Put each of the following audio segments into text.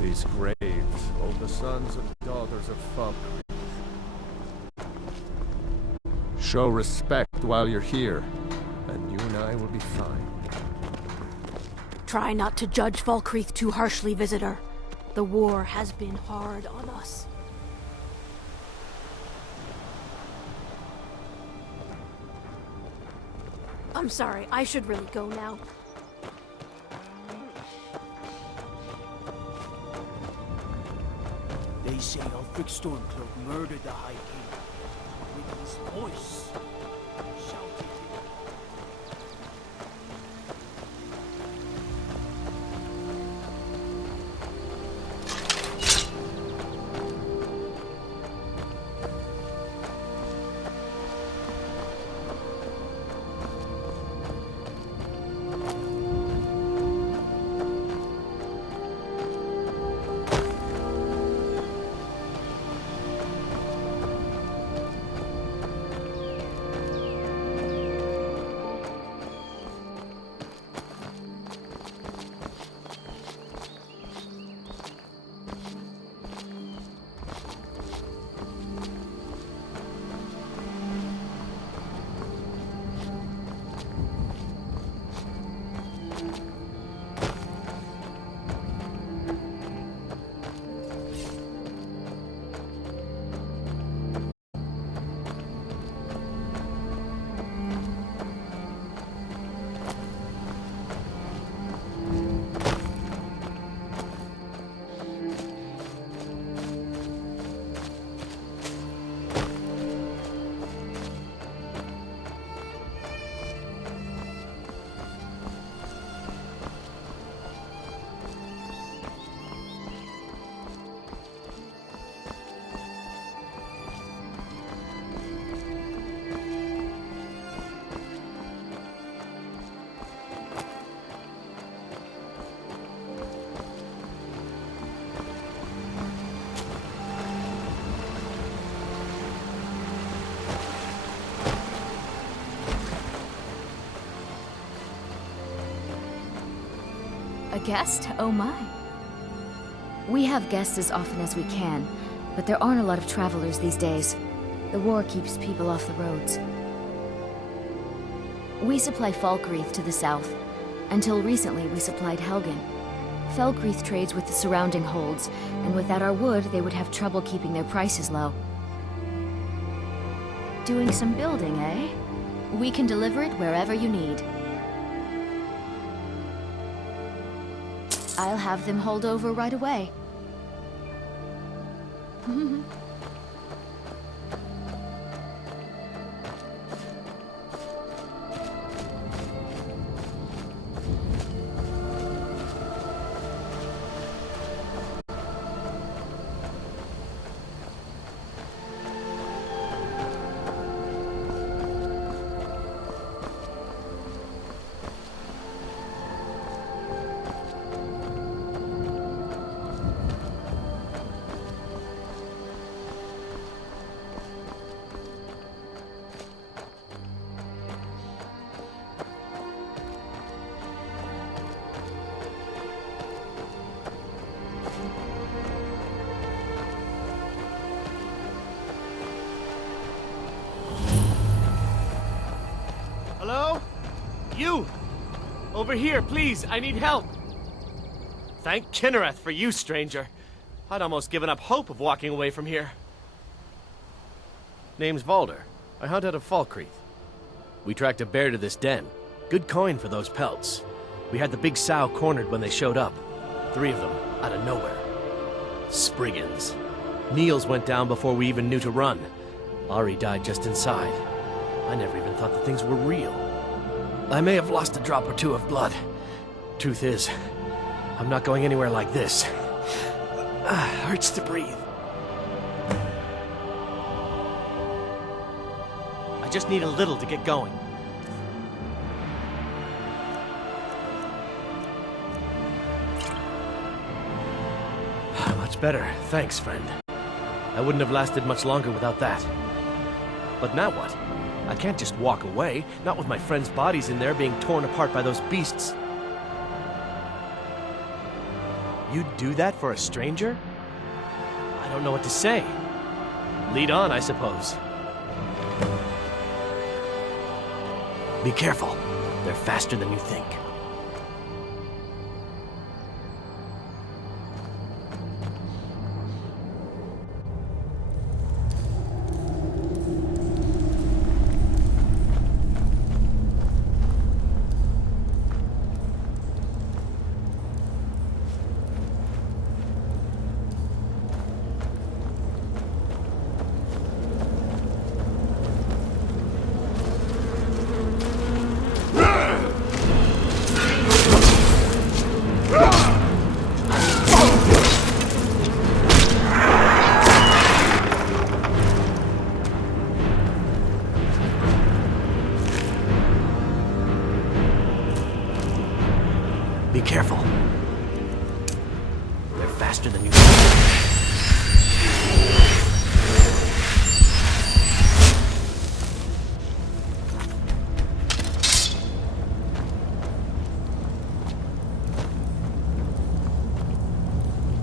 These graves hold the sons and daughters of Falkreath. Show respect while you're here, and you and I will be fine. Try not to judge Falkreath too harshly, visitor. The war has been hard on us. I'm sorry, I should really go now. They say Ulfric Stormcloak murdered the High King with his voice, shouting. A guest? Oh my. We have guests as often as we can, but there aren't a lot of travelers these days. The war keeps people off the roads. We supply Falkreath to the south. Until recently, we supplied Helgen. Falkreath trades with the surrounding holds, and without our wood, they would have trouble keeping their prices low. Doing some building, eh? We can deliver it wherever you need. I'll have them hauled over right away. Hello? You! Over here, please, I need help! Thank Kinnereth for you, stranger. I'd almost given up hope of walking away from here. Name's Valder. I hunt out of Falkreath. We tracked a bear to this den. Good coin for those pelts. We had the big sow cornered when they showed up. 3 of them, out of nowhere. Spriggans. Niels went down before we even knew to run. Ari died just inside. I never even thought the things were real. I may have lost a drop or 2 of blood. Truth is, I'm not going anywhere like this. Hurts to breathe. I just need a little to get going. Much better. Thanks, friend. I wouldn't have lasted much longer without that. But now what? I can't just walk away, not with my friends' bodies in there being torn apart by those beasts. You'd do that for a stranger? I don't know what to say. Lead on, I suppose. Be careful. They're faster than you think. Be careful. They're faster than you think.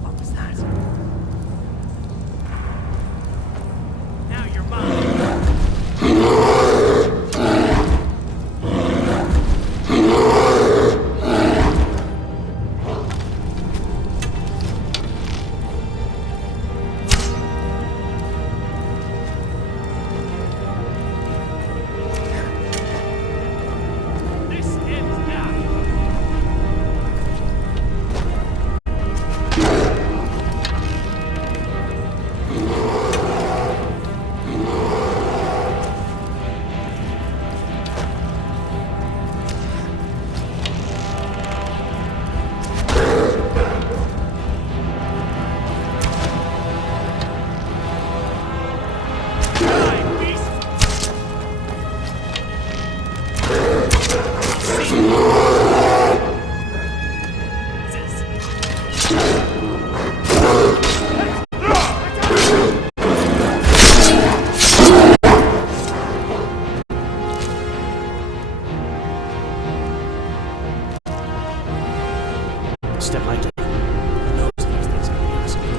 What was that? Now you're mine. Step lightly. Who knows these things can hear us again.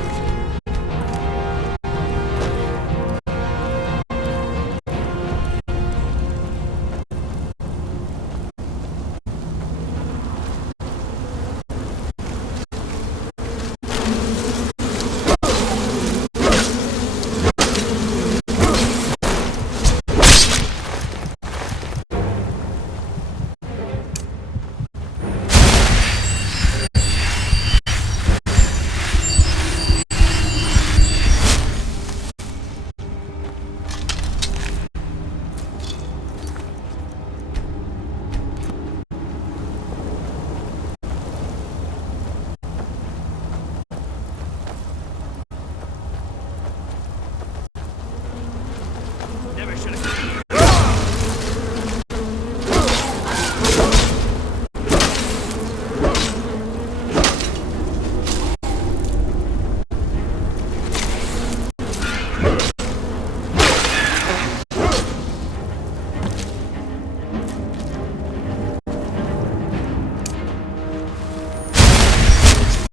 Never should have.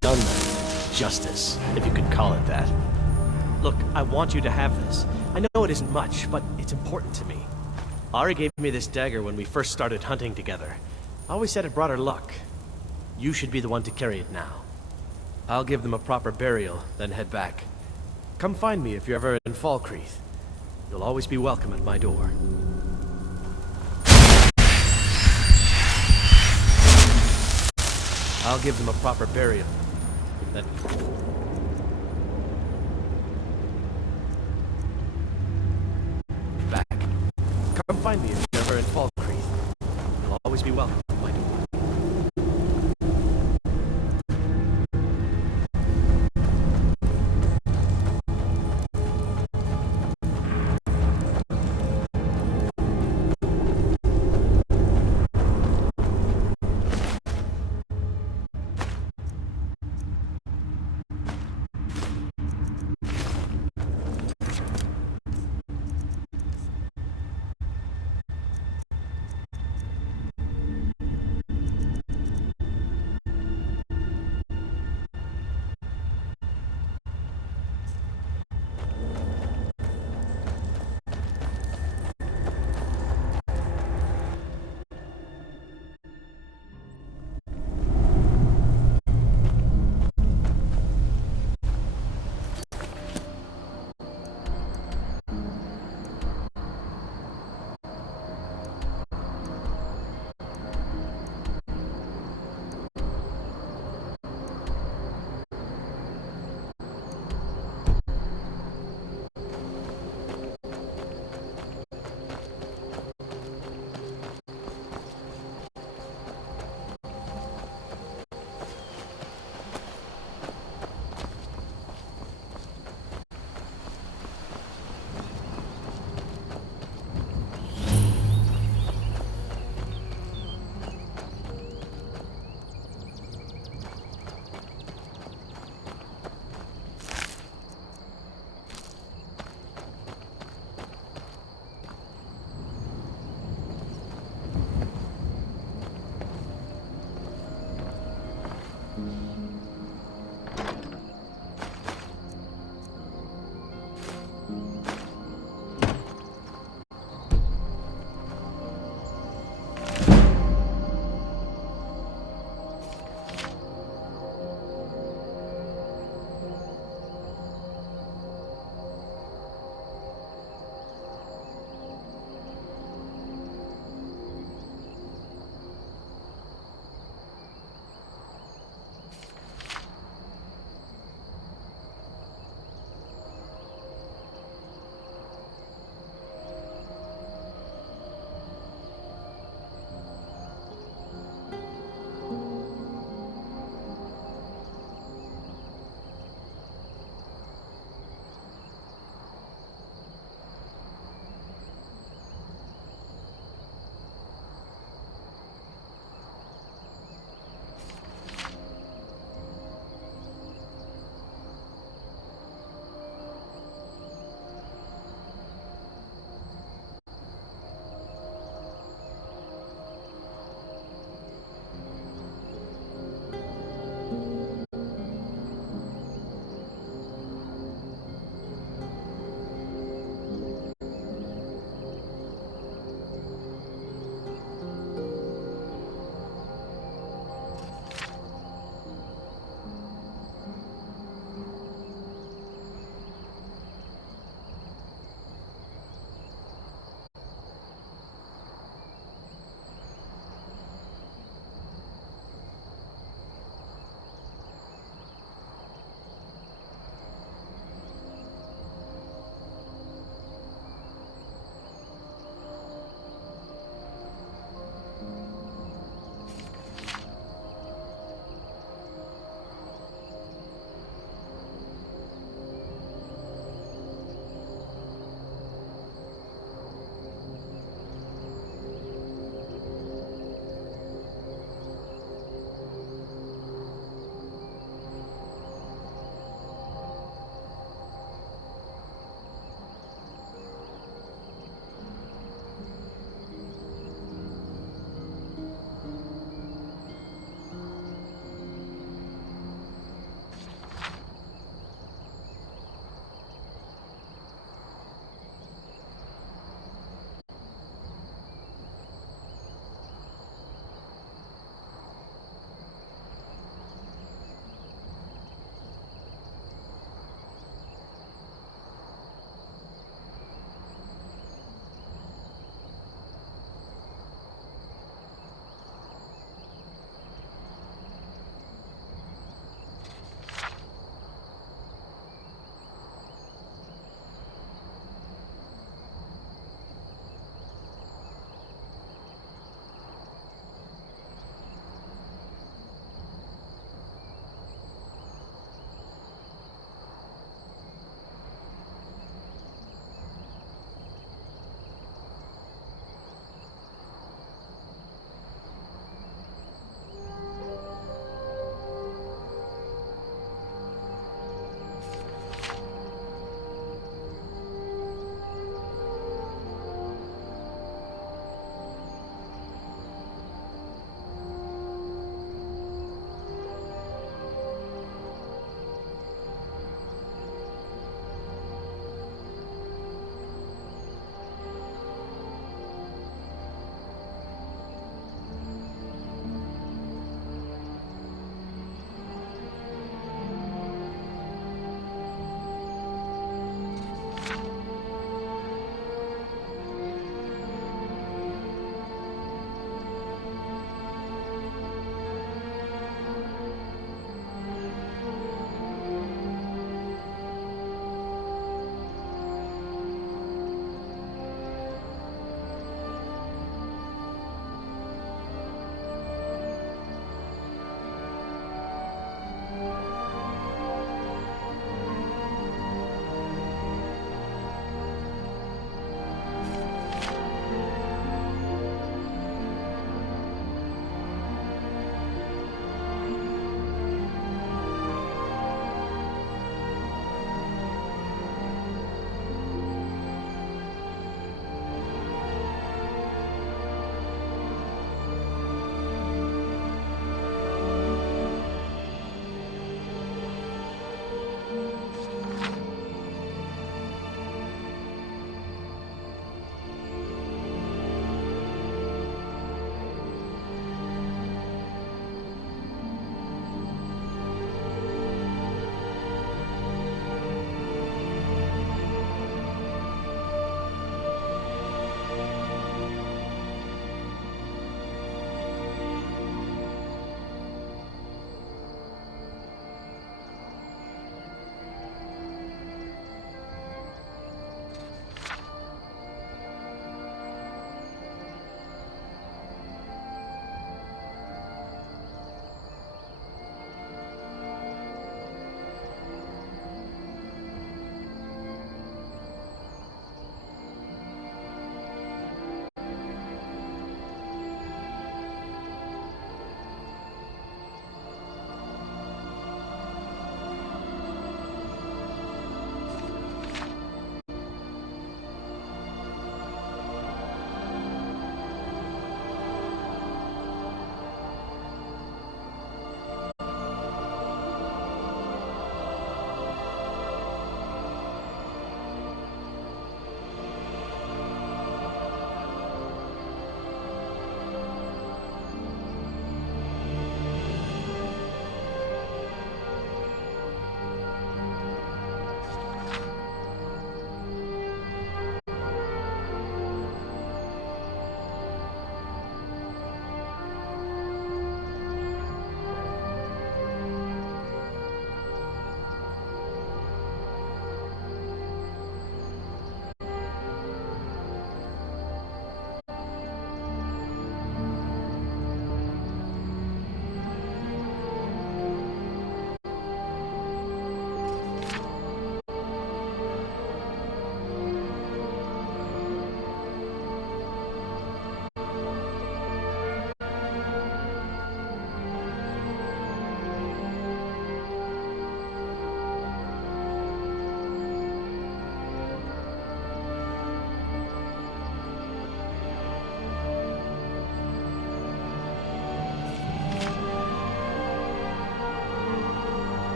Done then. Justice, if you could call it that. Look, I want you to have this. I know it isn't much, but it's important to me. Ari gave me this dagger when we first started hunting together. I always said it brought her luck. You should be the one to carry it now. I'll give them a proper burial, then head back. Come find me if you're ever in Falkreath. You'll always be welcome at my door. I'll give them a proper burial, then... back. Come find me if you're ever in Falkreath. You'll always be welcome at my door.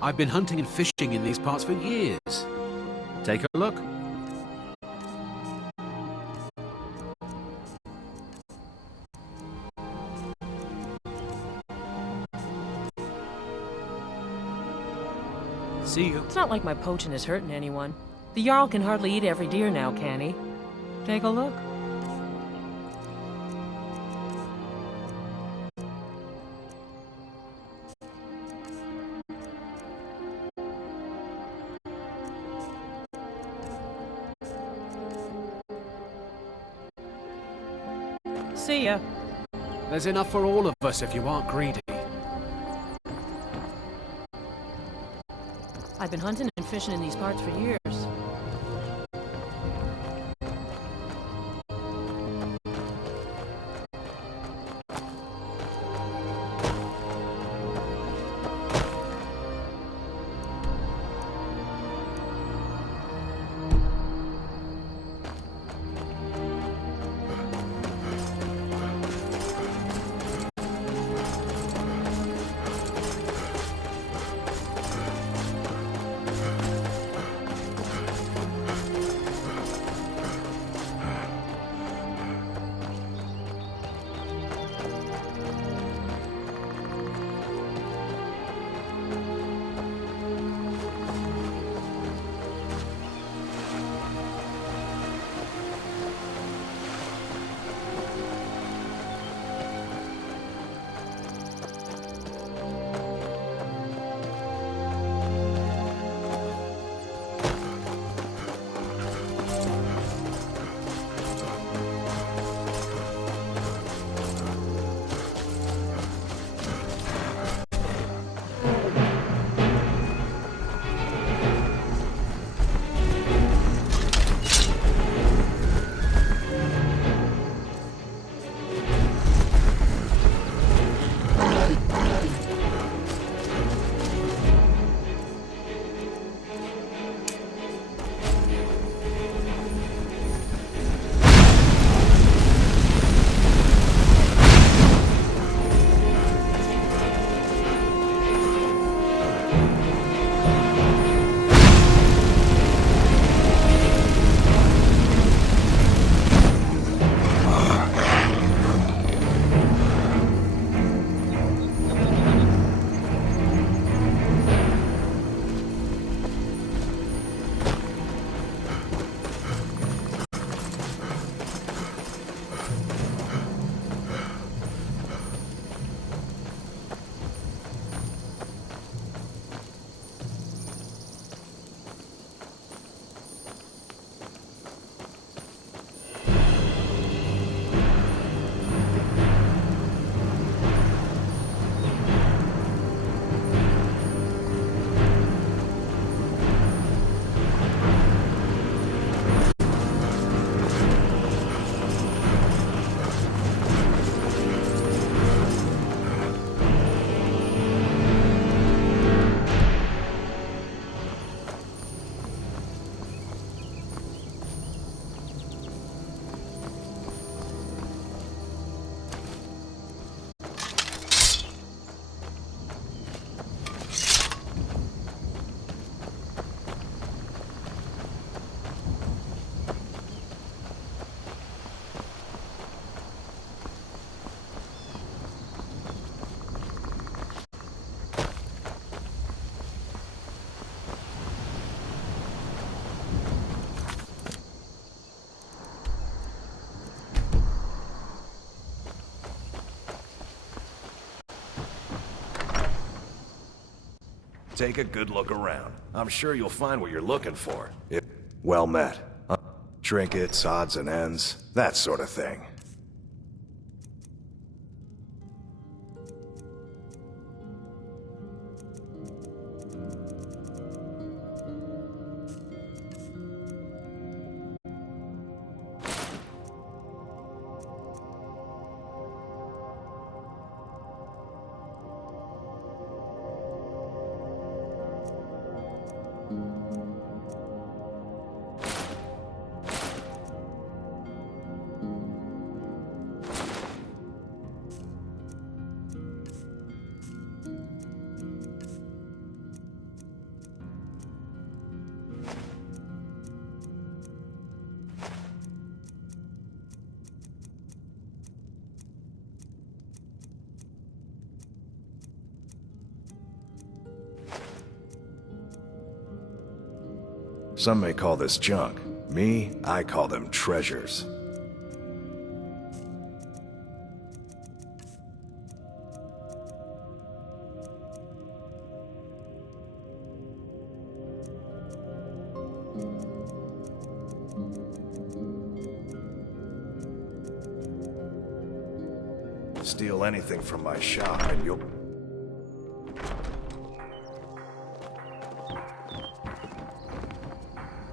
I've been hunting and fishing in these parts for years. Take a look. See you. It's not like my poaching is hurting anyone. The Jarl can hardly eat every deer now, can he? Take a look. See ya. There's enough for all of us if you aren't greedy. I've been hunting and fishing in these parts for years. Take a good look around. I'm sure you'll find what you're looking for. Well met. Trinkets, odds and ends, that sort of thing. Some may call this junk. Me, I call them treasures. Steal anything from my shop and you'll...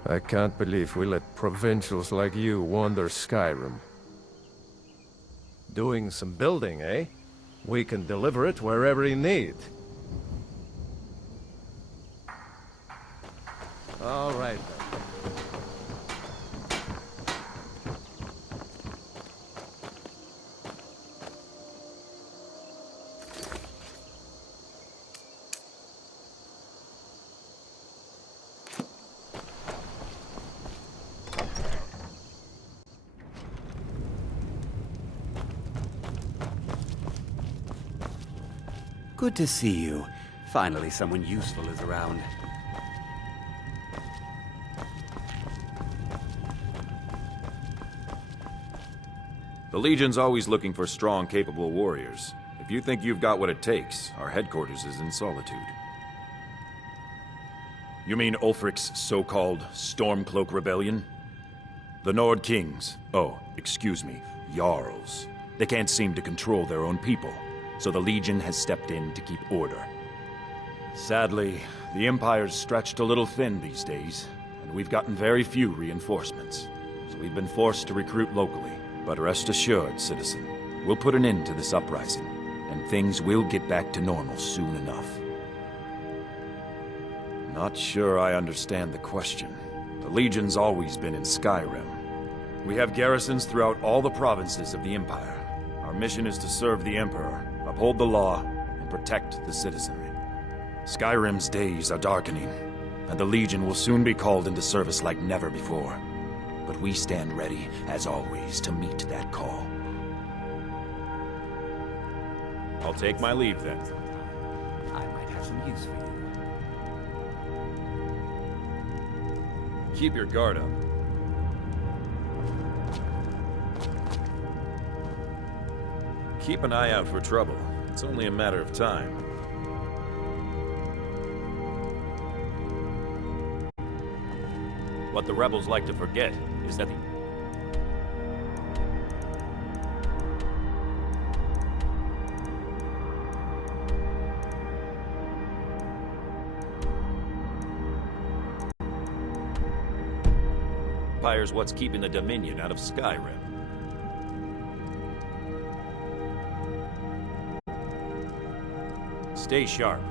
I can't believe we let provincials like you wander Skyrim. Doing some building, eh? We can deliver it wherever you need. All right then. Good to see you. Finally, someone useful is around. The Legion's always looking for strong, capable warriors. If you think you've got what it takes, our headquarters is in Solitude. You mean Ulfric's so-called Stormcloak Rebellion? The Nord Kings, excuse me, Jarls. They can't seem to control their own people, so the Legion has stepped in to keep order. Sadly, the Empire's stretched a little thin these days, and we've gotten very few reinforcements. So we've been forced to recruit locally. But rest assured, citizen, we'll put an end to this uprising, and things will get back to normal soon enough. Not sure I understand the question. The Legion's always been in Skyrim. We have garrisons throughout all the provinces of the Empire. Our mission is to serve the Emperor, uphold the law, and protect the citizenry. Skyrim's days are darkening, and the Legion will soon be called into service like never before. But we stand ready, as always, to meet that call. I'll take my leave then. I might have some use for you. Keep your guard up. Keep an eye out for trouble. It's only a matter of time. What the rebels like to forget is that the... Empire's what's keeping the Dominion out of Skyrim. Stay sharp.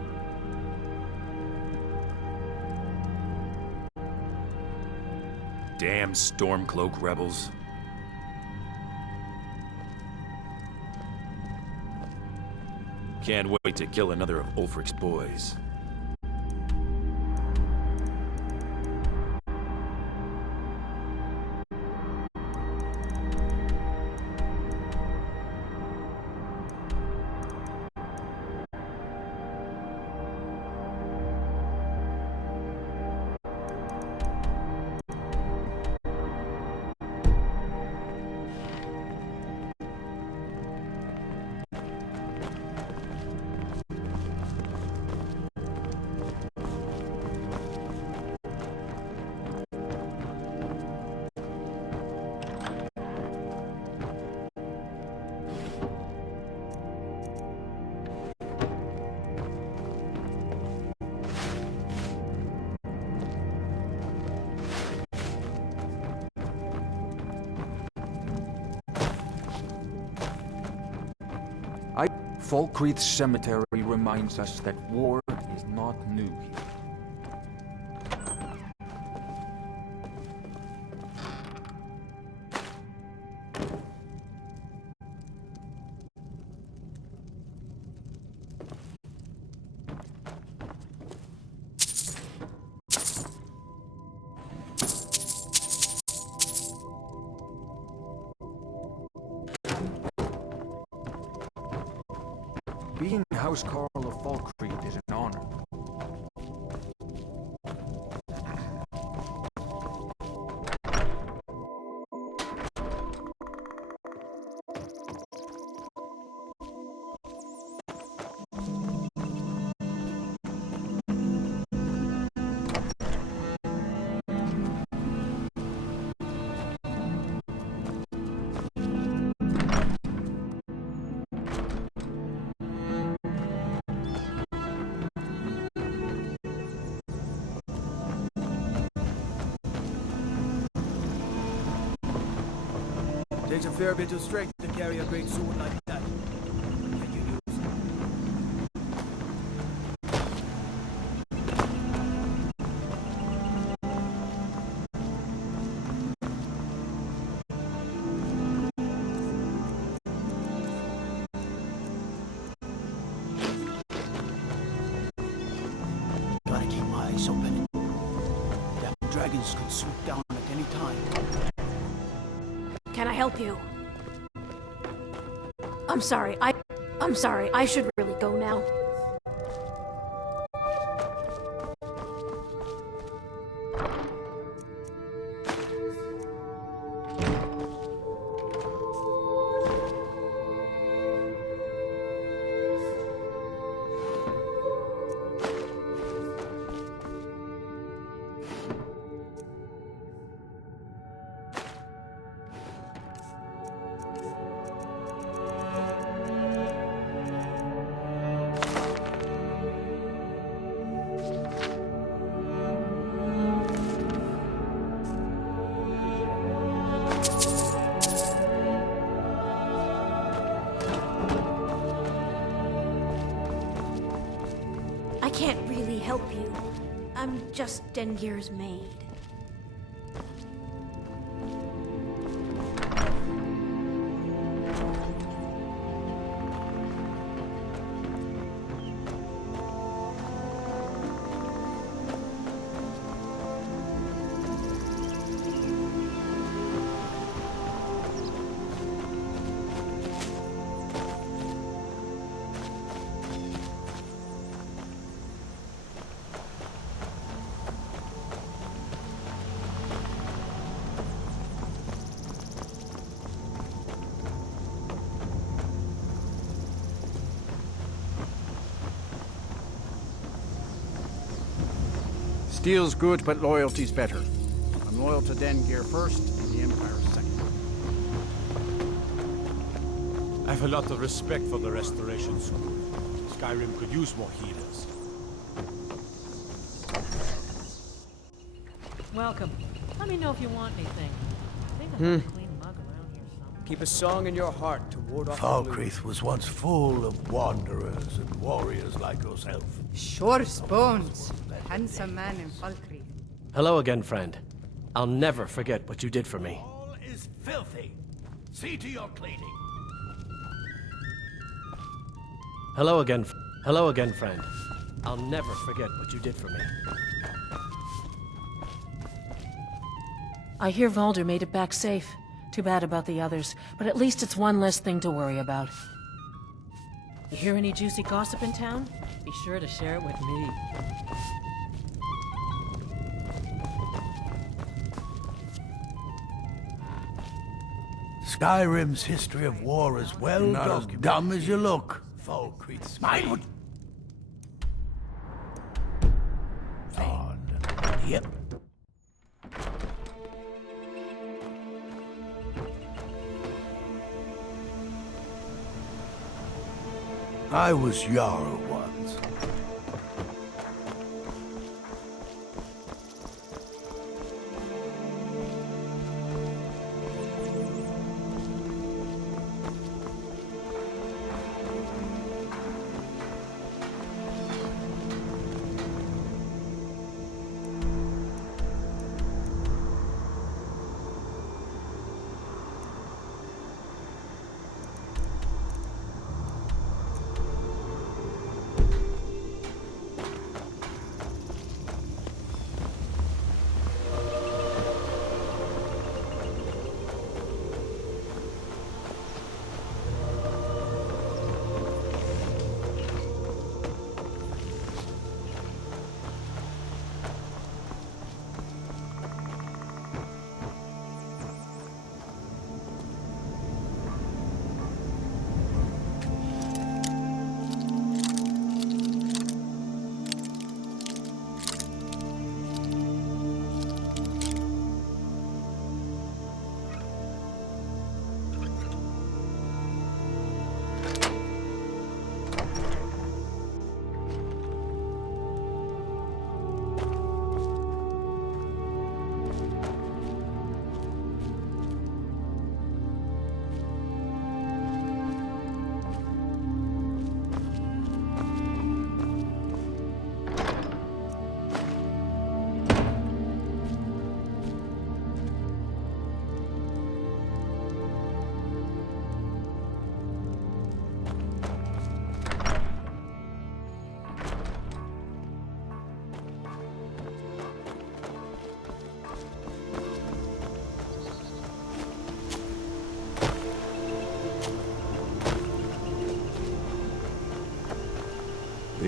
Damn Stormcloak rebels. Can't wait to kill another of Ulfric's boys. Falkreath Cemetery reminds us that war is not new here. Being Housecarl of Falkreath is an honor. Takes a fair bit of strength to carry a great sword like that. Can you use it? Gotta keep my eyes open. Damn dragons could swoop down at any time. Can I help you? I'm sorry, I should really go now. I can't really help you. I'm just Dengir's maid. Steel's good, but loyalty's better. I'm loyal to Dengir first, and the Empire second. I have a lot of respect for the Restoration School. Skyrim could use more healers. Welcome. Let me know if you want anything. I think I have a clean mug around here somewhere. Keep a song in your heart to ward off the Falkreath was once full of wanderers and warriors like yourself. Shor's bones. Handsome man in Falkreath. Hello again, friend. I'll never forget what you did for me. All is filthy. See to your cleaning. Hello again, friend. I'll never forget what you did for me. I hear Valder made it back safe. Too bad about the others, but at least it's one less thing to worry about. You hear any juicy gossip in town? Be sure to share it with me. Skyrim's history of war is well Not as dumb as you look. Falkreath's mind would... On. Yep. I was Jarl once.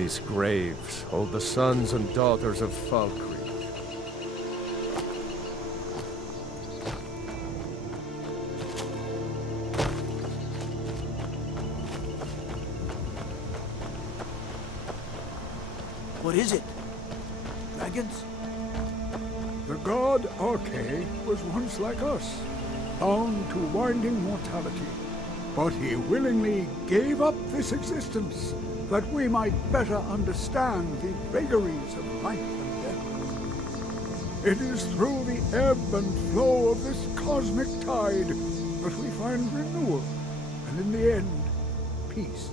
These graves hold the sons and daughters of Falkreath. What is it? Dragons? The god Arche was once like us, bound to winding mortality. But he willingly gave up this existence that we might better understand the vagaries of life and death. It is through the ebb and flow of this cosmic tide that we find renewal, and in the end, peace.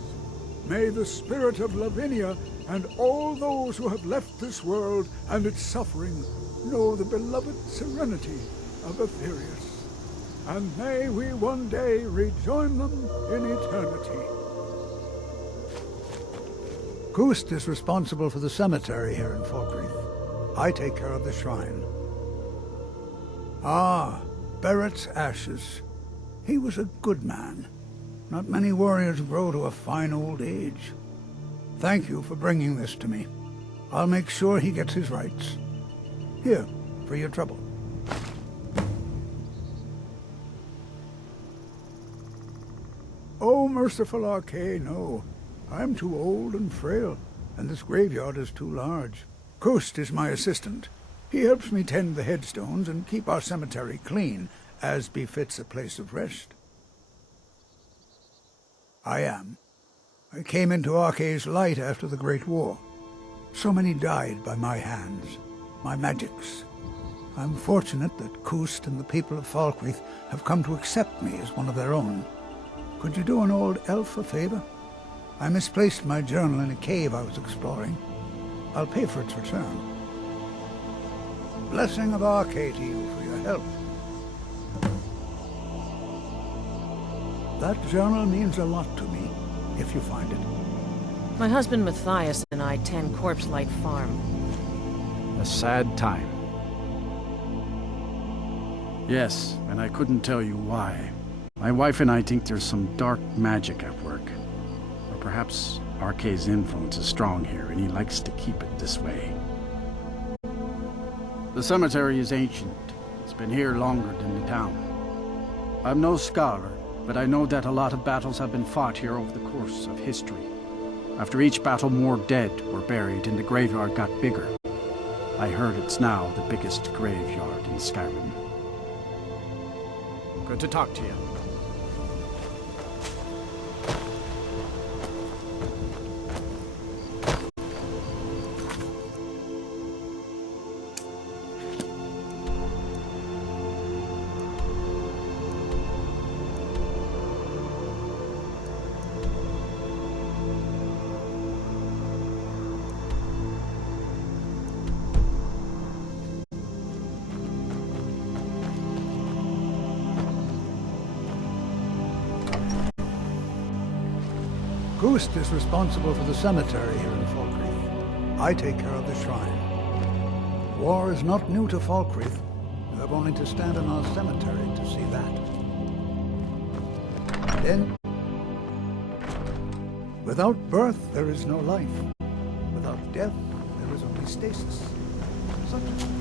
May the spirit of Lavinia and all those who have left this world and its suffering know the beloved serenity of Aetherius. And may we one day rejoin them in eternity. Gust is responsible for the cemetery here in Falkreath. I take care of the shrine. Ah, Barrett's ashes. He was a good man. Not many warriors grow to a fine old age. Thank you for bringing this to me. I'll make sure he gets his rights. Here, for your trouble. Oh, merciful Arche, no. I'm too old and frail, and this graveyard is too large. Gust is my assistant. He helps me tend the headstones and keep our cemetery clean, as befits a place of rest. I am. I came into Arche's light after the Great War. So many died by my hands, my magics. I'm fortunate that Gust and the people of Falkreath have come to accept me as one of their own. Could you do an old elf a favor? I misplaced my journal in a cave I was exploring. I'll pay for its return. Blessing of Arche to you for your help. That journal means a lot to me, if you find it. My husband Matthias and I tend Corpse Light Farm. A sad time. Yes, and I couldn't tell you why. My wife and I think there's some dark magic at work. Or perhaps Arche's influence is strong here, and he likes to keep it this way. The cemetery is ancient. It's been here longer than the town. I'm no scholar, but I know that a lot of battles have been fought here over the course of history. After each battle, more dead were buried, and the graveyard got bigger. I heard it's now the biggest graveyard in Skyrim. Good to talk to you. Gust is responsible for the cemetery here in Falkreath. I take care of the shrine. War is not new to Falkreath. You have only to stand in our cemetery to see that. Then, without birth, there is no life. Without death, there is only stasis. Such a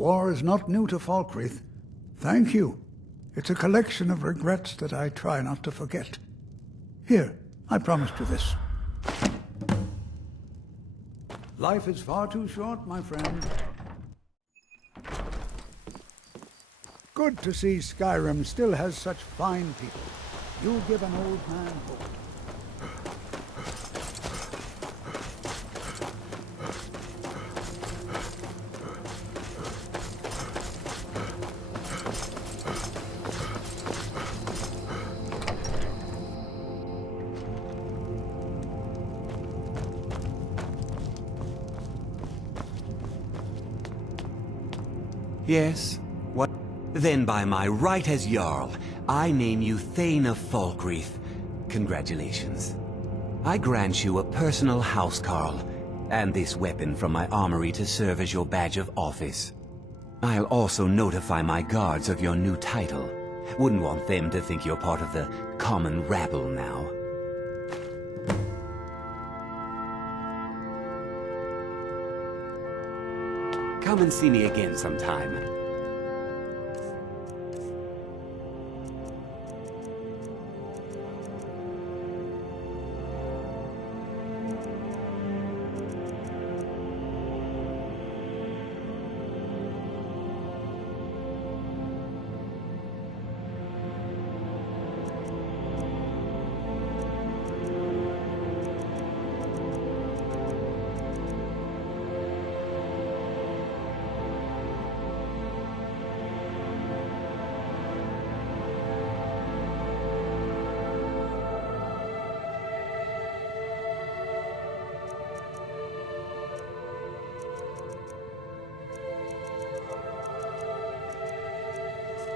War is not new to Falkreath. Thank you. It's a collection of regrets that I try not to forget. Here, I promised you this. Life is far too short, my friend. Good to see Skyrim still has such fine people. You give an old man hope. Yes? What? Then by my right as Jarl, I name you Thane of Falkreath. Congratulations. I grant you a personal housecarl, and this weapon from my armory to serve as your badge of office. I'll also notify my guards of your new title. Wouldn't want them to think you're part of the common rabble now. Come and see me again sometime.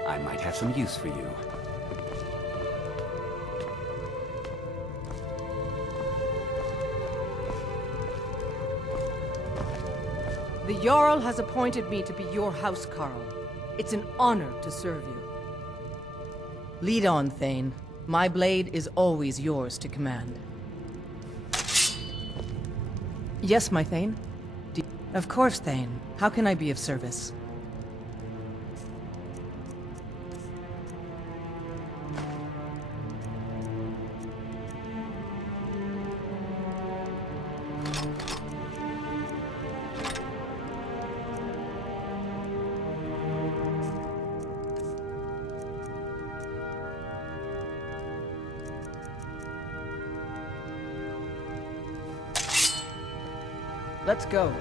I might have some use for you. The Jarl has appointed me to be your housecarl. It's an honor to serve you. Lead on, Thane. My blade is always yours to command. Yes, my Thane? Of course, Thane. How can I be of service? Let's go.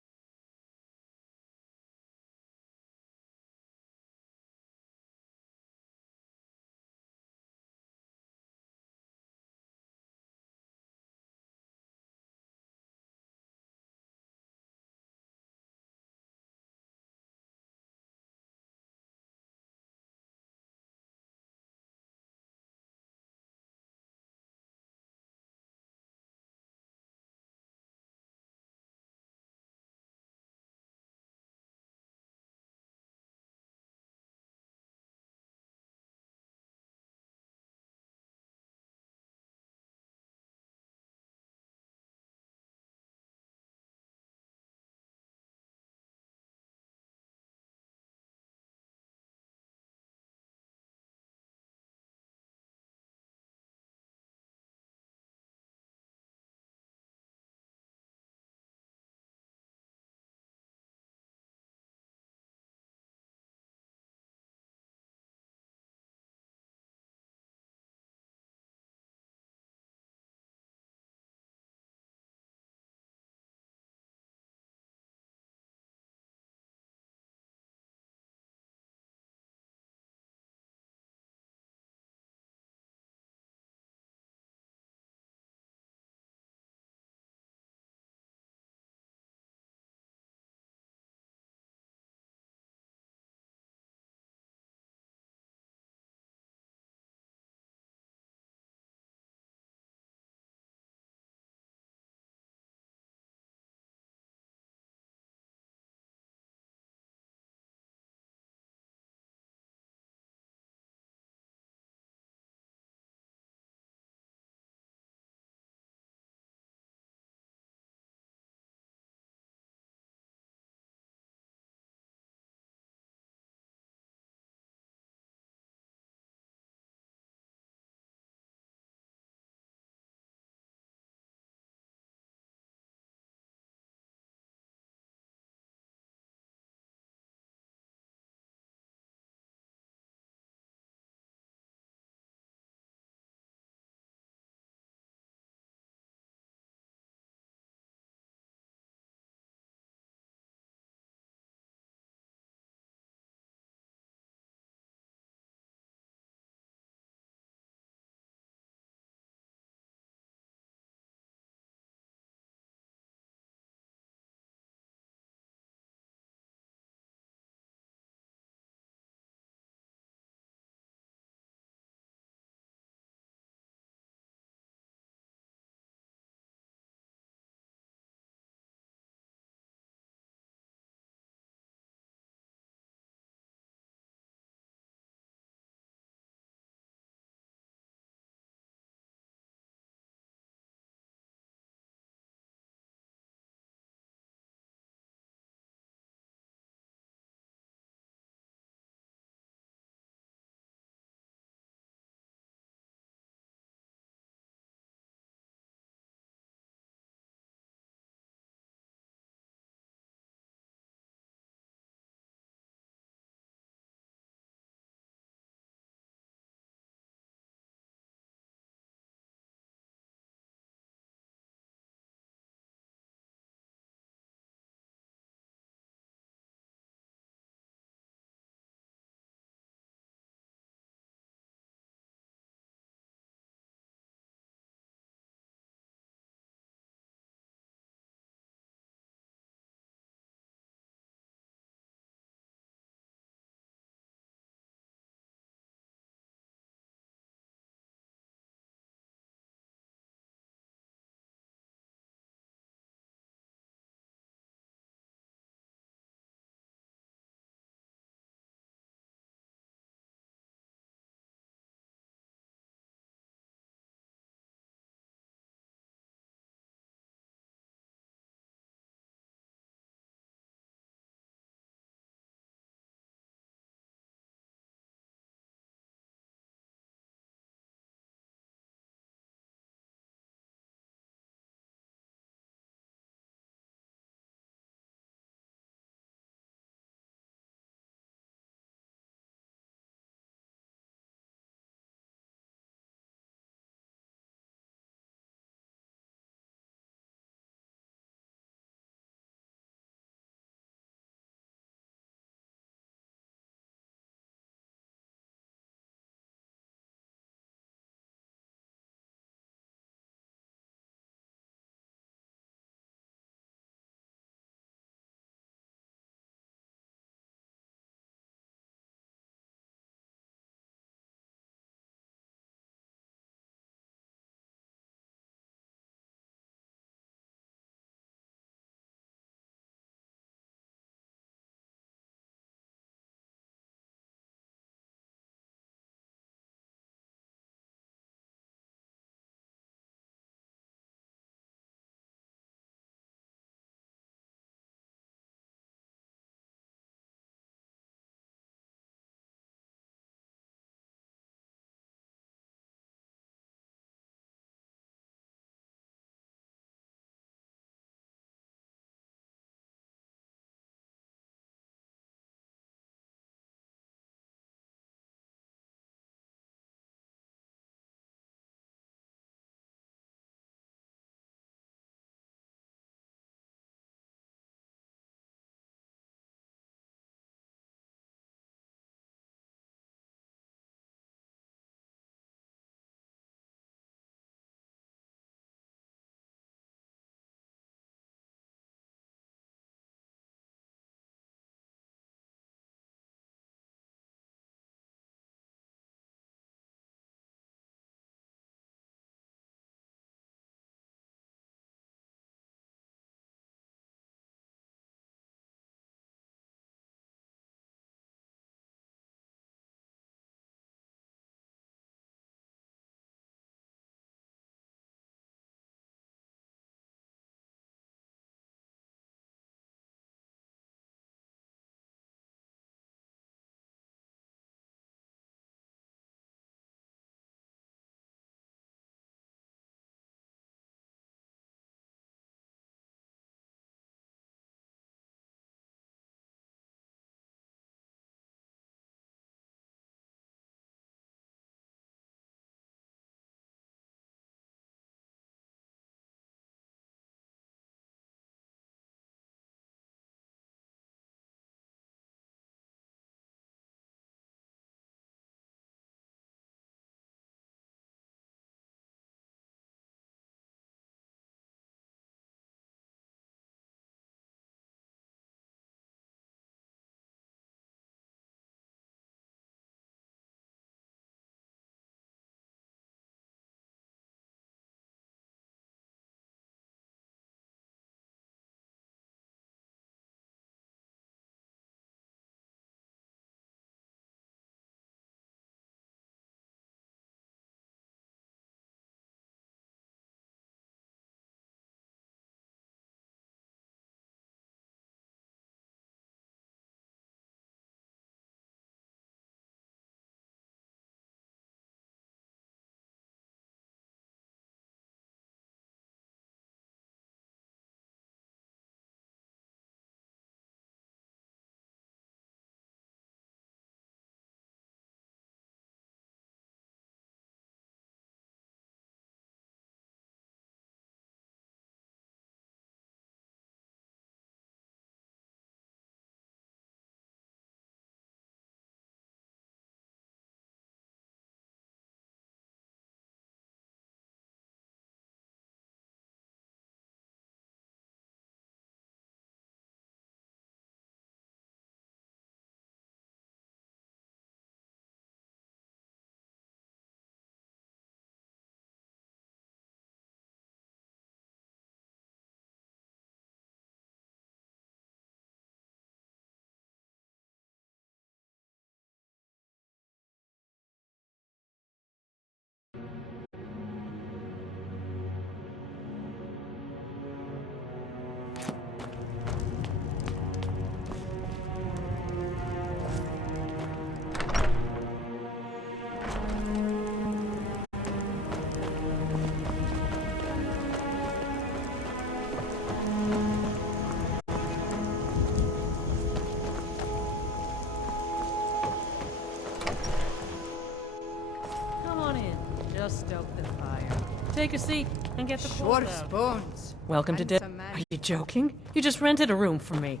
Just stoke the fire. Take a seat and get the cold Short out. spoons. Welcome to And dinner. some Are mash. you joking? You just rented a room for me.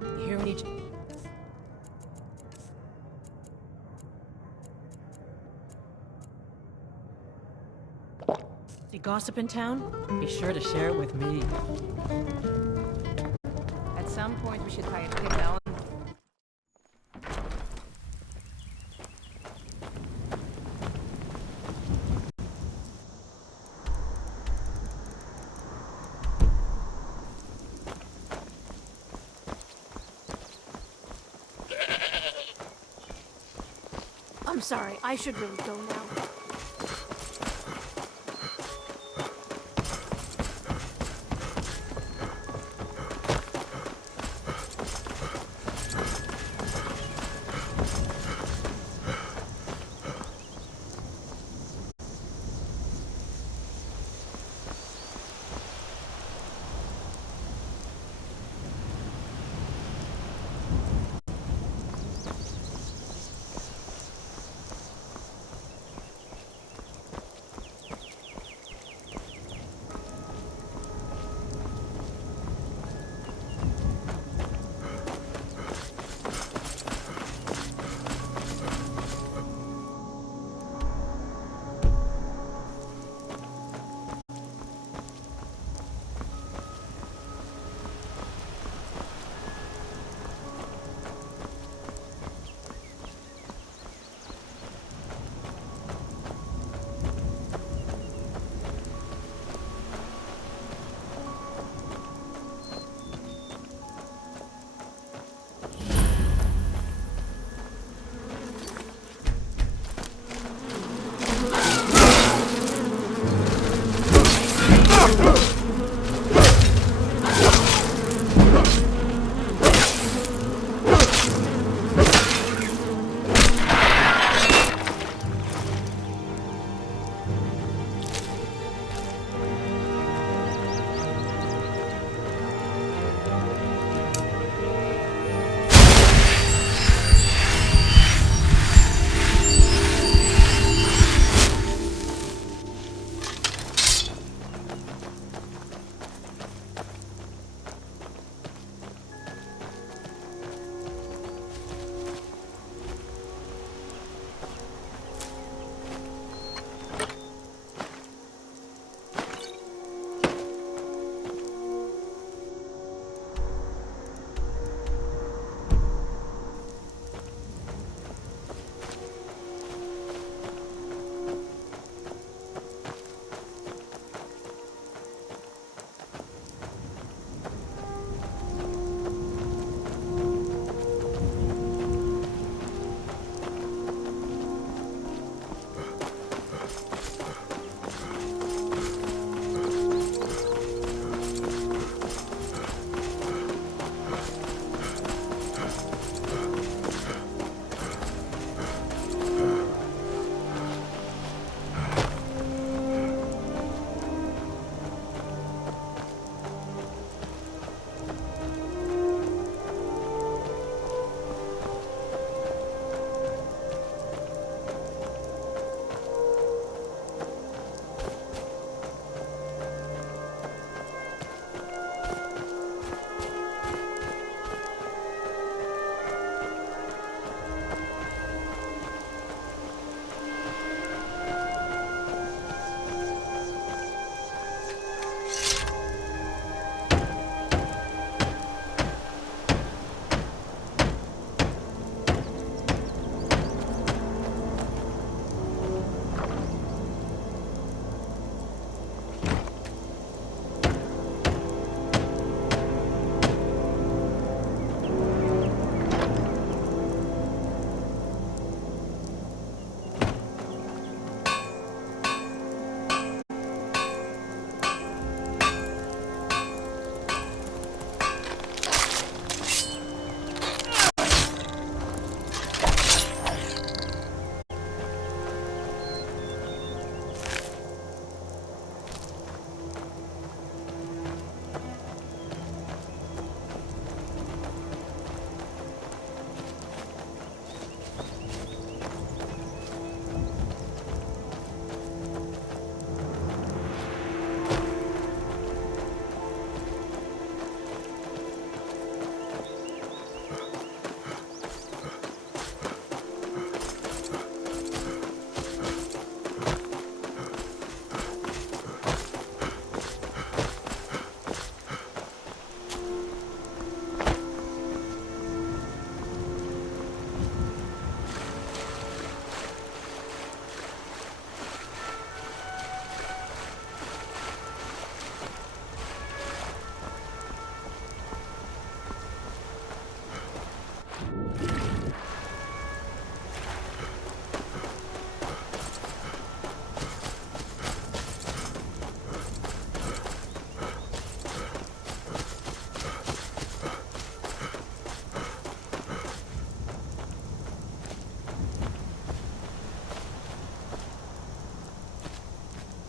You hear any... See gossip in town? Be sure to share it with me. At some point, we should hire him down. I'm sorry, I should really go now.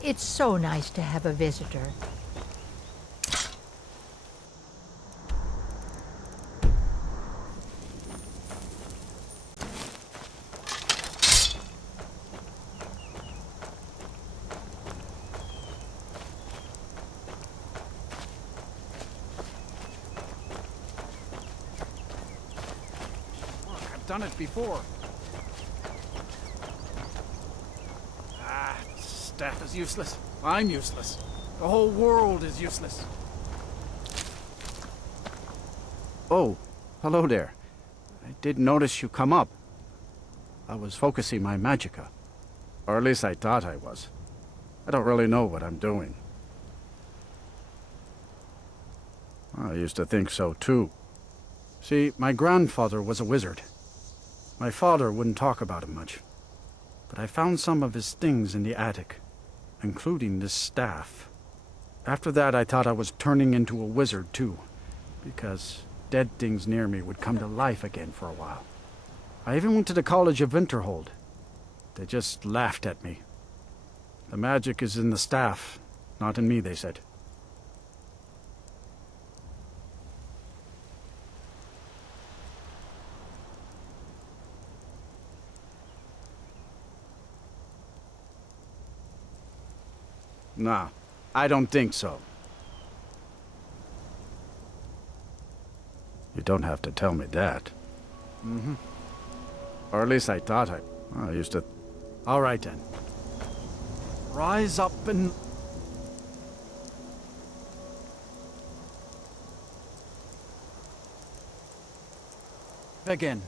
It's so nice to have a visitor. I've done it before. Staff is useless. I'm useless. The whole world is useless. Oh, hello there. I did notice you come up. I was focusing my magicka. Or at least I thought I was. I don't really know what I'm doing. I used to think so too. See, my grandfather was a wizard. My father wouldn't talk about him much. But I found some of his things in the attic, including this staff. After that, I thought I was turning into a wizard too, because dead things near me would come to life again for a while. I even went to the College of Winterhold. They just laughed at me. The magic is in the staff, not in me, they said. Nah, I don't think so. You don't have to tell me that. Mm-hmm. Or at least I thought I used to... All right then. Rise up and... Again.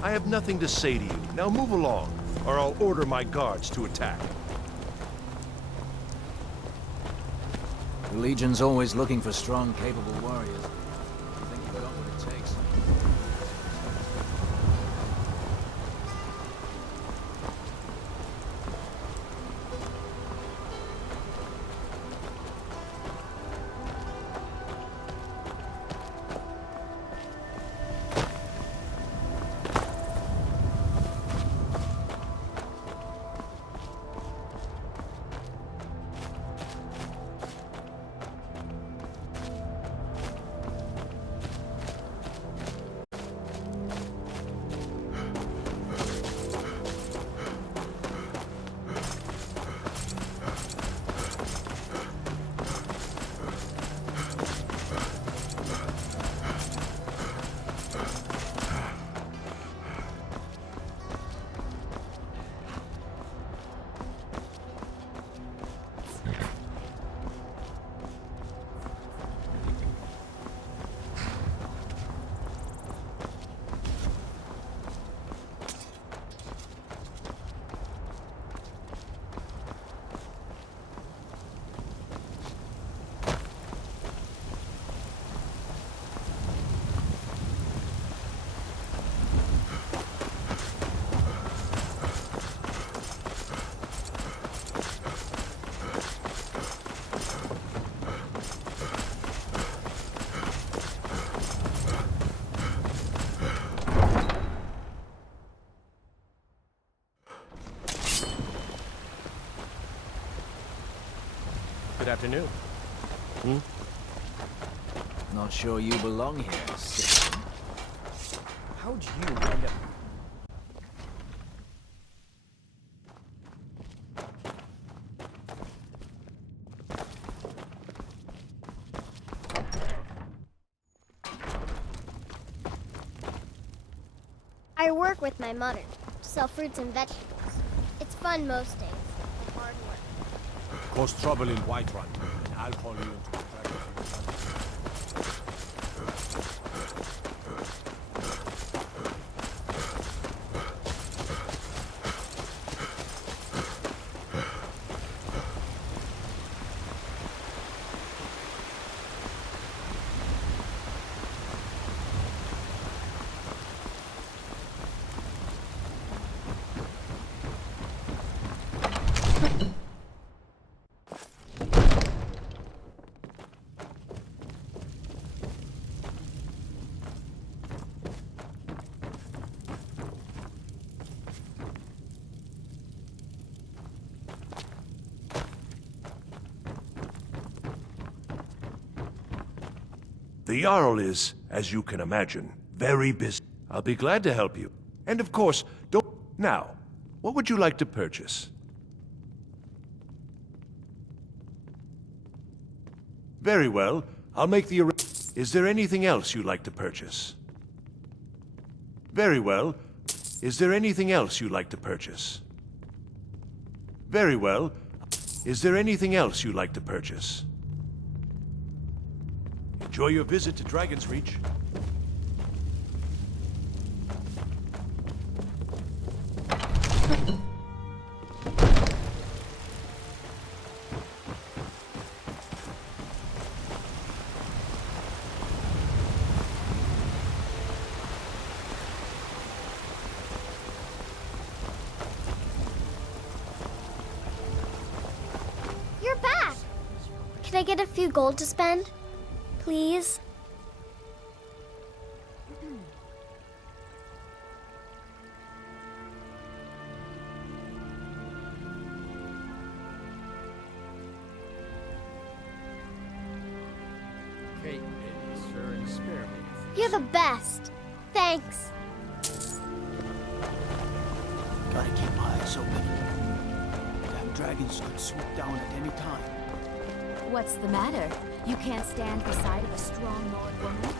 I have nothing to say to you. Now move along, or I'll order my guards to attack. The Legion's always looking for strong, capable warriors. I think you've got what it takes. Good afternoon. Hmm? Not sure you belong here, citizen. How'd you end up... I work with my mother to sell fruits and vegetables. It's fun most days, but hard work. Cause trouble in Whiterun, and I'll haul you into the dragon. The Jarl is, as you can imagine, very busy. I'll be glad to help you. And of course, don't... Now, what would you like to purchase? Very well. I'll make the... Is there anything else you'd like to purchase? Very well. Is there anything else you'd like to purchase? Very well. Is there anything else you'd like to purchase? Enjoy your visit to Dragon's Reach. You're back! Can I get a few gold to spend? Please? Kate, sure, and spare me. You're the best. Thanks. Gotta keep my eyes open. Damn dragons could swoop down at any time. What's the matter? You can't stand the sight of a strong Nord woman?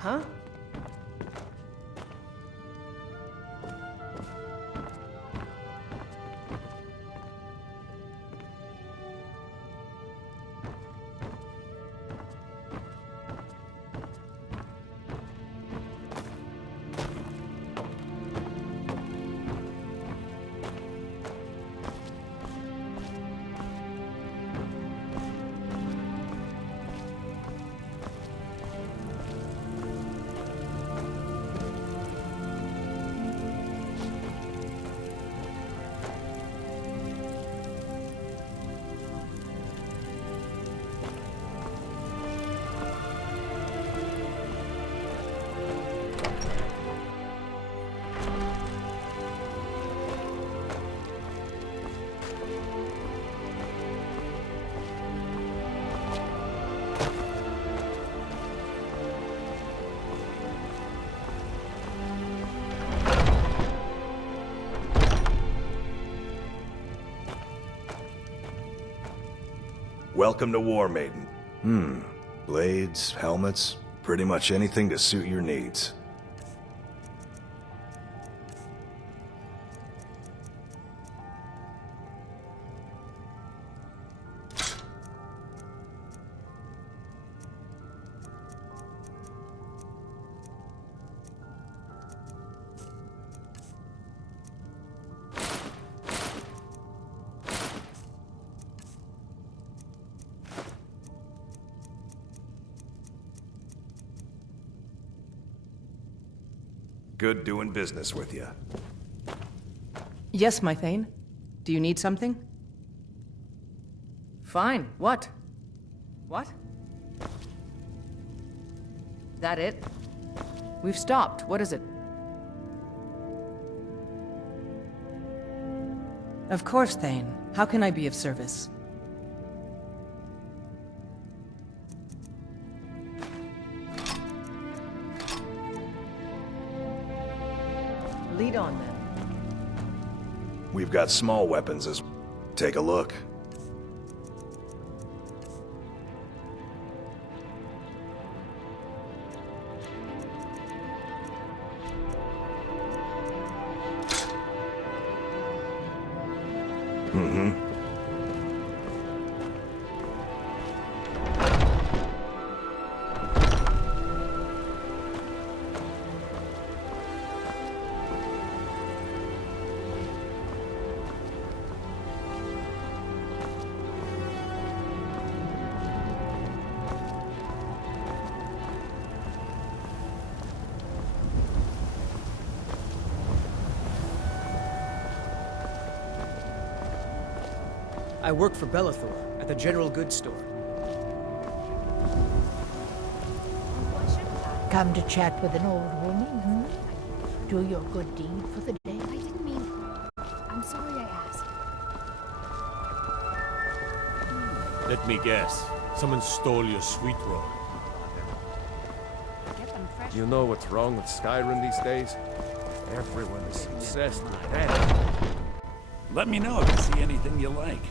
Huh? Welcome to War Maiden. Blades, helmets, pretty much anything to suit your needs. Good doing business with you. Yes, my Thane. Do you need something? Fine. What? What? That it? We've stopped. What is it? Of course, Thane. How can I be of service? Lead on, then. We've got small weapons as... Take a look. I work for Bellathor at the general goods store. Come to chat with an old woman, hmm? Do your good deed for the day. I didn't mean... I'm sorry I asked. Let me guess. Someone stole your sweet roll. You know what's wrong with Skyrim these days? Everyone is obsessed with that. Let me know if you see anything you like.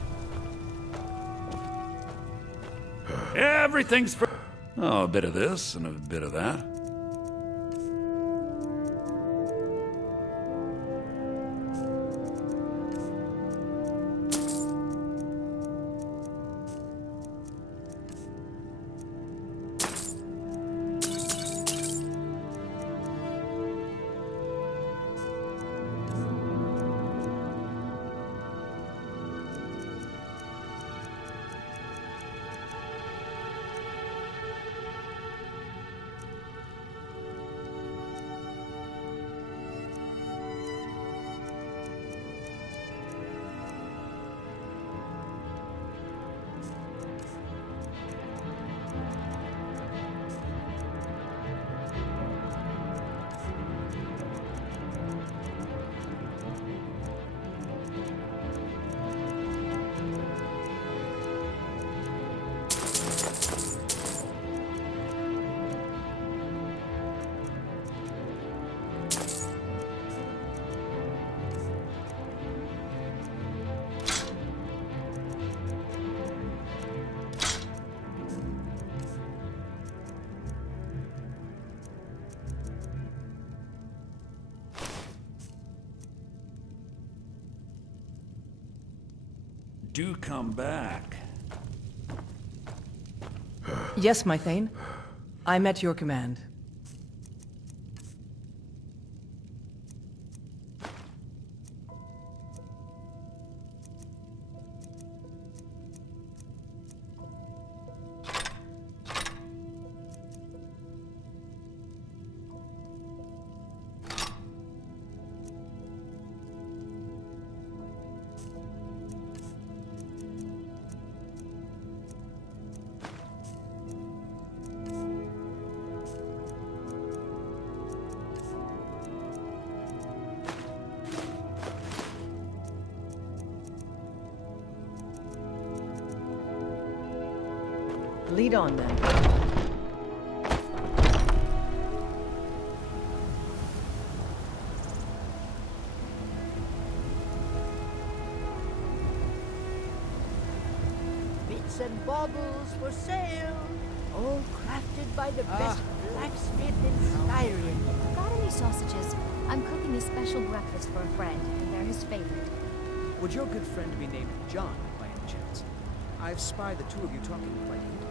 Everything's for... Oh, a bit of this and a bit of that. Do come back. Yes, my Thane. I'm at your command. Lead on, then. Bits and baubles for sale, all crafted by the best blacksmith in Skyrim. Got any sausages? I'm cooking a special breakfast for a friend, and they're his favorite. Would your good friend be named John, by any chance? I've spied the two of you talking quite intimately.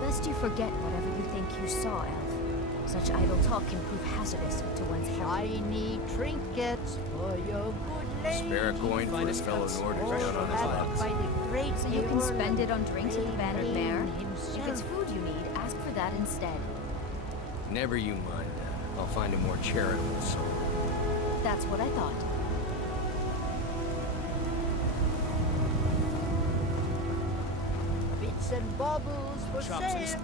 Best you forget whatever you think you saw, Elf. Such idle talk can prove hazardous to one's health. Shiny trinkets for your good lady. Spare a coin for his fellow Norders down on his luck. By the great So you can spend it on drinks at the Thane Bannered Mare? himself. If it's food you need, ask for that instead. Never you mind that. I'll find a more charitable soul. That's what I thought. Bits and baubles for sale.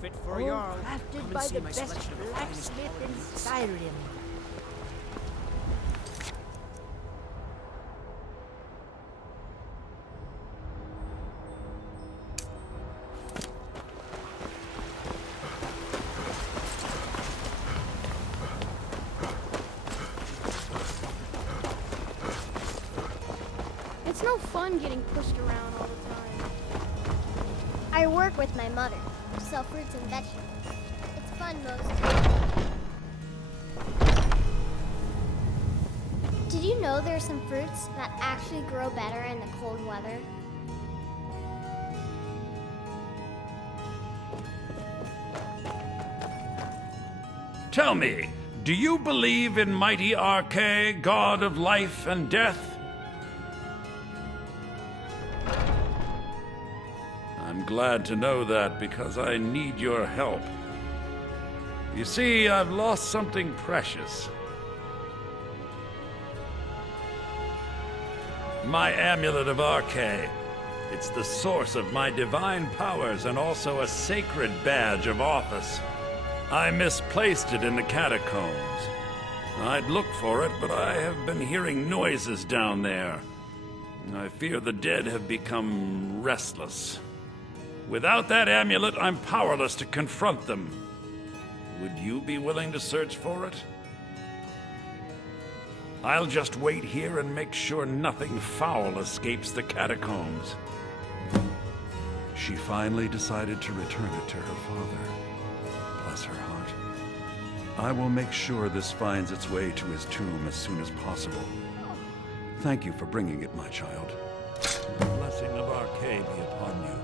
Fit for a All Jarl. crafted Come and by see the my best selection of the finest blacksmith in qualities. Skyrim. It's no fun getting pushed around all the time. I work with my mother to sell fruits and vegetables. It's fun most days. Did you know there are some fruits that actually grow better in the cold weather? Tell me, do you believe in mighty Arche, god of life and death? I'm glad to know that because I need your help. You see, I've lost something precious. My amulet of Arche. It's the source of my divine powers and also a sacred badge of office. I misplaced it in the catacombs. I'd look for it, but I have been hearing noises down there. I fear the dead have become restless. Without that amulet, I'm powerless to confront them. Would you be willing to search for it? I'll just wait here and make sure nothing foul escapes the catacombs. She finally decided to return it to her father. Bless her heart. I will make sure this finds its way to his tomb as soon as possible. Thank you for bringing it, my child. The blessing of Arche be upon you.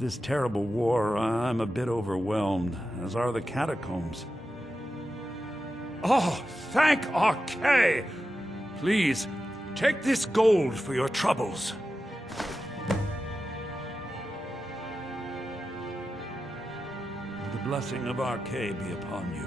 With this terrible war, I'm a bit overwhelmed, as are the catacombs. Oh, thank Archay! Please, take this gold for your troubles. The blessing of Archay be upon you.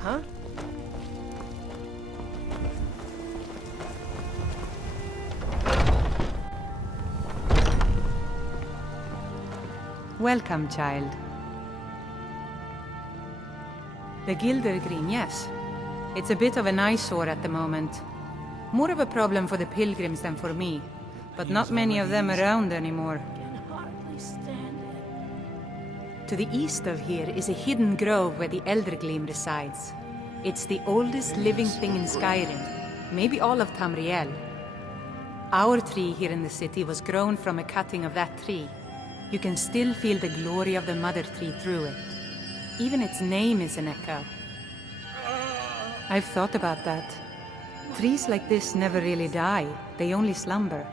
Huh? Welcome, child. The Gildergreen, yes. It's a bit of an eyesore at the moment. More of a problem for the pilgrims than for me, but not many of them around anymore. To the east of here is a hidden grove where the Eldergleam resides. It's the oldest living thing in Skyrim, maybe all of Tamriel. Our tree here in the city was grown from a cutting of that tree. You can still feel the glory of the mother tree through it. Even its name is an echo. I've thought about that. Trees like this never really die, they only slumber.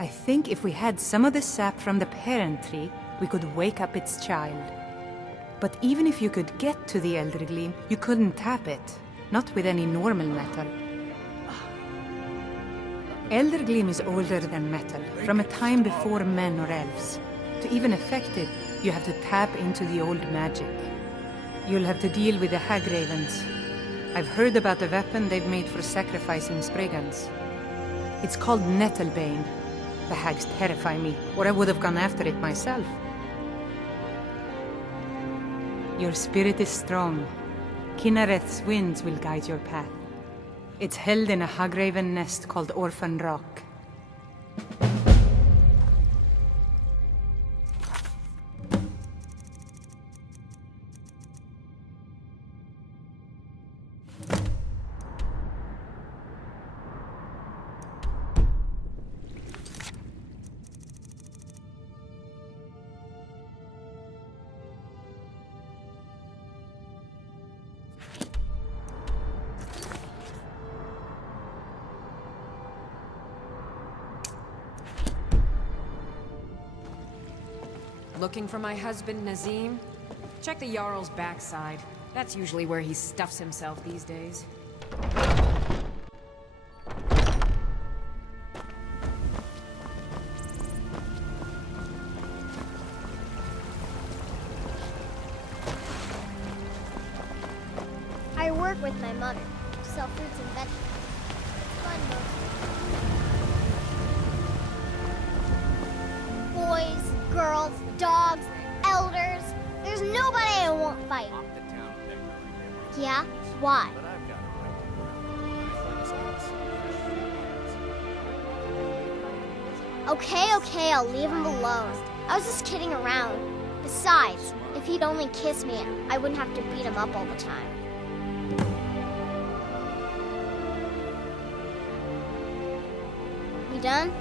I think if we had some of the sap from the parent tree, we could wake up its child. But even if you could get to the Eldergleam, you couldn't tap it. Not with any normal metal. Eldergleam is older than metal, from a time before men or elves. To even affect it, you have to tap into the old magic. You'll have to deal with the Hag Ravens. I've heard about the weapon they've made for sacrificing Spriggans. It's called Nettlebane. The hags terrify me, or I would have gone after it myself. Your spirit is strong. Kinnereth's winds will guide your path. It's held in a Hagraven nest called Orphan Rock. Looking for my husband, Nazim? Check the Jarl's backside. That's usually where he stuffs himself these days. I work with my mother, sell fruits and vegetables. It's fun mostly. Boys, girls, dogs, elders. There's nobody I won't fight. Yeah? Why? Okay, I'll leave him alone. I was just kidding around. Besides, if he'd only kiss me, I wouldn't have to beat him up all the time. We done?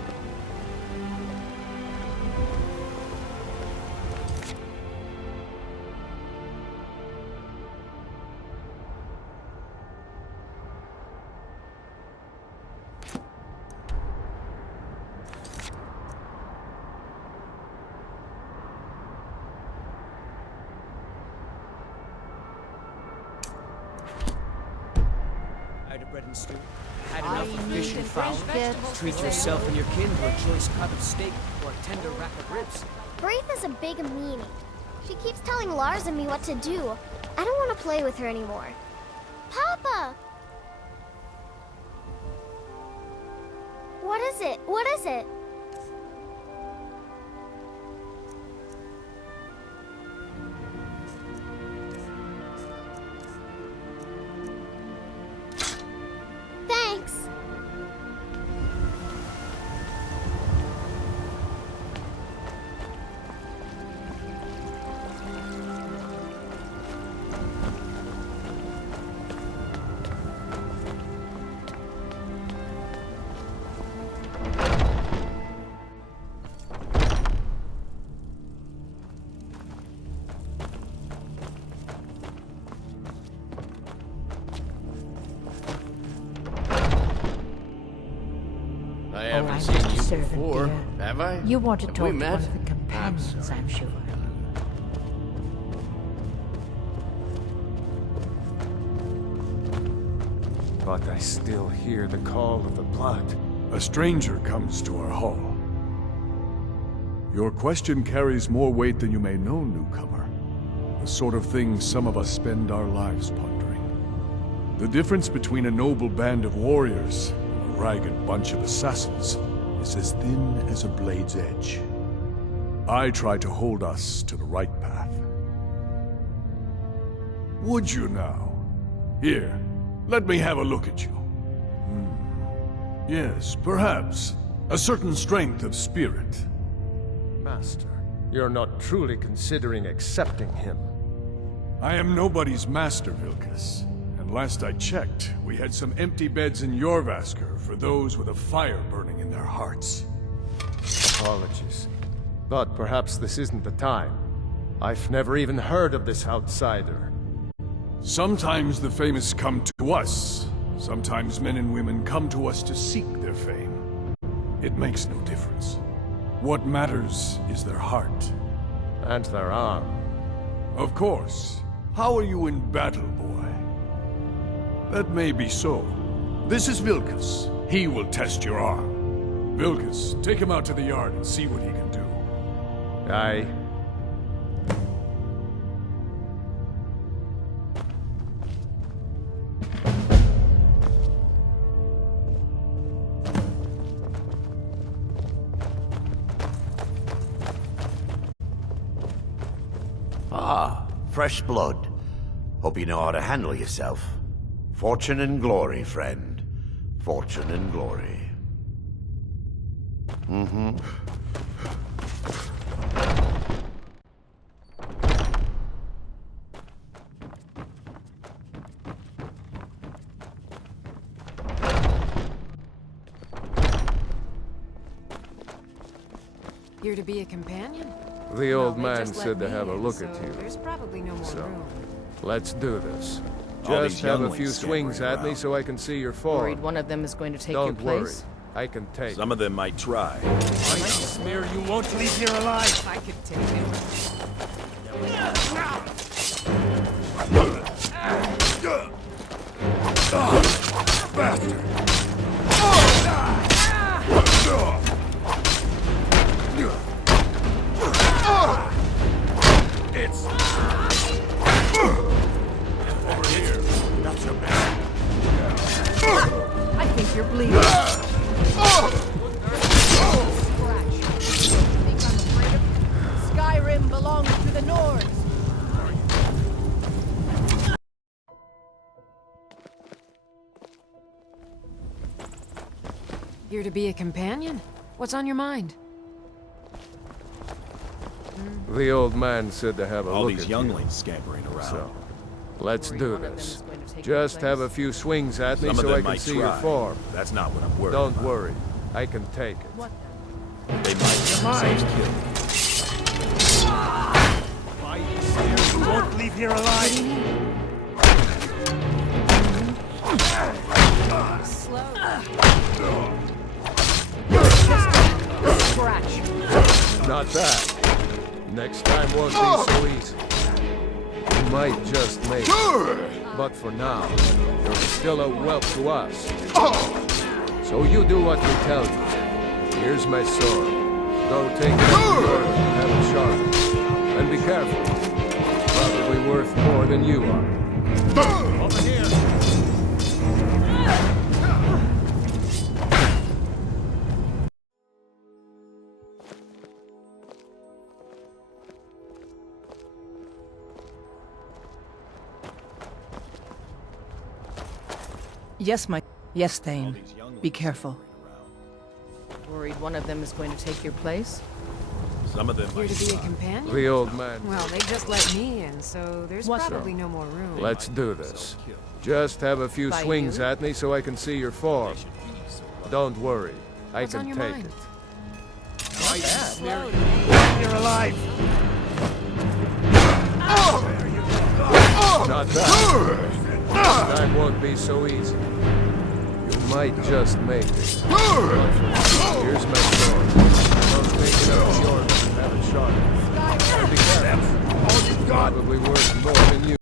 chicken stew. Had enough of I fish need and the fowl. fresh vegetables Treat for yourself sale. and your kin to a choice cut of steak or a tender rack of ribs. Braith is a big meanie. She keeps telling Lars and me what to do. I don't want to play with her anymore. Papa! What is it? What is it? Thanks. I Oh, haven't I'm seen just a you servant, before, dear. have I? You want to Have talk we to met? one of the companions, I'm sure. But I still hear the call of the blood. A stranger comes to our hall. Your question carries more weight than you may know, newcomer. The sort of thing some of us spend our lives pondering. The difference between a noble band of warriors and a ragged bunch of assassins is as thin as a blade's edge. I try to hold us to the right path. Would you now? Here, let me have a look at you. Yes, perhaps. A certain strength of spirit. Master, you're not truly considering accepting him. I am nobody's master, Vilkas. And last I checked, we had some empty beds in Jorvaskr for those with a fire burning in their hearts. Apologies. But perhaps this isn't the time. I've never even heard of this outsider. Sometimes the famous come to us. Sometimes men and women come to us to seek their fame. It makes no difference. What matters is their heart. And their arm. Of course. How are you in battle, boy? That may be so. This is Vilkas. He will test your arm. Vilkas, take him out to the yard and see what he can do. Aye. Ah, fresh blood. Hope you know how to handle yourself. Fortune and glory, friend. Fortune and glory. Mm-hmm. You're to be a companion? The old Well, they man just said let to me have a in, look so at you. There's probably no more So, room. let's do this. All Just these have a younglings few swings scampering at me around. so I can see your form. Worried one of them is going to take your Don't worry. place? I can take Some of them might try. I smear you won't leave here alive. I could take it. Bastard! It's... Over here. Not so bad. I think you're bleeding. Think I'm afraid of you? Skyrim belongs to the Nords. You're to be a companion? What's on your mind? The old man said to have a All look these at younglings scampering around. So, let's do one of them this. is going to take your Just place? have a few swings at me Some of so them I can might see your try. form. That's not what I'm worried Don't about. worry. I can take it. What They might get themselves killed. I smear you won't leave here alive. Slow. Scratch. Not bad. Next time won't be so easy. You might just make it. But for now, you're still a whelp to us. So you do what we tell you. Here's my sword. Go take it to York and have it sharpened. And be careful. It's probably worth more than you are. Over here! Yes, Thane. Be careful. Worried one of them is going to take your place? Some of them Here to be a companion? The old man. Well, they just let me in, so there's probably no more room. Let's do this. Just have a few By swings you? at me so I can see your form. Don't worry. I What's on can your take mind? it. You're alive! Not bad. This time won't be so easy. You might just make it. Here's my sword. Don't take it up to yours and have it sharpened. Be careful. It's probably worth more than you.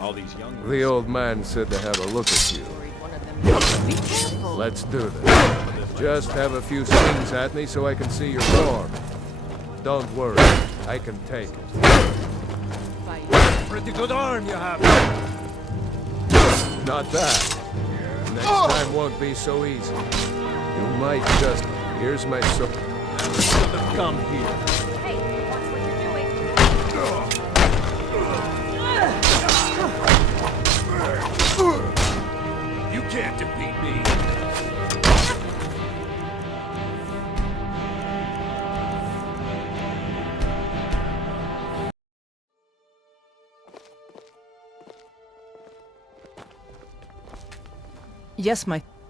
All these young The old man said to have a look at you. Be careful. Let's do this. Just have a few swings at me so I can see your form. Don't worry. I can take it. pretty good arm you have. Not bad. Next time won't be so easy. You might just... Here's my sword. Never should have come here. Hey, watch what you're doing. You can't defeat me.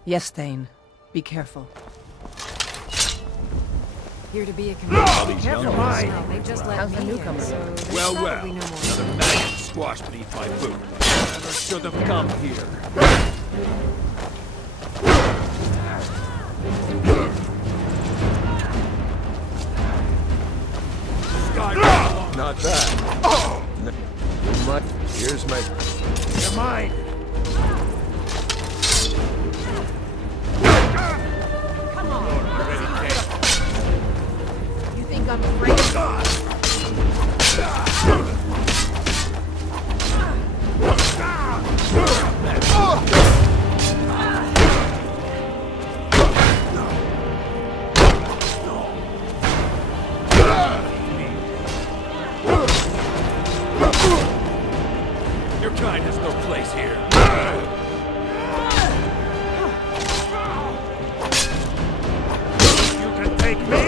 Yes, Thane. Be careful. Here to be a companion. Careful. Well, they just let How's me the in, newcomer? so there's Well, probably no more another room. maggot squashed beneath my boot. Never should have come here. Not bad. You might... Here's my... You're mine. Come on. You think I'm afraid? Your kind has no place here. You can take me.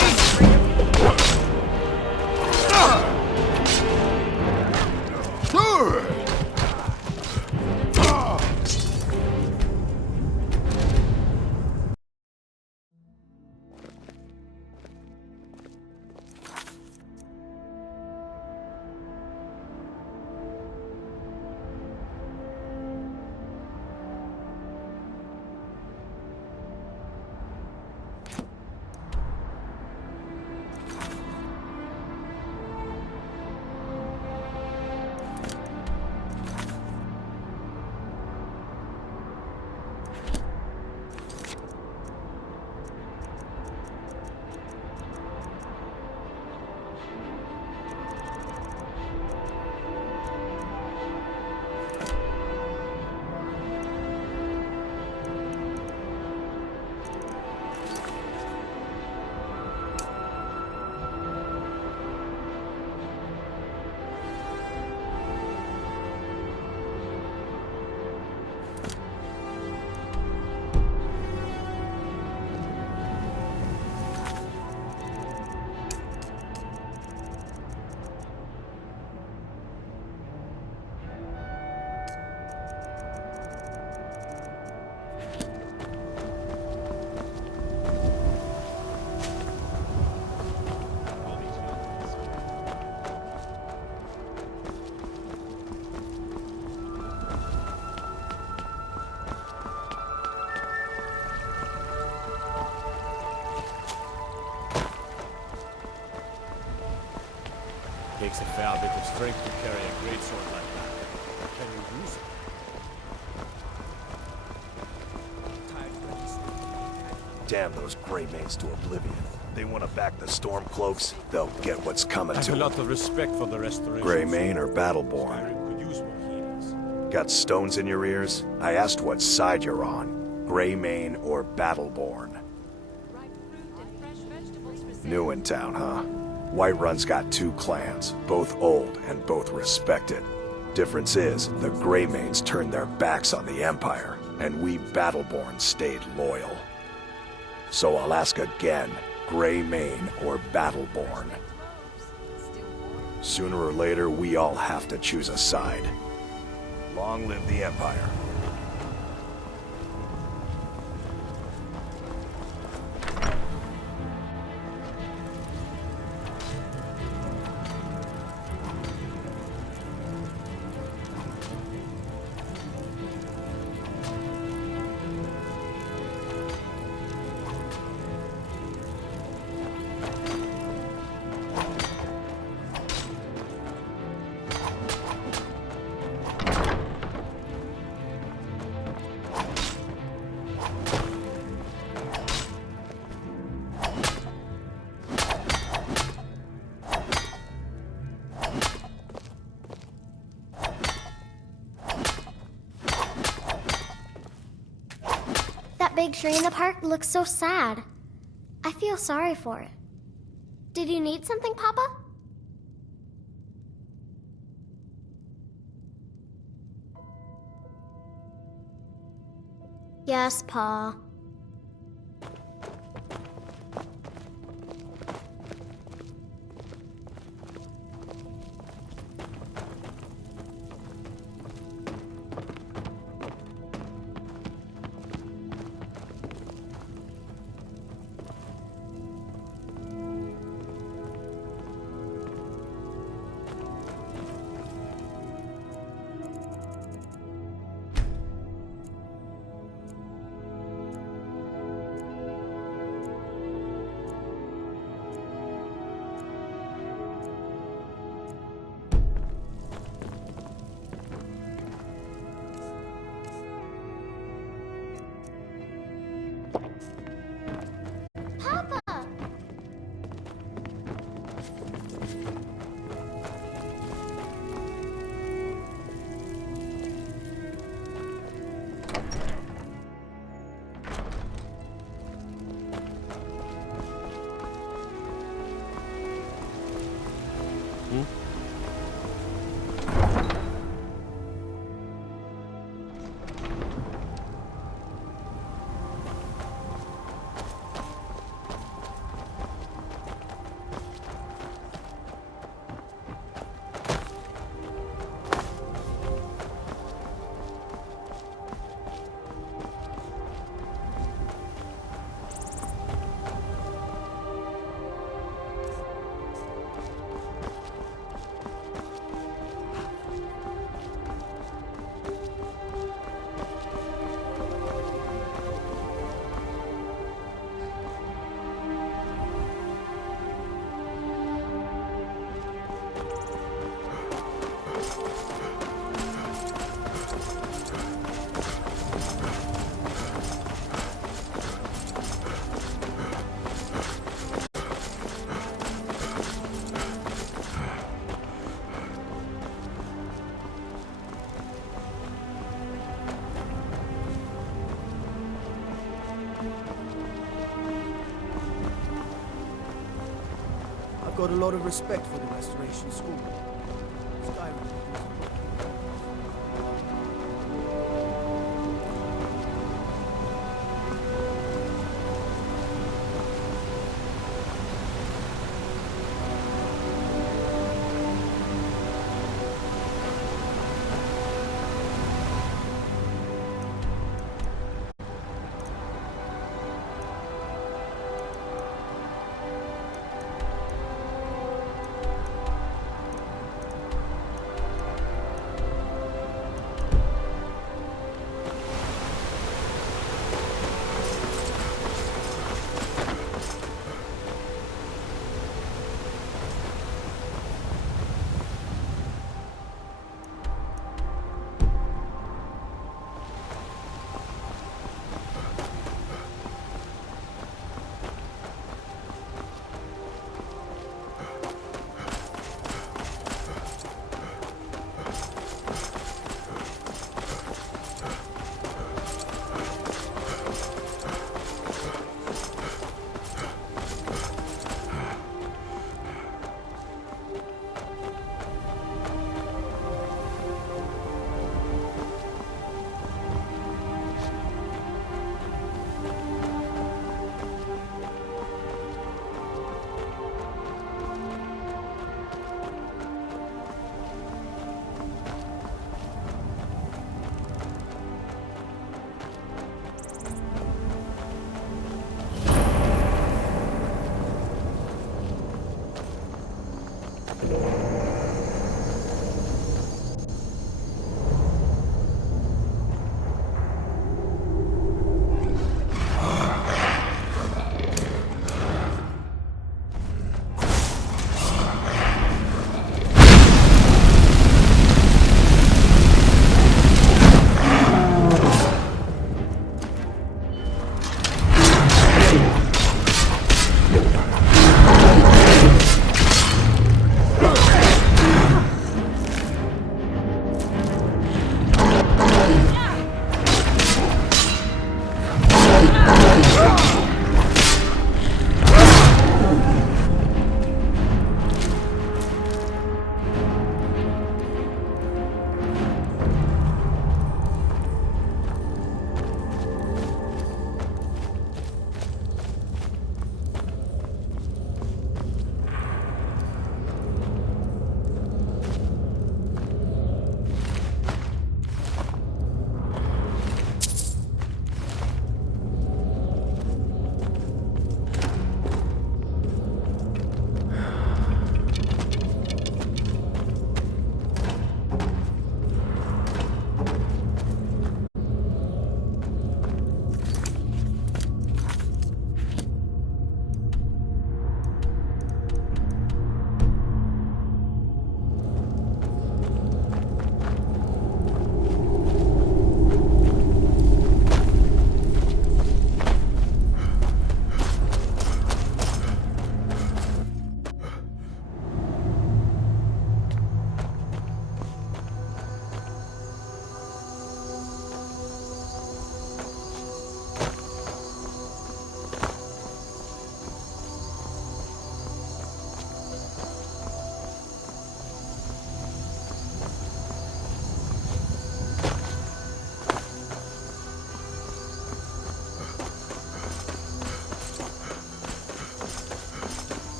Takes a fair bit of strength to carry a great sword like that. Can you use it? Damn those Greymanes to oblivion. They want to back the Stormcloaks, they'll get what's coming I have to a them. lot of respect for the restoration. Greymane or Battleborn? Skyrim could use more healers. Got stones in your ears? I asked what side you're on. Greymane or Battleborn? New in town, huh? Whiterun's got two clans, both old and both respected. Difference is, the Greymanes turned their backs on the Empire, and we Battleborn stayed loyal. So I'll ask again, Greymane or Battleborn? Sooner or later, we all have to choose a side. Long live the Empire. That big tree in the park looks so sad. I feel sorry for it. Did you need something, Papa? Yes, Pa. I've got a lot of respect for the Restoration School. Skyrim.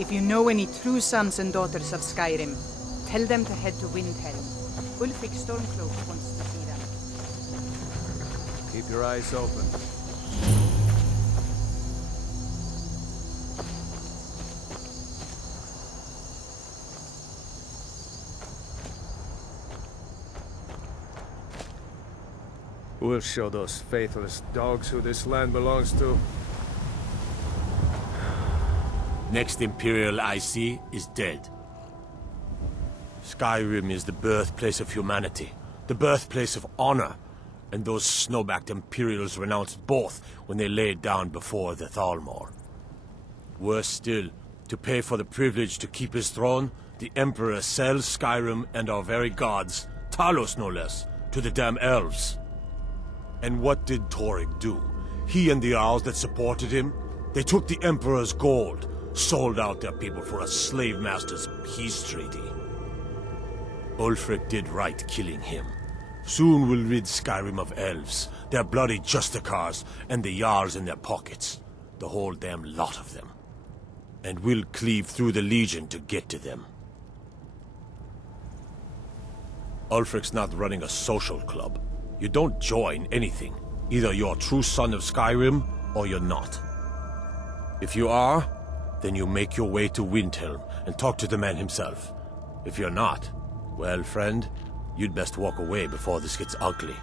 If you know any true sons and daughters of Skyrim, tell them to head to Windhelm. Ulfric Stormcloak wants to see them. Keep your eyes open. We'll show those faithless dogs who this land belongs to. Next Imperial I see is dead. Skyrim is the birthplace of humanity, the birthplace of honor, and those snow-backed Imperials renounced both when they laid down before the Thalmor. Worse still, to pay for the privilege to keep his throne, the Emperor sells Skyrim and our very gods, Talos no less, to the damn elves. And what did Torygg do? He and the Owls that supported him? They took the Emperor's gold, sold out their people for a slave master's peace treaty. Ulfric did right killing him. Soon we'll rid Skyrim of elves, their bloody justicars, and the Jarls in their pockets. The whole damn lot of them. And we'll cleave through the Legion to get to them. Ulfric's not running a social club. You don't join anything. Either you're a true son of Skyrim, or you're not. If you are, then you make your way to Windhelm and talk to the man himself. If you're not, well, friend, you'd best walk away before this gets ugly.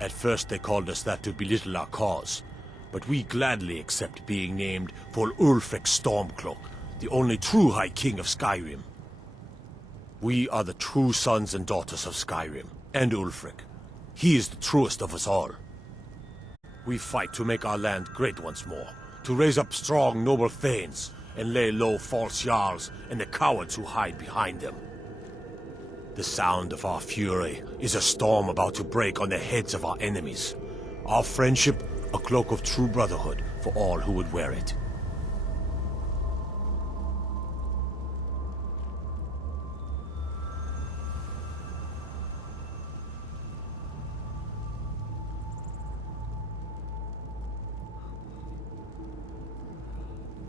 At first they called us that to belittle our cause, but we gladly accept being named for Ulfric Stormcloak, the only true High King of Skyrim. We are the true sons and daughters of Skyrim, and Ulfric. He is the truest of us all. We fight to make our land great once more, to raise up strong, noble thanes, and lay low false Jarls and the cowards who hide behind them. The sound of our fury is a storm about to break on the heads of our enemies. Our friendship, a cloak of true brotherhood for all who would wear it.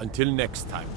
Until next time.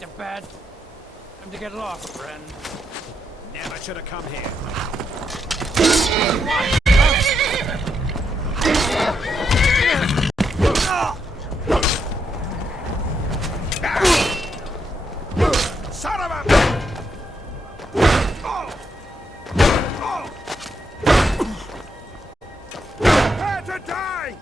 to bed. Time to get lost, friend. Never should have come here. Son of a... Prepare to die!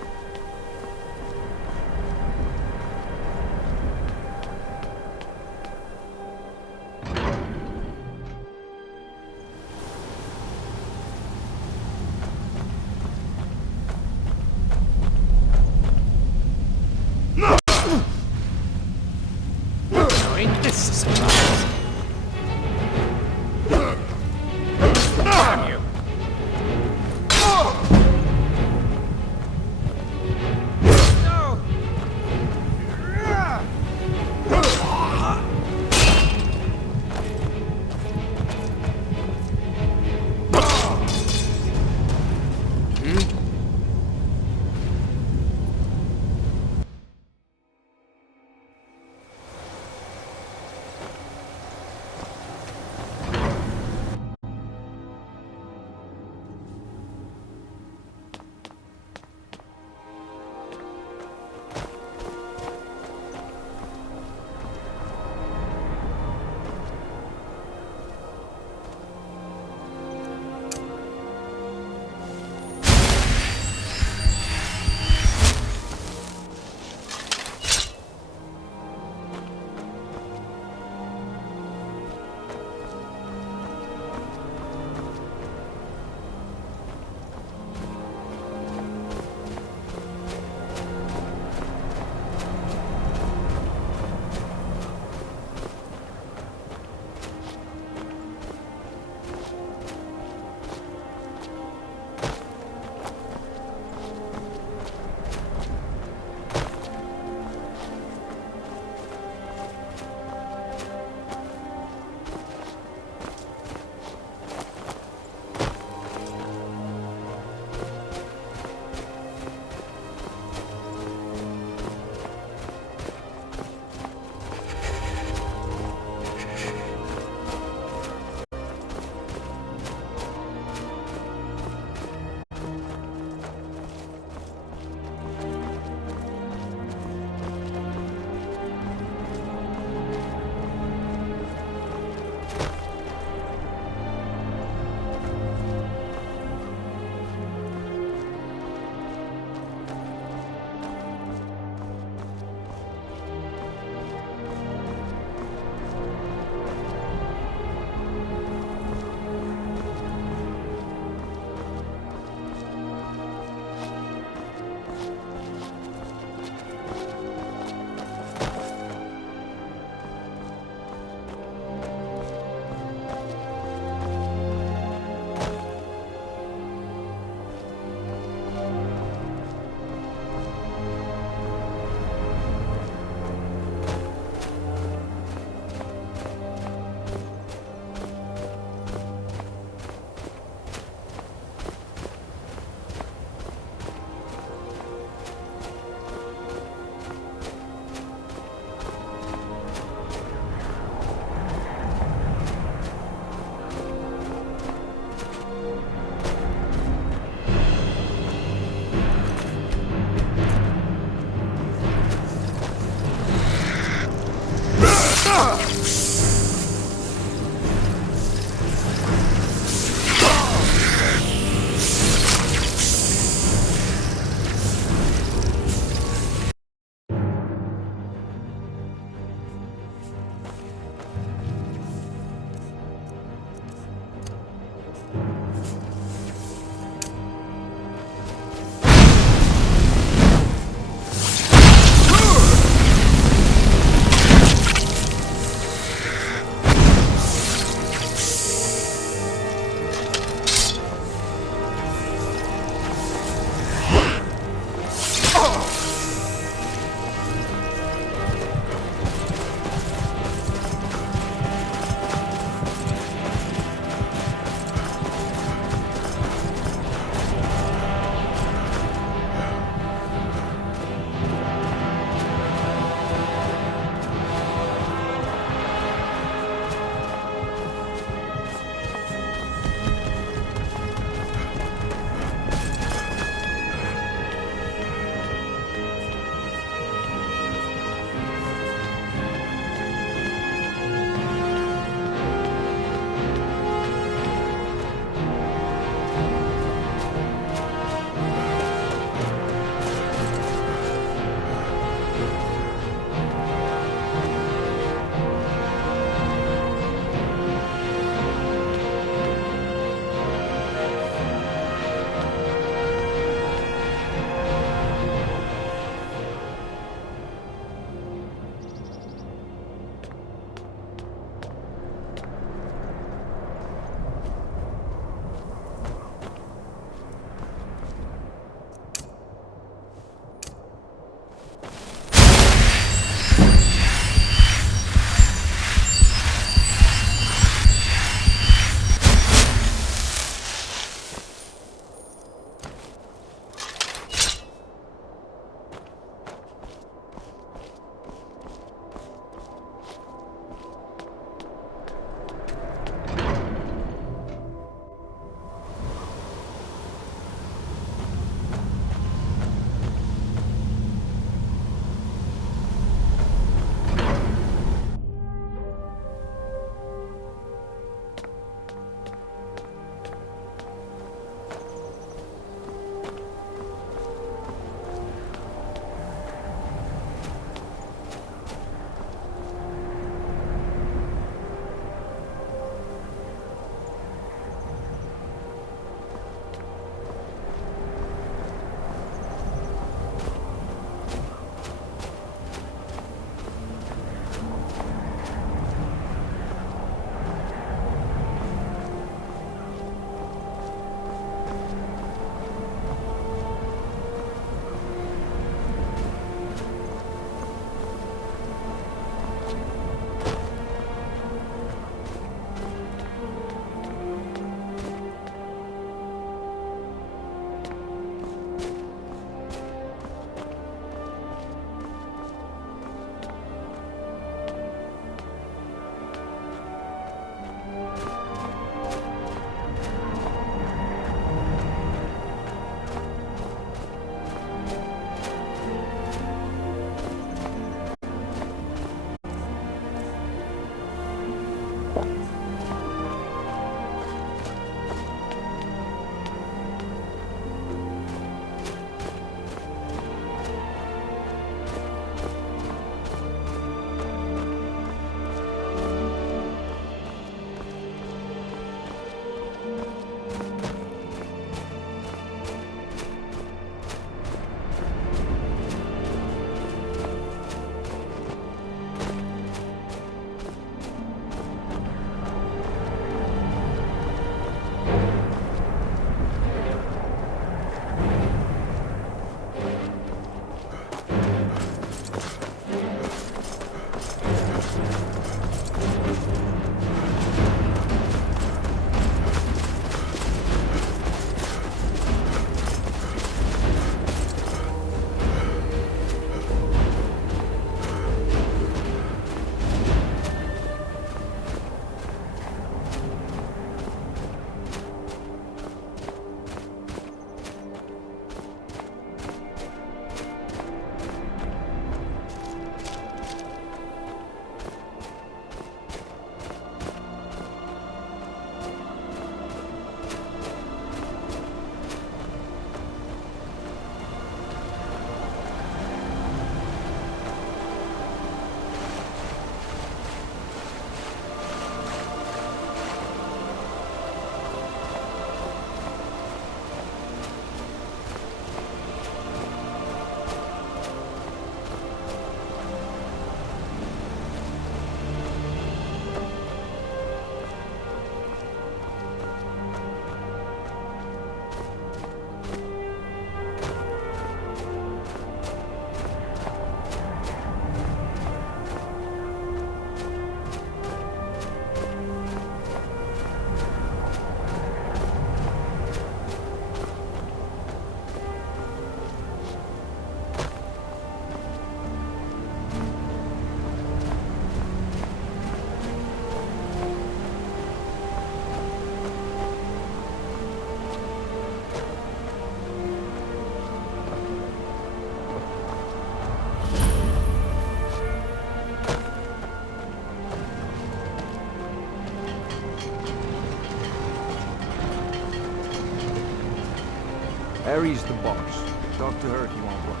Harry's the boss. Talk to her if you want one.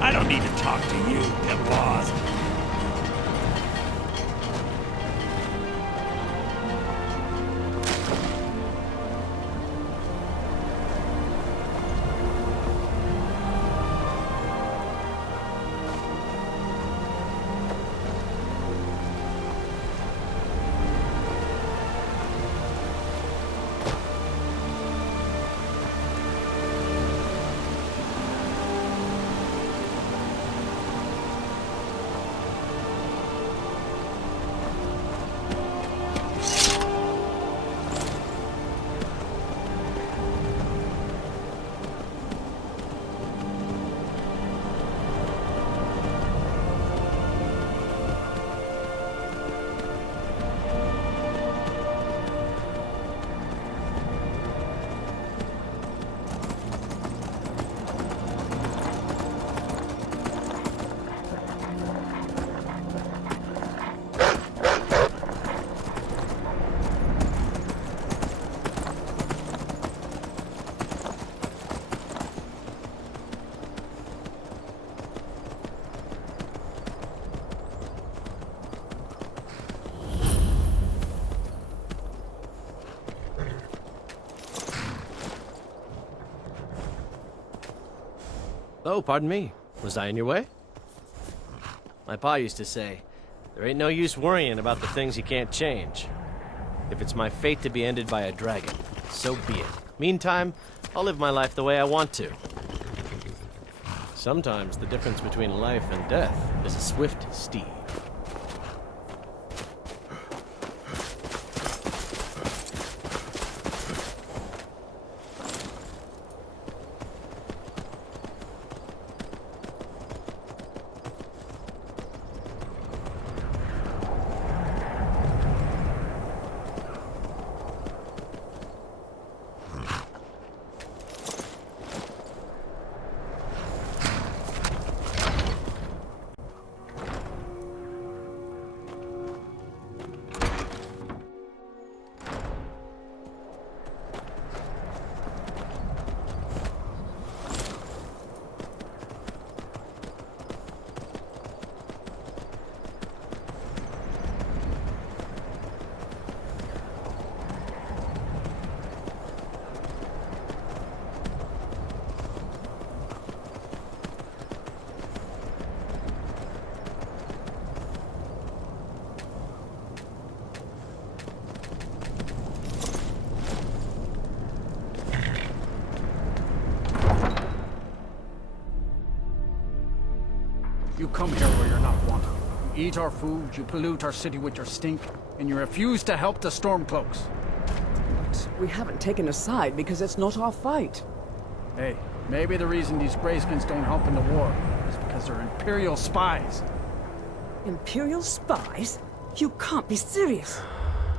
I don't need to talk to you, Pimlaws. Oh, pardon me. Was I in your way? My pa used to say, there ain't no use worrying about the things you can't change. If it's my fate to be ended by a dragon, so be it. Meantime, I'll live my life the way I want to. Sometimes the difference between life and death is a swift steed. You come here where you're not wanted. You eat our food, you pollute our city with your stink, and you refuse to help the Stormcloaks. But we haven't taken a side because it's not our fight. Hey, maybe the reason these Greyskins don't help in the war is because they're Imperial spies. Imperial spies? You can't be serious.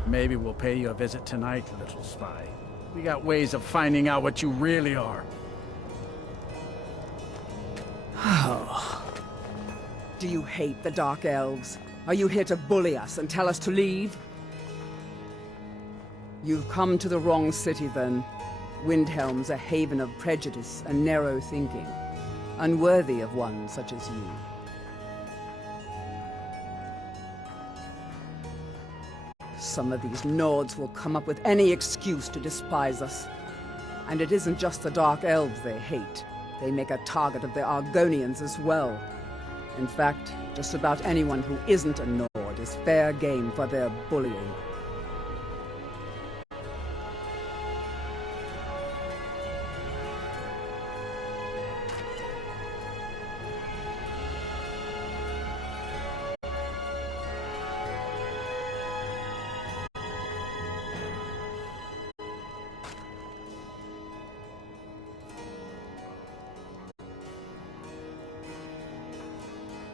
Maybe we'll pay you a visit tonight, little spy. We got ways of finding out what you really are. Oh. Do you hate the Dark Elves? Are you here to bully us and tell us to leave? You've come to the wrong city, then. Windhelm's a haven of prejudice and narrow thinking, unworthy of one such as you. Some of these Nords will come up with any excuse to despise us. And it isn't just the Dark Elves they hate. They make a target of the Argonians as well. In fact, just about anyone who isn't a Nord is fair game for their bullying.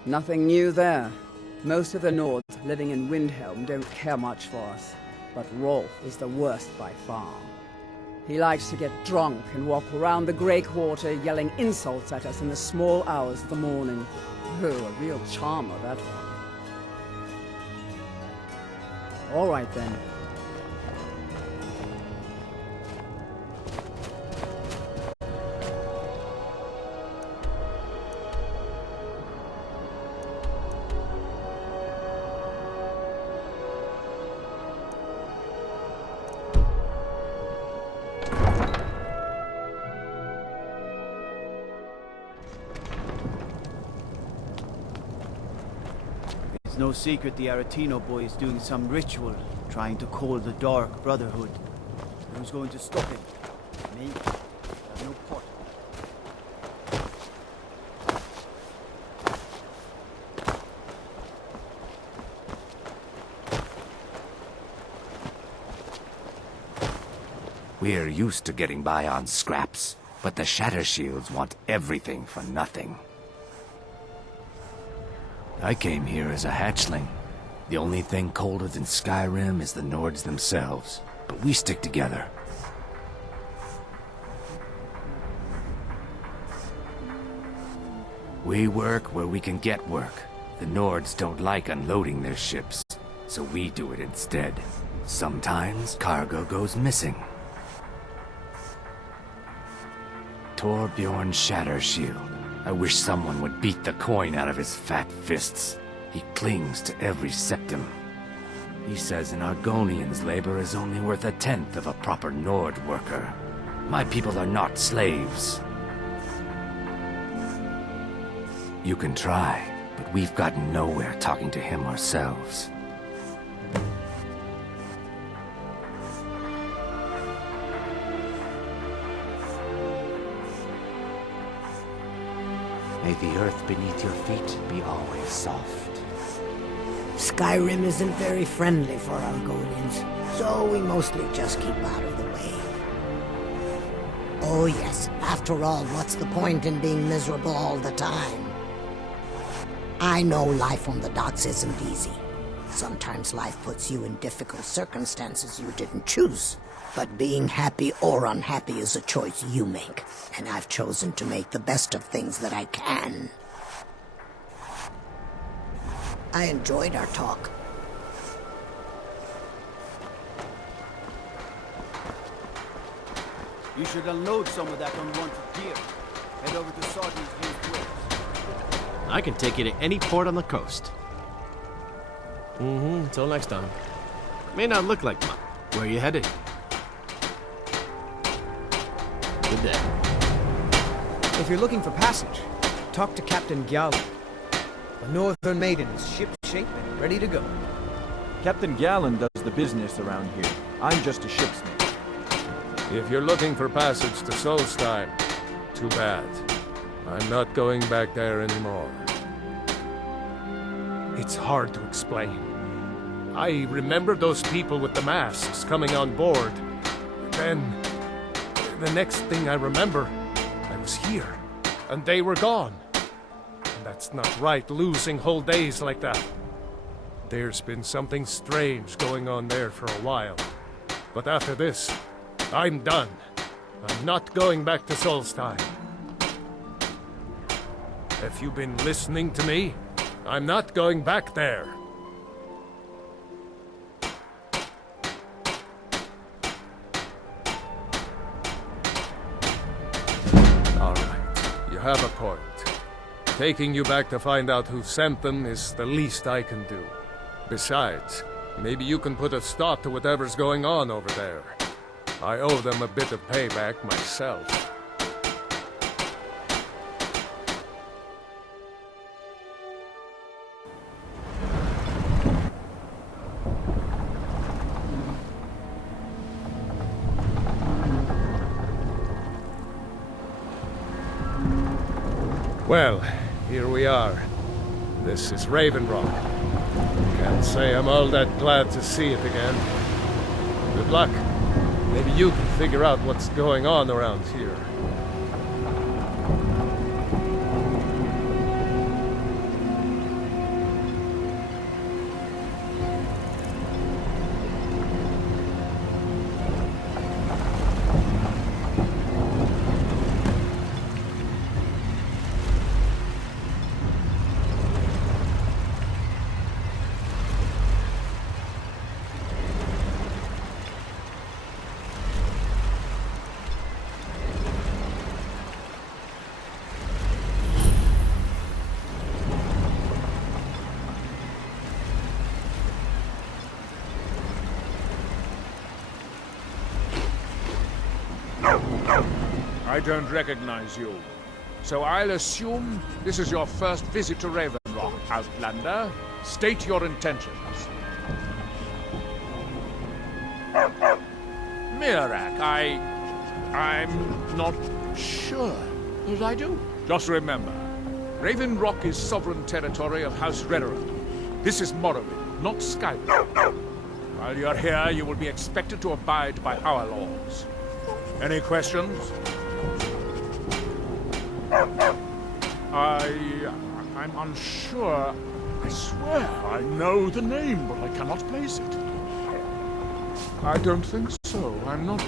Nothing new there. Most of the Nords living in Windhelm don't care much for us, but Rolf is the worst by far. He likes to get drunk and walk around the Grey Quarter yelling insults at us in the small hours of the morning. Oh, a real charmer, that one. All right then, no secret the Aretino boy is doing some ritual, trying to call the Dark Brotherhood. Who's going to stop him? Me? I have no part. We're used to getting by on scraps, but the Shatter Shields want everything for nothing. I came here as a hatchling. The only thing colder than Skyrim is the Nords themselves, but we stick together. We work where we can get work. The Nords don't like unloading their ships, so we do it instead. Sometimes cargo goes missing. Torbjorn Shatter Shield. I wish someone would beat the coin out of his fat fists. He clings to every septum. He says an Argonian's labor is only worth a tenth of a proper Nord worker. My people are not slaves. You can try, but we've gotten nowhere talking to him ourselves. May the earth beneath your feet be always soft. Skyrim isn't very friendly for Argonians, so we mostly just keep out of the way. Oh yes, after all, what's the point in being miserable all the time? I know life on the docks isn't easy. Sometimes life puts you in difficult circumstances you didn't choose. But being happy or unhappy is a choice you make, and I've chosen to make the best of things that I can. I enjoyed our talk. You should unload some of that unwanted gear. Head over to Sardi's used wares. I can take you to any port on the coast. Until next time. May not look like much. Where are you headed? Good day. If you're looking for passage, talk to Captain Gjallan. The Northern Maiden is ship-shape and ready to go. Captain Gjallan does the business around here. I'm just a shipsmith. If you're looking for passage to Solstheim, too bad. I'm not going back there anymore. It's hard to explain. I remember those people with the masks coming on board. Then, the next thing I remember, I was here, and they were gone. And that's not right, losing whole days like that. There's been something strange going on there for a while. But after this, I'm done. I'm not going back to Solstheim. If you've been listening to me, I'm not going back there. All right, you have a point. Taking you back to find out who sent them is the least I can do. Besides, maybe you can put a stop to whatever's going on over there. I owe them a bit of payback myself. Well, here we are. This is Raven Rock. Can't say I'm all that glad to see it again. Good luck. Maybe you can figure out what's going on around here. I don't recognize you. So I'll assume this is your first visit to Raven Rock, Outlander? State your intentions. Mirak, I'm not sure that I do. Just remember, Raven Rock is sovereign territory of House Redoran. This is Morrowind, not Skyrim. While you're here, you will be expected to abide by our laws. Any questions? I'm unsure. I swear I know the name, but I cannot place it. I don't think so. I'm not...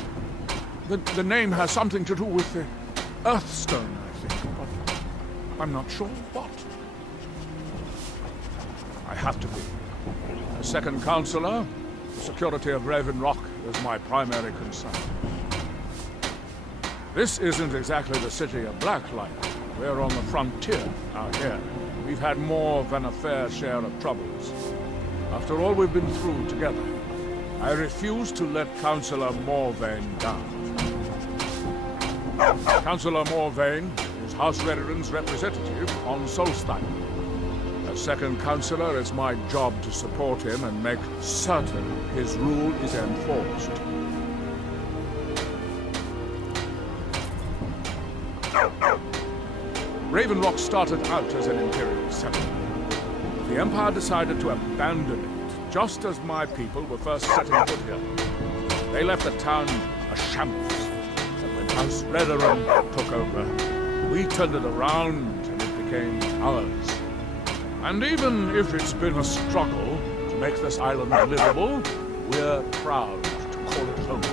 The name has something to do with the Earthstone, I think, but I'm not sure what. I have to be. As second counselor, the security of Raven Rock is my primary concern. This isn't exactly the city of Blacklight. We're on the frontier out here. We've had more than a fair share of troubles. After all we've been through together, I refuse to let Councillor Morvain down. Councillor Morvain is House Redoran's representative on Solstein. As second councillor, it's my job to support him and make certain his rule is enforced. Raven Rock started out as an Imperial settlement. The Empire decided to abandon it, just as my people were first setting foot here. They left the town a shambles. And when House Redoran took over, we turned it around and it became ours. And even if it's been a struggle to make this island livable, we're proud to call it home.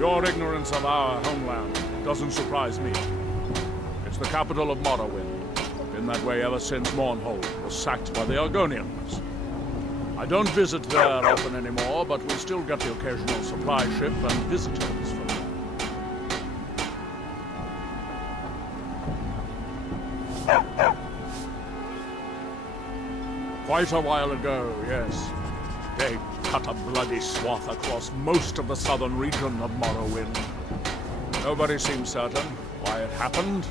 Your ignorance of our homeland doesn't surprise me. It's the capital of Morrowind. Been that way ever since Mournhold was sacked by the Argonians. I don't visit there often anymore, but we still get the occasional supply ship and visitors from there. Quite a while ago, yes. They cut a bloody swath across most of the southern region of Morrowind. Nobody seems certain why it happened.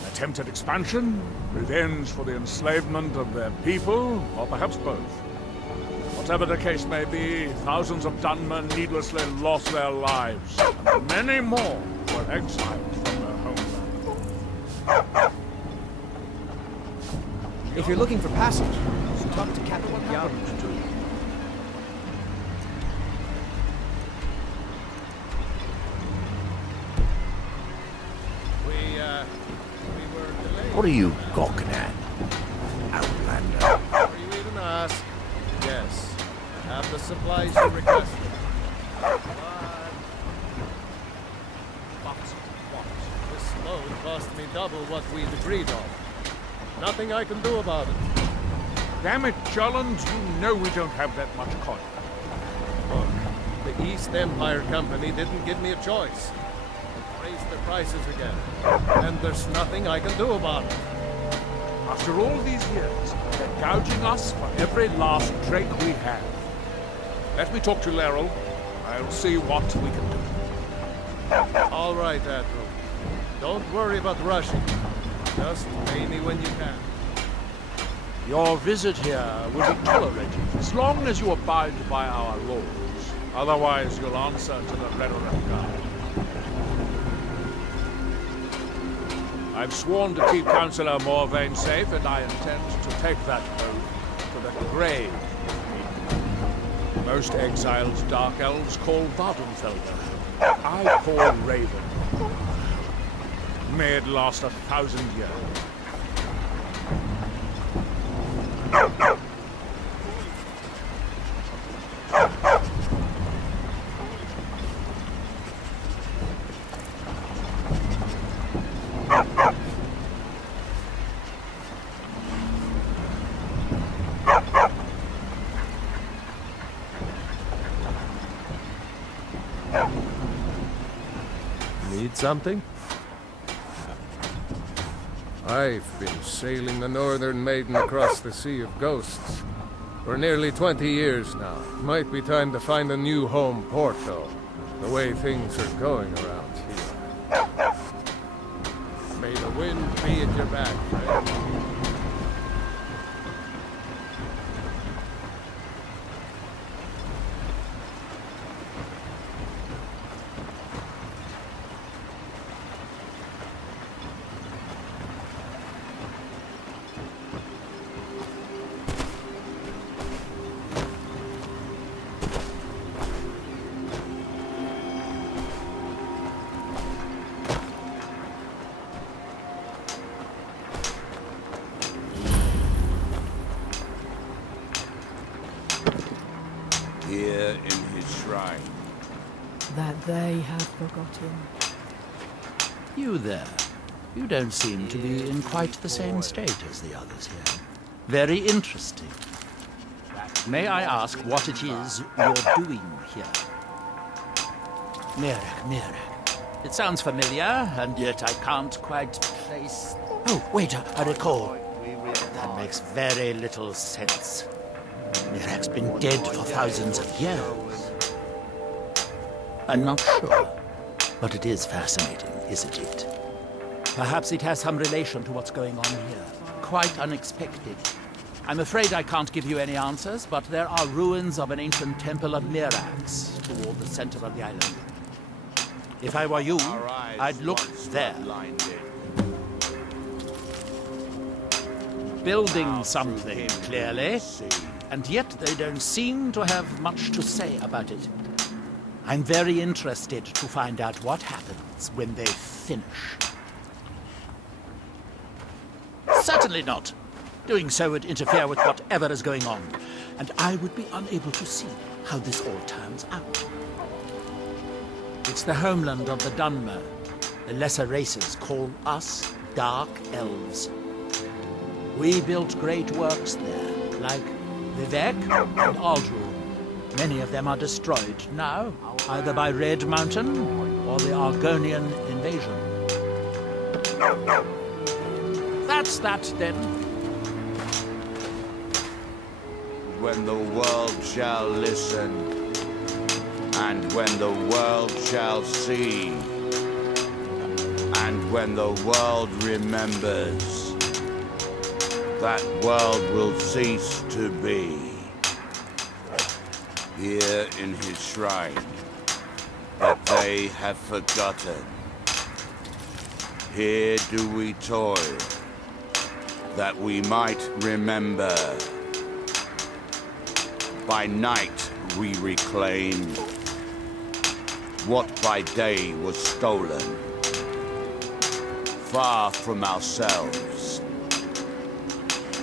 An attempted expansion, revenge for the enslavement of their people, or perhaps both. Whatever the case may be, thousands of Dunmen needlessly lost their lives, and many more were exiled from their homeland. If you're looking for passage, talk to Captain Gallant. What are you gawking at, Outlander? Are you even ask? Yes. I have the supplies you requested. But what? This load cost me double what we'd agreed on. Nothing I can do about it. Damn it, Jolland, you know we don't have that much coin. Look, the East Empire Company didn't give me a choice. Raised the prices again. And there's nothing I can do about it. After all these years, they're gouging us for every last drake we have. Let me talk to Laeral. I'll see what we can do. All right, Admiral. Don't worry about rushing. Just pay me when you can. Your visit here will be tolerated as long as you abide by our laws. Otherwise, you'll answer to the Redoran Guard. I've sworn to keep Councillor Morvain safe, and I intend to take that oath to the grave. Most exiled Dark Elves call Vardenfelder. I call Raven. May it last 1,000 years. Need something? I've been sailing the Northern Maiden across the Sea of Ghosts for nearly 20 years now. Might be time to find a new home port, though, the way things are going around here. May the wind be at your back, friend. shrine. That they have forgotten. You there. You don't seem to be in quite the same state as the others here. Very interesting. May I ask what it is you're doing here? Mirek. It sounds familiar, and yet I can't quite place... Oh, wait, I recall. That makes very little sense. Mirek's been dead for thousands of years. I'm not sure, but it is fascinating, isn't it? Perhaps it has some relation to what's going on here. Quite unexpected. I'm afraid I can't give you any answers, but there are ruins of an ancient temple of Mirax toward the center of the island. If I were you, I'd look there. Building something, clearly, and yet they don't seem to have much to say about it. I'm very interested to find out what happens when they finish. Certainly not. Doing so would interfere with whatever is going on, and I would be unable to see how this all turns out. It's the homeland of the Dunmer. The lesser races call us Dark Elves. We built great works there, like Vivek and Aldrune. Many of them are destroyed now, either by Red Mountain or the Argonian invasion. That's that, then. When the world shall listen, and when the world shall see, and when the world remembers, that world will cease to be. Here in his shrine, that they have forgotten. Here do we toil, that we might remember. By night we reclaim what by day was stolen. Far from ourselves,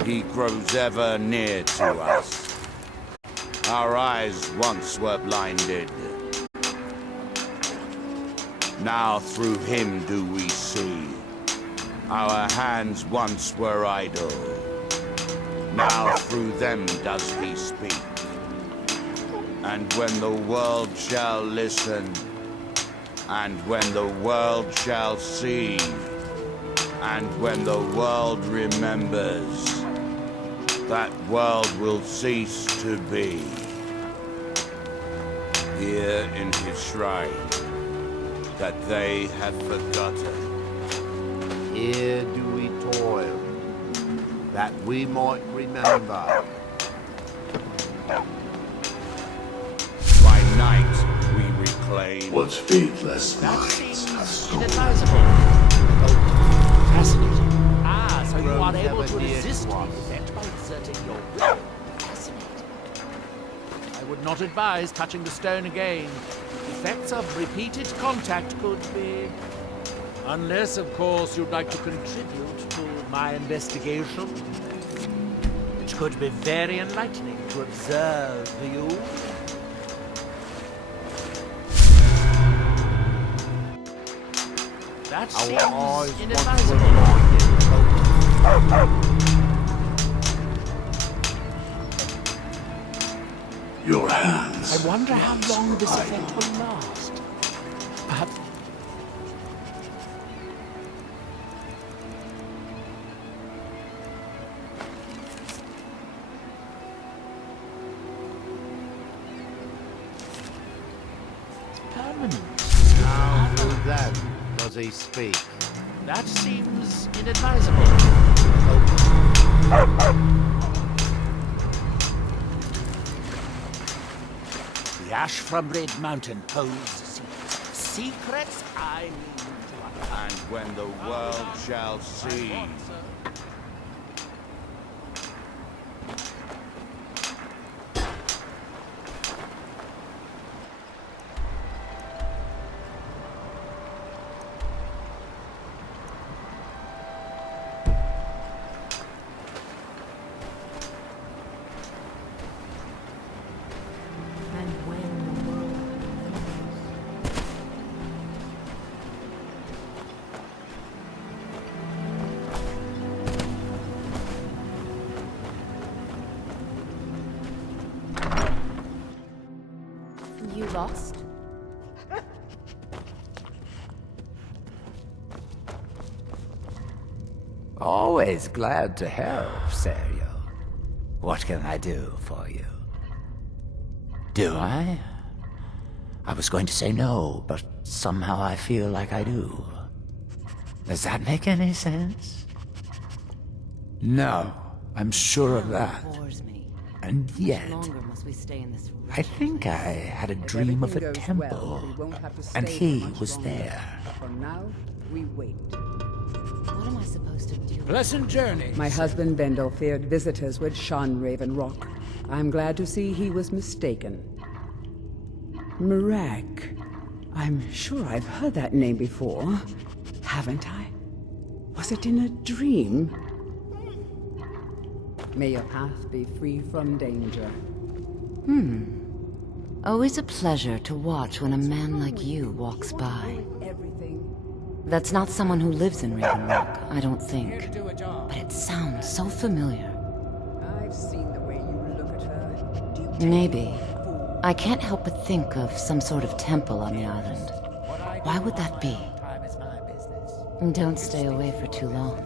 he grows ever near to us. Our eyes once were blinded. Now through him do we see. Our hands once were idle. Now through them does he speak. And when the world shall listen, and when the world shall see, and when the world remembers, that world will cease to be. Here in his shrine, that they have forgotten. Here do we toil, that we might remember. By night we reclaim what's faithless That minds seems have stolen. inadvisable. Oh, fascinating. Ah, so you are able to resist the effect by exerting your will. Fascinating. I would not advise touching the stone again. Effects of repeated contact could be... Unless, of course, you'd like to contribute to my investigation. Which could be very enlightening to observe you. That seems inadvisable. Your hands. I wonder how long this effect will last. Perhaps... It's permanent. Now through them does he speak. That seems inadvisable. The ash from Red Mountain holds secrets. Secrets I mean to uncover. And when the world shall see, And when the world lost? Always glad to help, Serio. What can I do for you? Do I? I was going to say no, but somehow I feel like I do. Does that make any sense? No, I'm sure of that. Bores me. And yet, How much longer must we stay in this I think I had a dream of a temple, and he was there. For now, we wait. What am I supposed to do? Pleasant journey. My husband Bendel feared visitors would shun Raven Rock. I'm glad to see he was mistaken. Mirak. I'm sure I've heard that name before. Haven't I? Was it in a dream? May your path be free from danger. Always a pleasure to watch when a man like you walks by. That's not someone who lives in Raven Rock, I don't think. But it sounds so familiar. I've seen the way you look at her. Maybe. I can't help but think of some sort of temple on the island. Why would that be? Don't stay away for too long.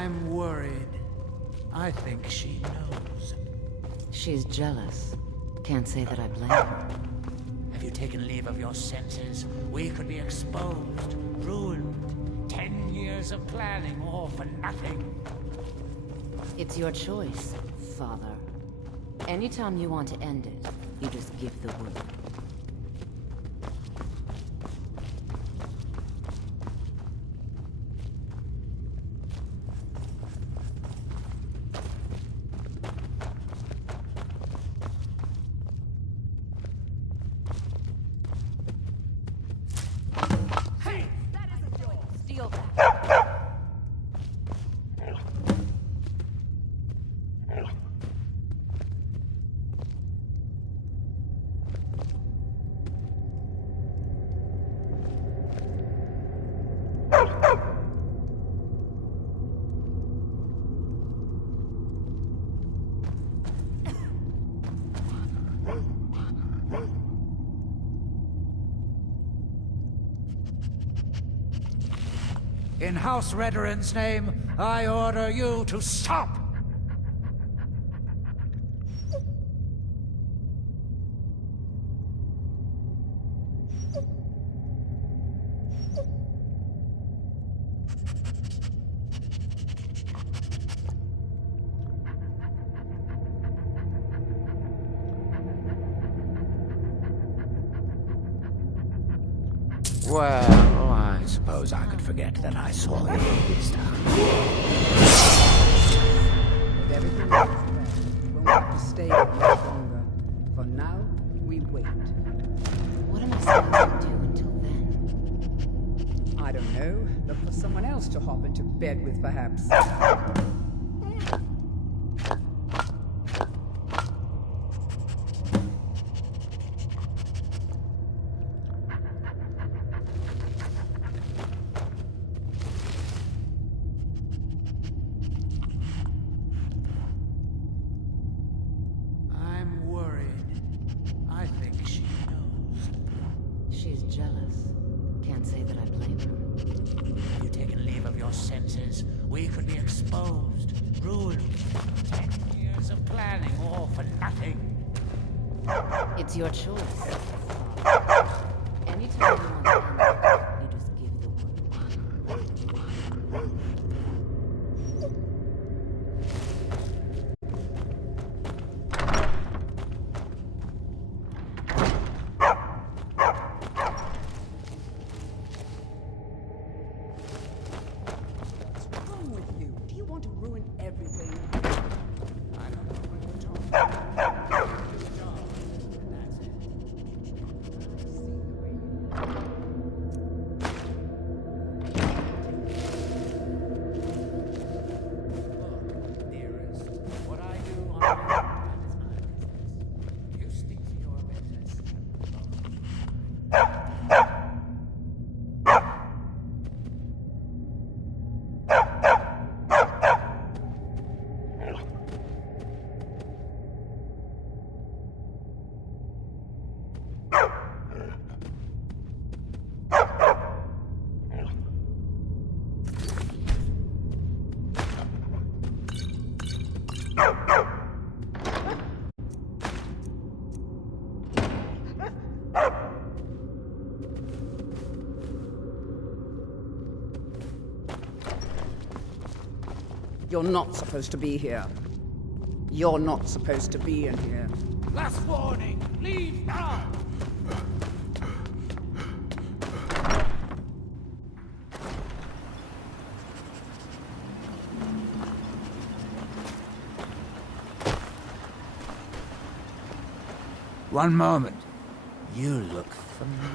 I'm worried. I think she knows. She's jealous. Can't say that I blame her. Have you taken leave of your senses? We could be exposed, ruined. 10 years of planning, all for nothing. It's your choice, Father. Anytime you want to end it, you just give the word. In House Redoran's name, I order you to stop! Well, I suppose I could forget that I saw you this time. With everything else there, we won't have to stay here much longer. For now, we wait. What am I supposed to do until then? I don't know. Look for someone else to hop into bed with, perhaps. I'm worried. I think she knows. She's jealous. Can't say that I blame her. Have you taken leave of your senses? We could be exposed, ruined. 10 years of planning, all for nothing. It's your choice. Anytime you want to, you just give the word. What's wrong with you? Do you want to ruin everything? I don't know what you're talking about. This job. That's it. I see the way you Look, dearest, what I do on that is my business. You stick to your business. You're not supposed to be here. You're not supposed to be in here. Last warning! Leave now! One moment. You look familiar.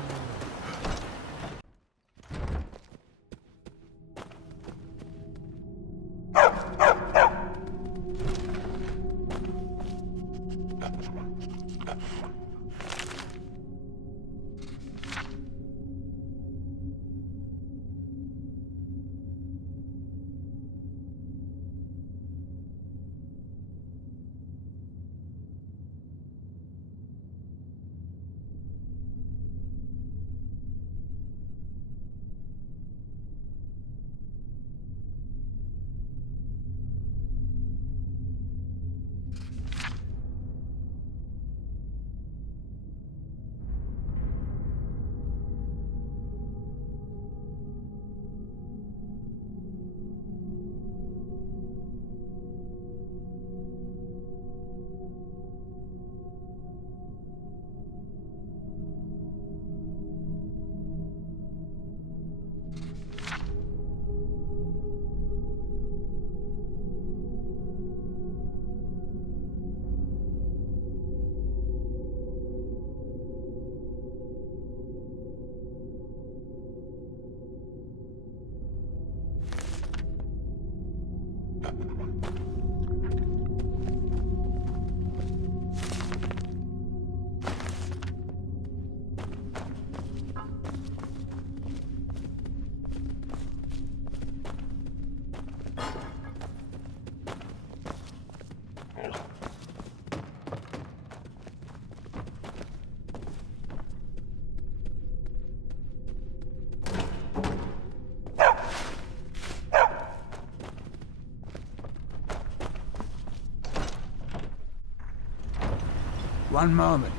one moment.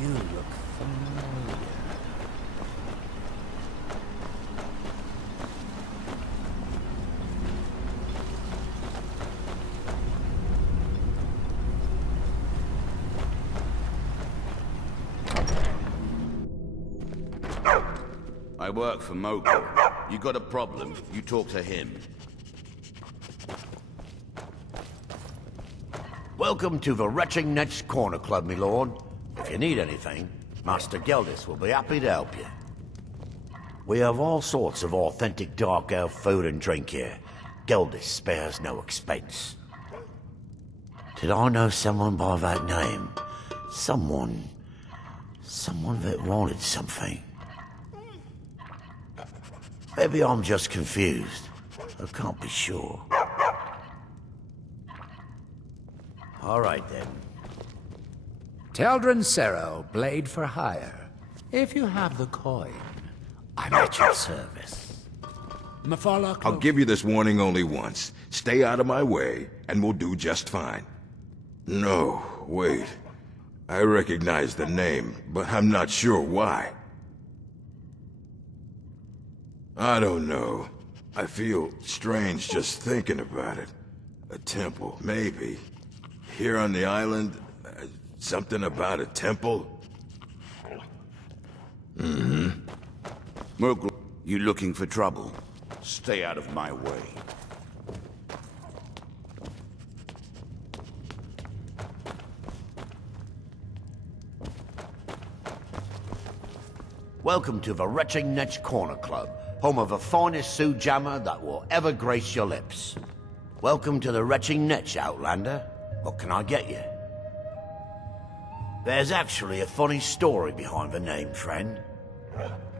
You look familiar. I work for Mogul. You got a problem, you talk to him. Welcome to the Retching Netch Corner Club, my lord. If you need anything, Master Geldis will be happy to help you. We have all sorts of authentic dark elf food and drink here. Geldis spares no expense. Did I know someone by that name? Someone that wanted something. Maybe I'm just confused. I can't be sure. All right, then. Teldrin Cerro, blade for hire. If you have the coin, I'm at your service. Mafala I'll give you this warning only once. Stay out of my way, and we'll do just fine. No, wait. I recognize the name, but I'm not sure why. I don't know. I feel strange just thinking about it. A temple, maybe. Here on the island, something about a temple? Mm-hmm. Mogul, you looking for trouble? Stay out of my way. Welcome to the Retching Netch Corner Club, home of the finest Sujamma that will ever grace your lips. Welcome to the Retching Netch, Outlander. What can I get you? There's actually a funny story behind the name, friend.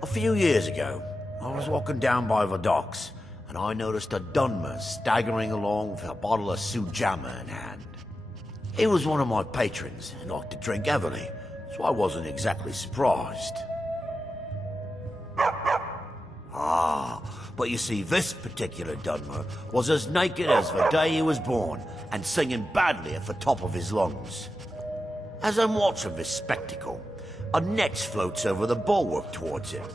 A few years ago, I was walking down by the docks, and I noticed a Dunmer staggering along with a bottle of Sujamma in hand. He was one of my patrons and liked to drink heavily, so I wasn't exactly surprised. But you see, this particular Dunmer was as naked as the day he was born, and singing badly at the top of his lungs. As I'm watching this spectacle, a netch floats over the bulwark towards him.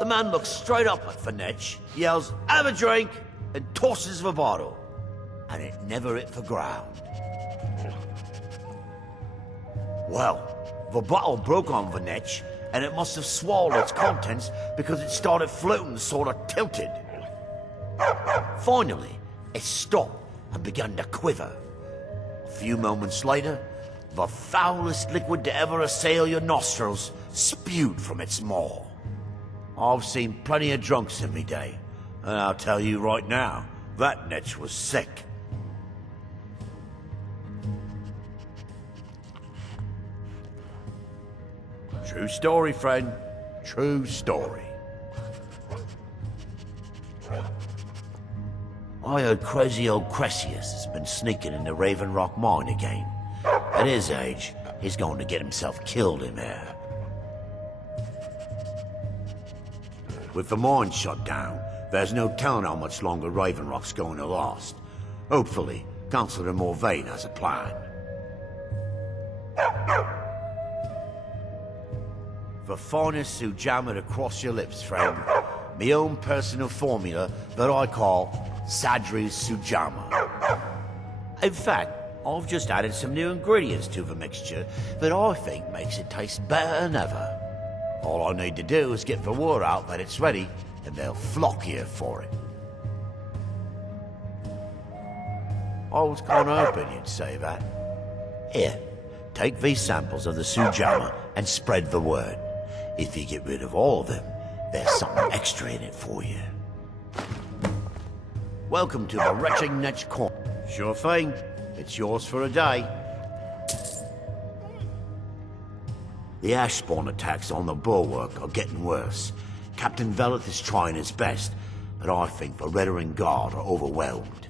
The man looks straight up at the netch, yells, "Have a drink!" and tosses the bottle. And it never hit the ground. Well, the bottle broke on the netch, and it must have swallowed its contents because it started floating sort of tilted. Finally, it stopped and began to quiver. A few moments later, the foulest liquid to ever assail your nostrils spewed from its maw. I've seen plenty of drunks in me day, and I'll tell you right now, that netch was sick. True story, friend. True story. I heard crazy old Cressius has been sneaking in the Raven Rock mine again. At his age, he's going to get himself killed in there. With the mine shut down, there's no telling how much longer Raven Rock's going to last. Hopefully, Councillor Morvain has a plan. The finest Sujamma to cross your lips, friend. My own personal formula that I call Sadri's Sujamma. In fact, I've just added some new ingredients to the mixture that I think makes it taste better than ever. All I need to do is get the word out that it's ready, and they'll flock here for it. I was kind of hoping you'd say that. Here, take these samples of the Sujamma and spread the word. If you get rid of all of them, there's something extra in it for you. Welcome to the Retching Netch Corner. Sure thing. It's yours for a day. The ash spawn attacks on the bulwark are getting worse. Captain Veleth is trying his best, but I think the Reddering Guard are overwhelmed.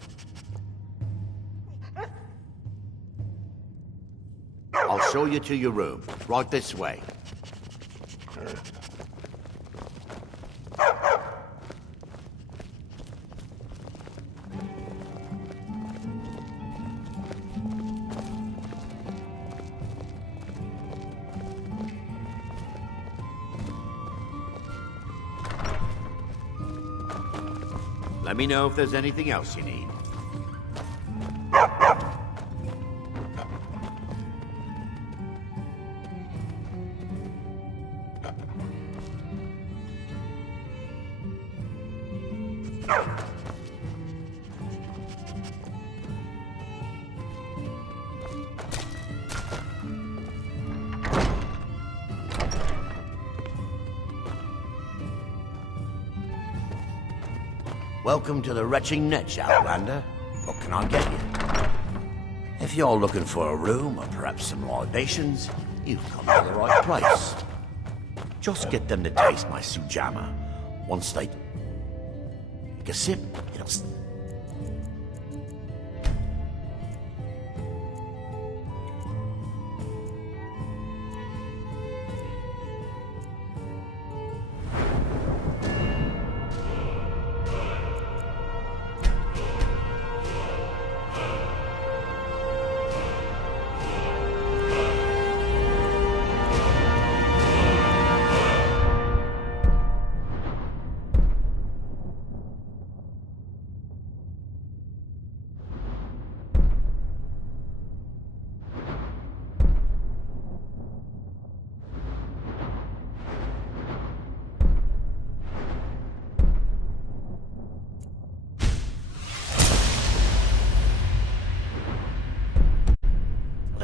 I'll show you to your room. Right this way. Let me know if there's anything else you need. Welcome to the Retching Niche, Outlander. What can I get you? If you're looking for a room or perhaps some libations, you've come to the right place. Just get them to taste my sujama. Once they take a sip, it'll...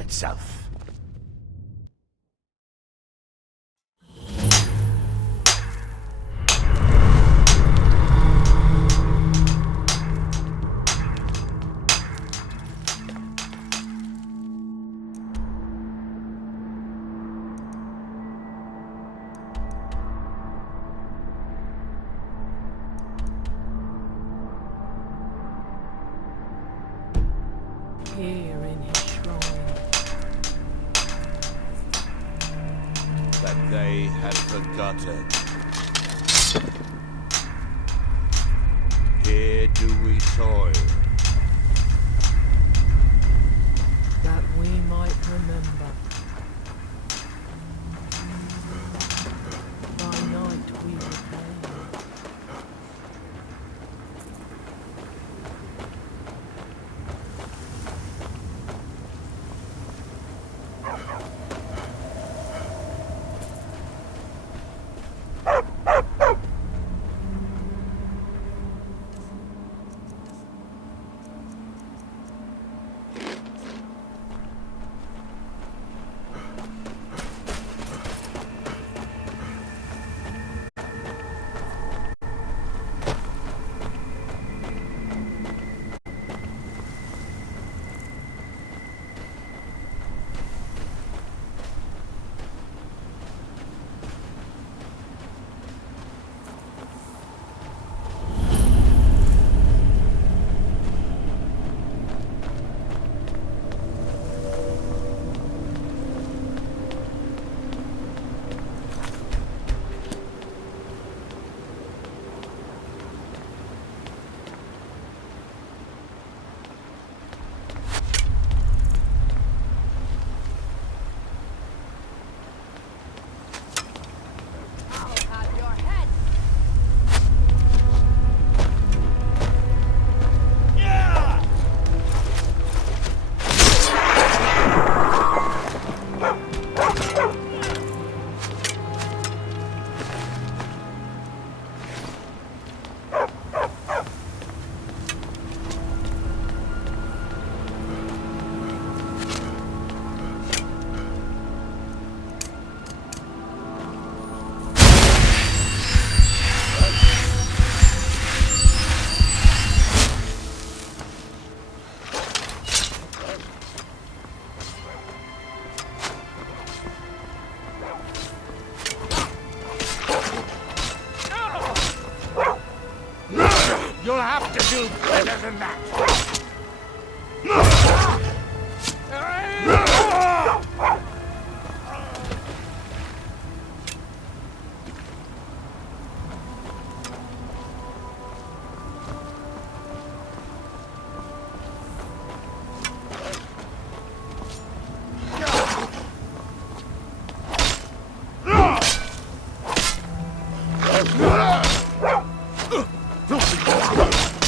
South. Here in his shrine. That they had forgotten. Here do we toil. That we might remember. By night we repay. You'll have to do better than that. Filthy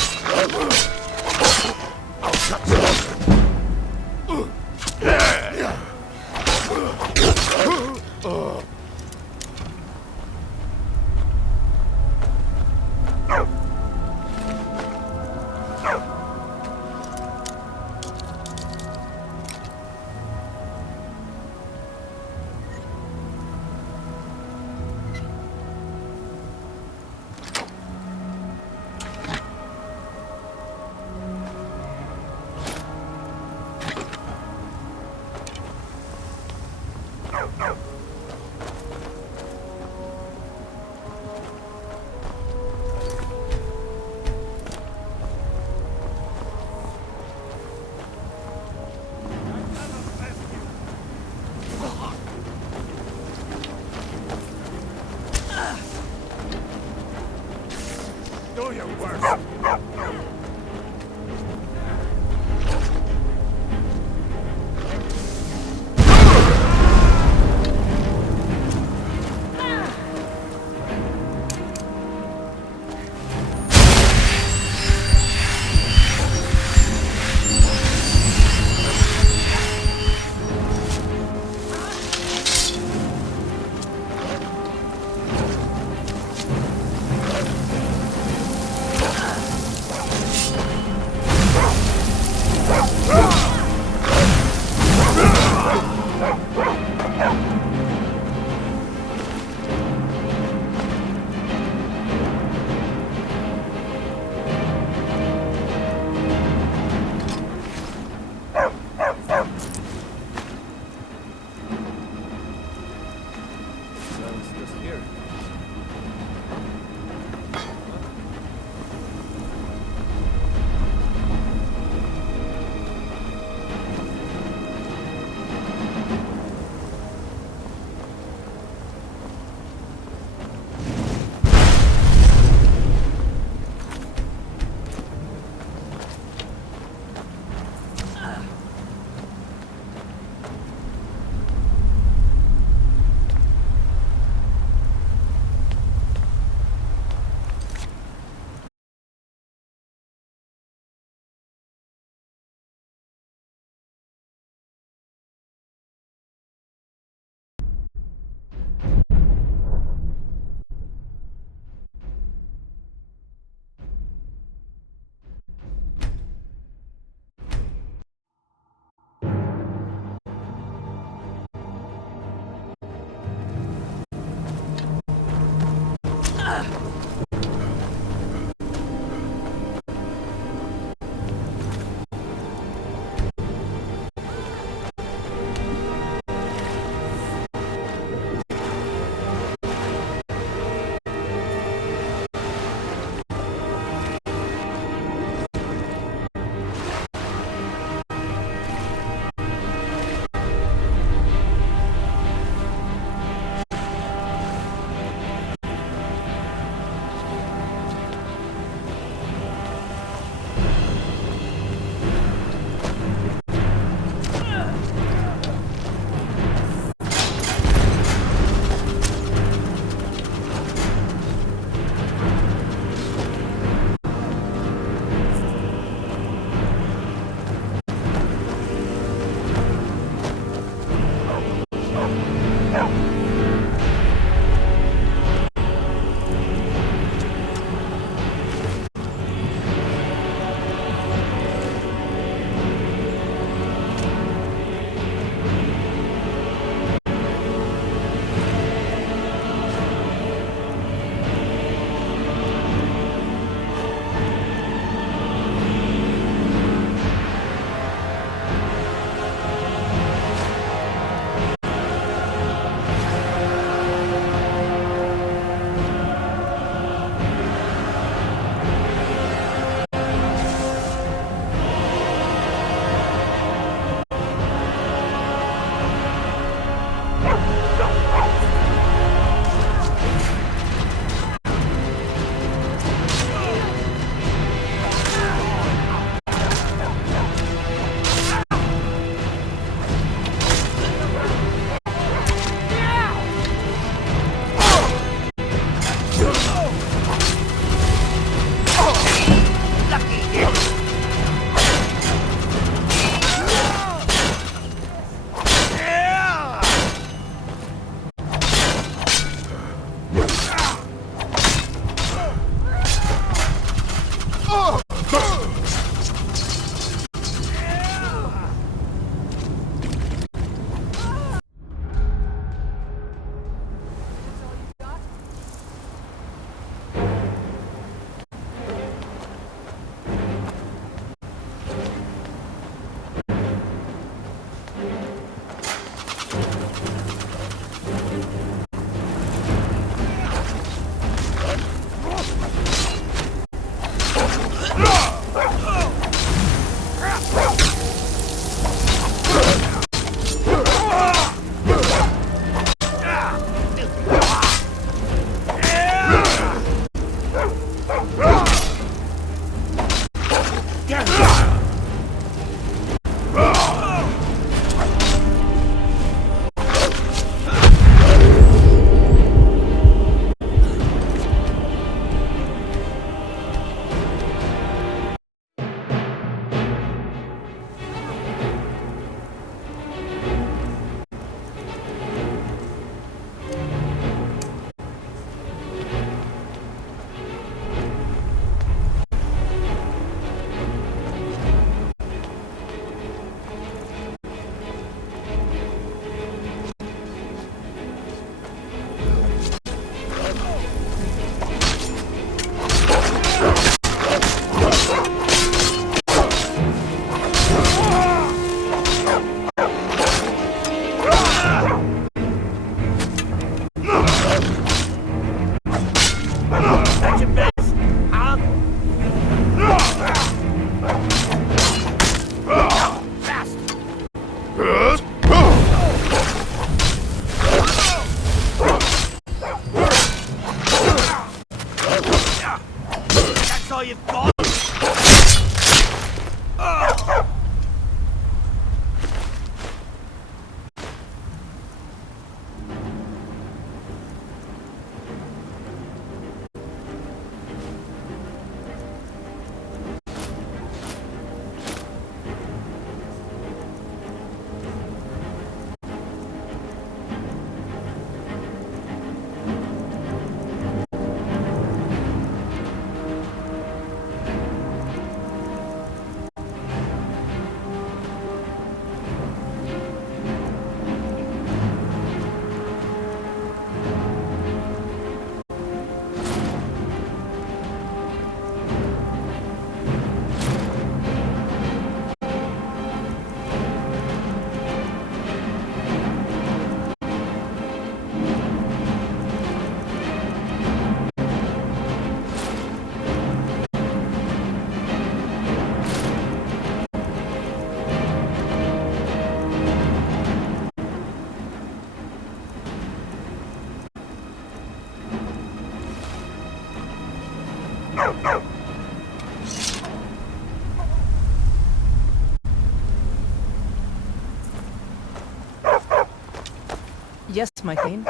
Yes, my Thane.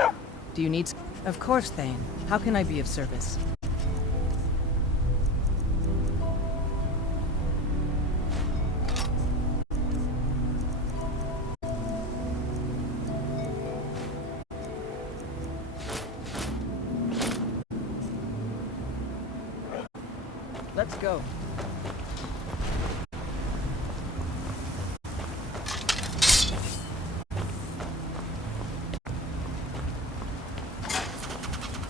Do you need... Of course, Thane. How can I be of service? Let's go.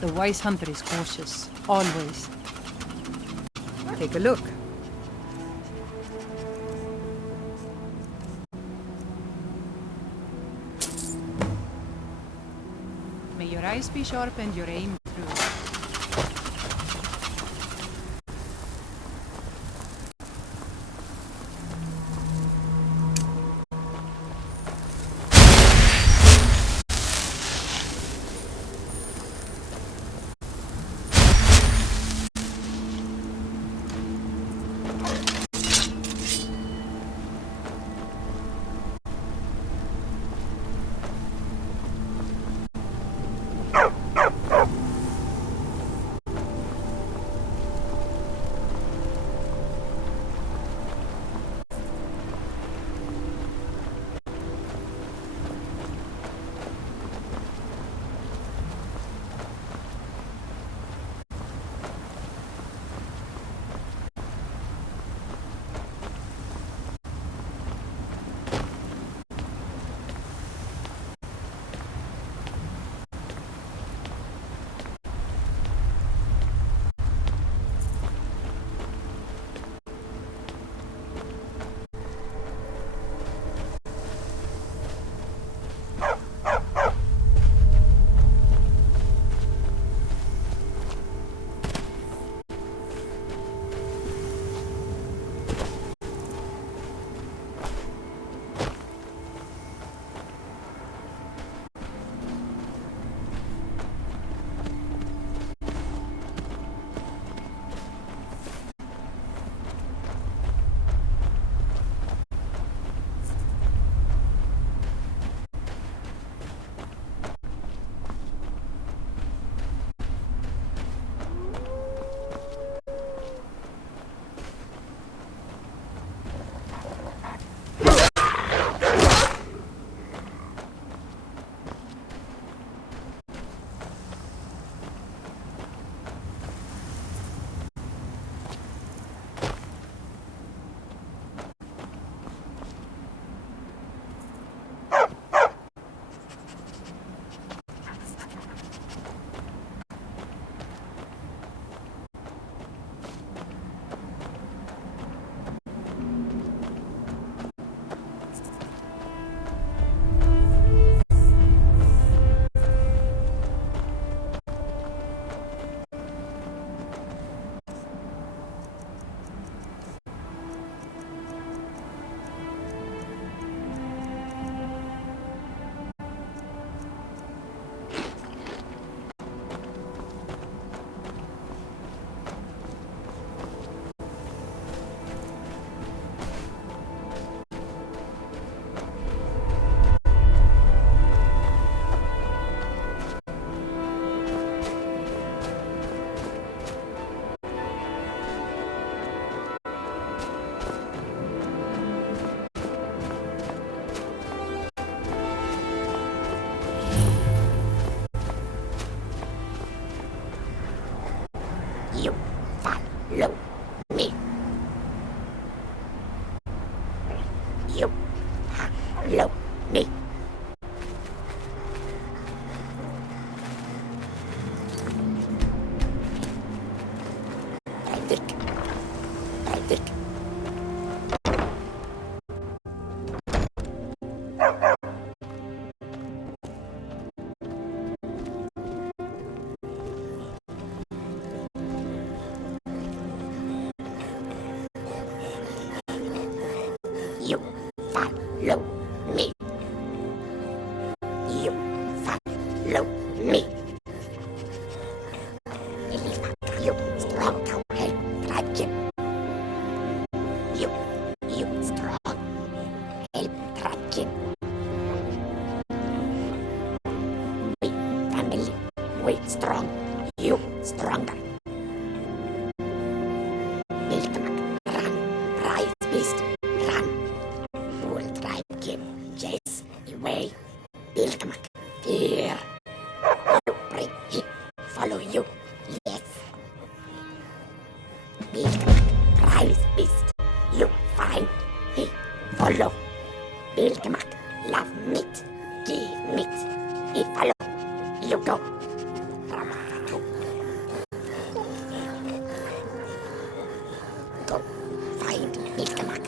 The wise hunter is cautious, always. Take a look. May your eyes be sharp and your aim true. We strong. You stronger. Milkmak, run. Prize beast, run. Fool tribe kid, chase away. Milkmak, fear. You bring him. Follow you. Yes. Milkmak, prize beast. You find he follow. Milkmak, love meat. Give meat. He follow. You go. Go find Milkmak.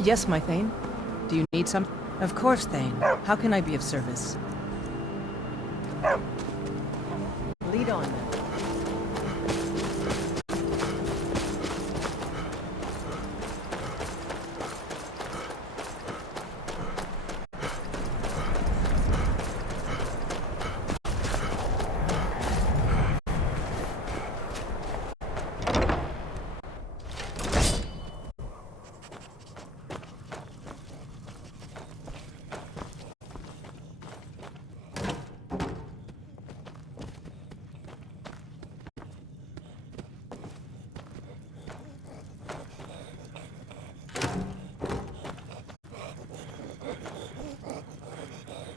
Yes, my Thane. Do you need some? Of course, Thane. How can I be of service? Lead on, then.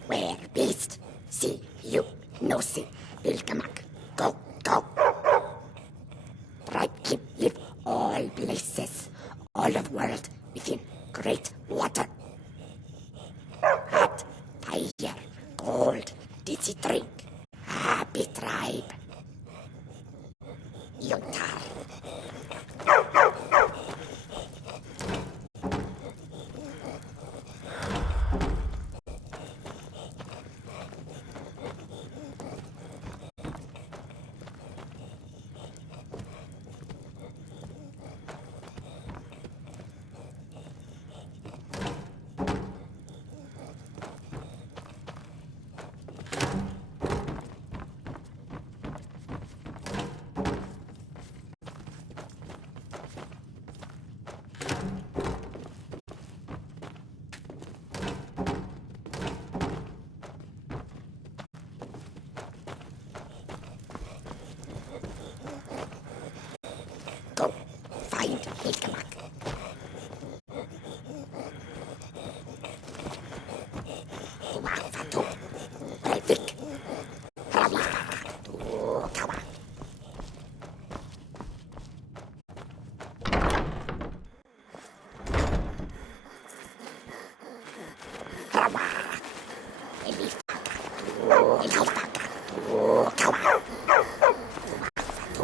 Where beast? See you. No see. Milkmak. Go, go. Right keep live all places. All of world within great water. Hot, fire, cold, dizzy drink. Happy tribe. Yotar. Go find Milkmak. Umafatu. Breivik. Ravifa. Tukawa. Rawa. Elifaka. Elifaka. Tukawa. Umafatu.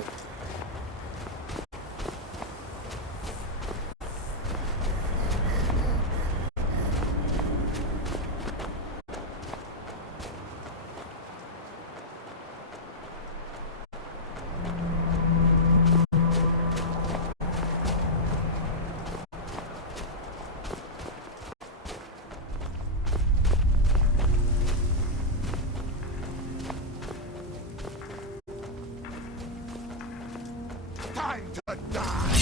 time to die!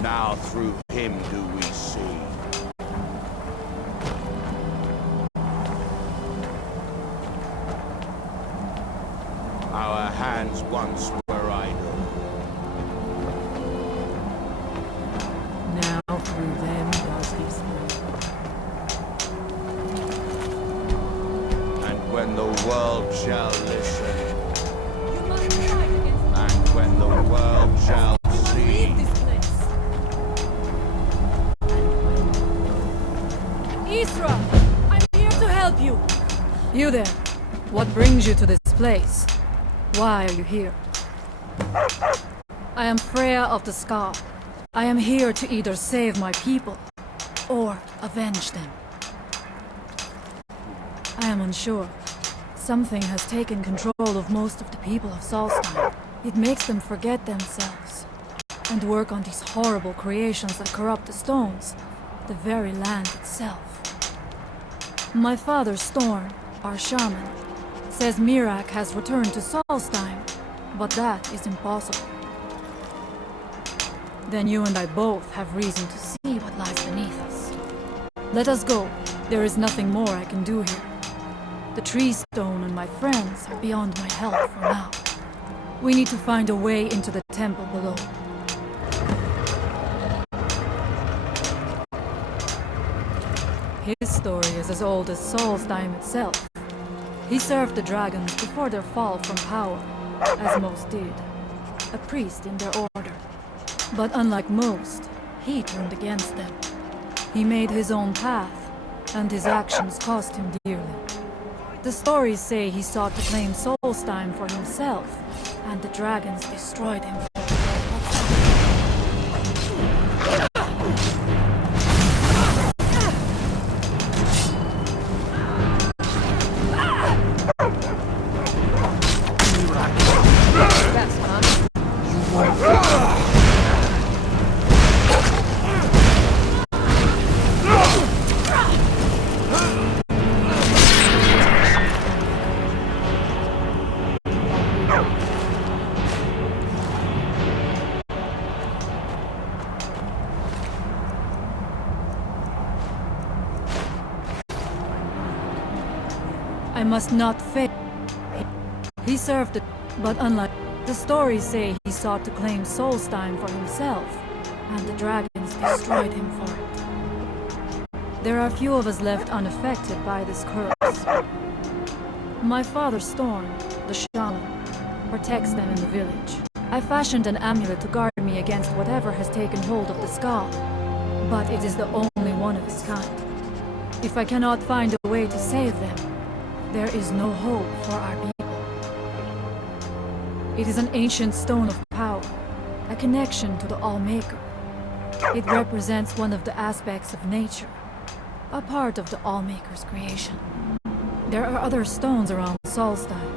Now through him do we see. Our hands once were idle. Now through them does he speak. And when the world shall listen, and when the world shall see. Isra! I'm here to help you! You there. What brings you to this place? Why are you here? I am Freya of the Skaal. I am here to either save my people, or avenge them. I am unsure. Something has taken control of most of the people of Solstheim. It makes them forget themselves, and work on these horrible creations that corrupt the stones, the very land itself. My father, Storm, our shaman, says Mirak has returned to Solstheim, but that is impossible. Then you and I both have reason to see what lies beneath us. Let us go. There is nothing more I can do here. The tree stone and my friends are beyond my help for now. We need to find a way into the temple below. His story is as old as Solstheim itself. He served the dragons before their fall from power, as most did. A priest in their order. But unlike most, he turned against them. He made his own path, and his actions cost him dearly. The stories say he sought to claim Solstheim for himself, and the dragons destroyed him. I must not fail. He served it, but unlike the stories say he sought to claim Solstheim for himself, and the dragons destroyed him for it. There are few of us left unaffected by this curse. My father, Storm, the shaman, protects them in the village. I fashioned an amulet to guard me against whatever has taken hold of the Skaal, but it is the only one of its kind. If I cannot find a way to save them, there is no hope for our people. It is an ancient stone of power, a connection to the All-Maker. It represents one of the aspects of nature, a part of the All-Maker's creation. There are other stones around Solstheim.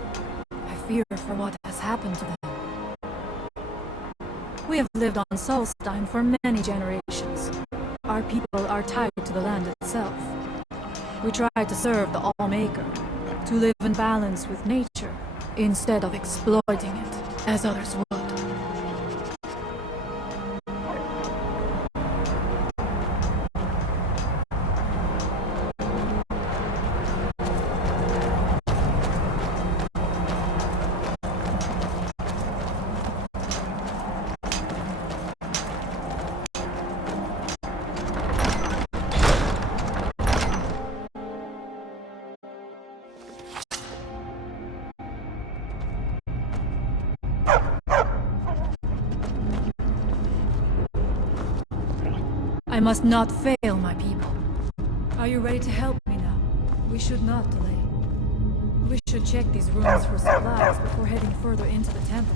I fear for what has happened to them. We have lived on Solstheim for many generations. Our people are tied to the land itself. We try to serve the All-Maker, to live in balance with nature, instead of exploiting it, as others would. I must not fail my people. Are you ready to help me now? We should not delay. We should check these rooms for supplies before heading further into the temple.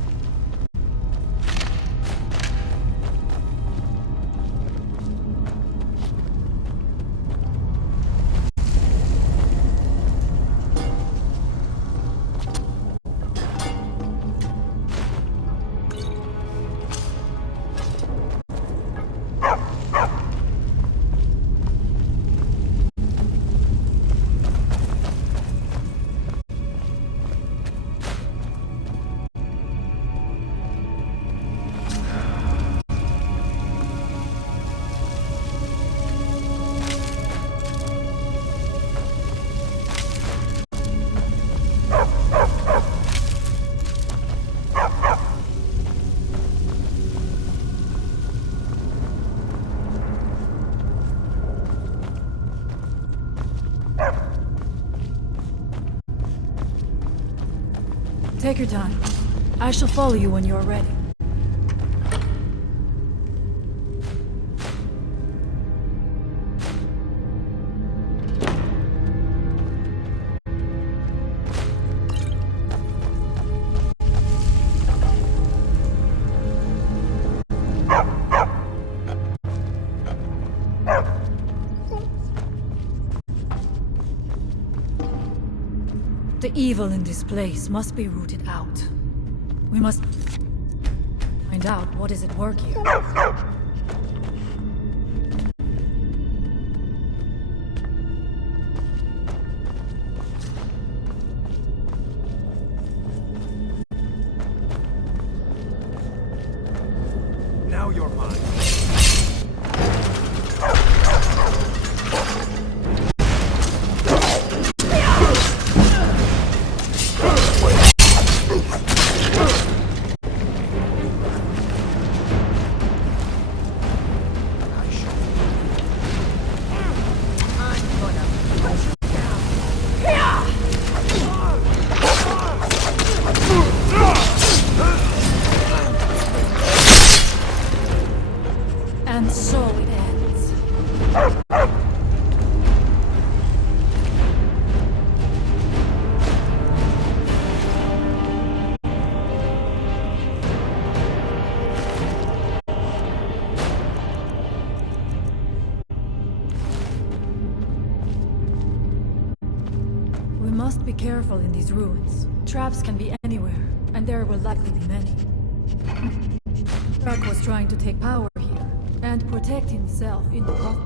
Take your time. I shall follow you when you are ready. The evil in this place must be rooted out. We must find out what is at work here. Now you're mine. And so it ends. We must be careful in these ruins. Traps can be anywhere, and there will likely be many. Dark was trying to take power here, and protect himself in the process.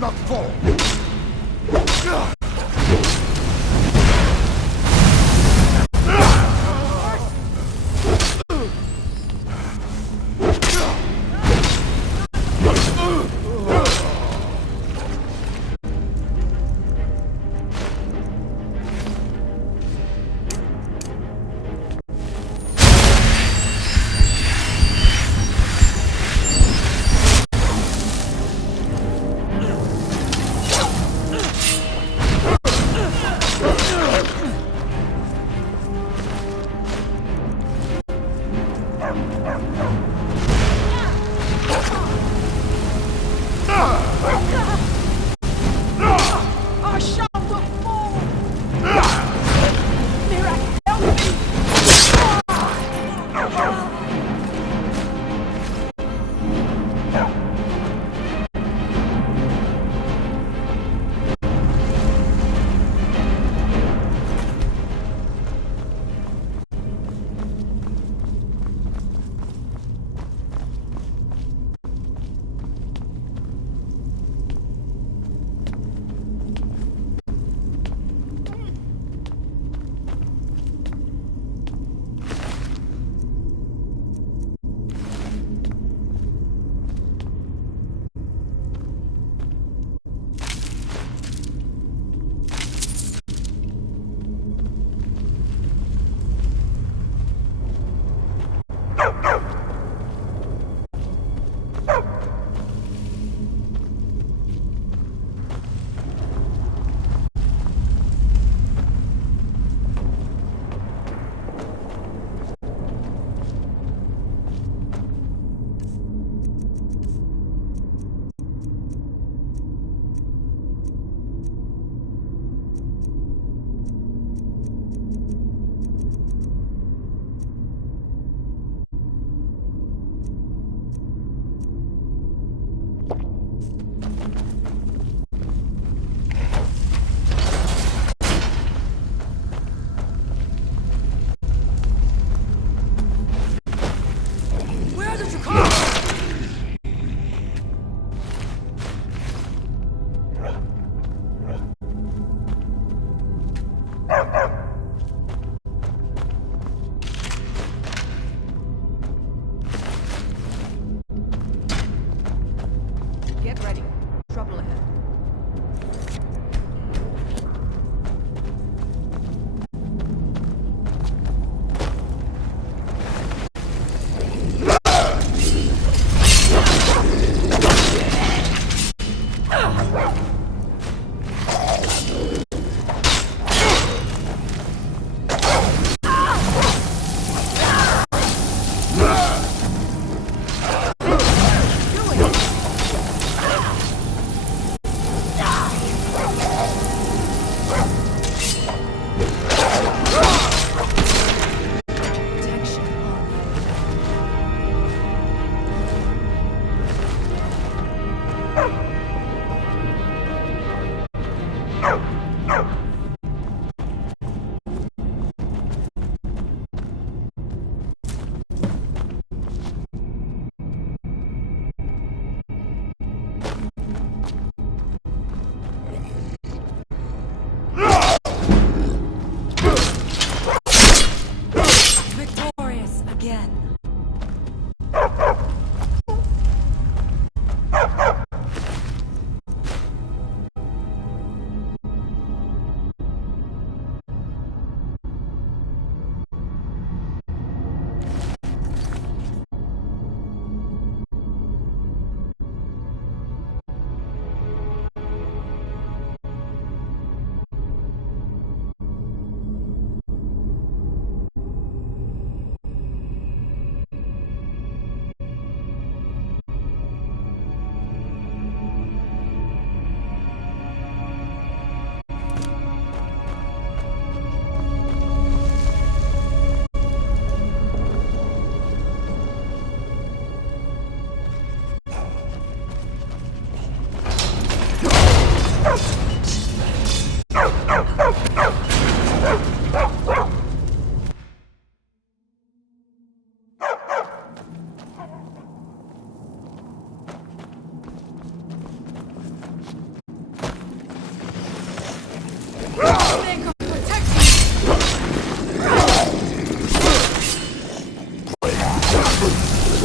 not fall.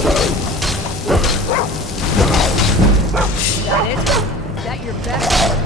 That it? Is that your best?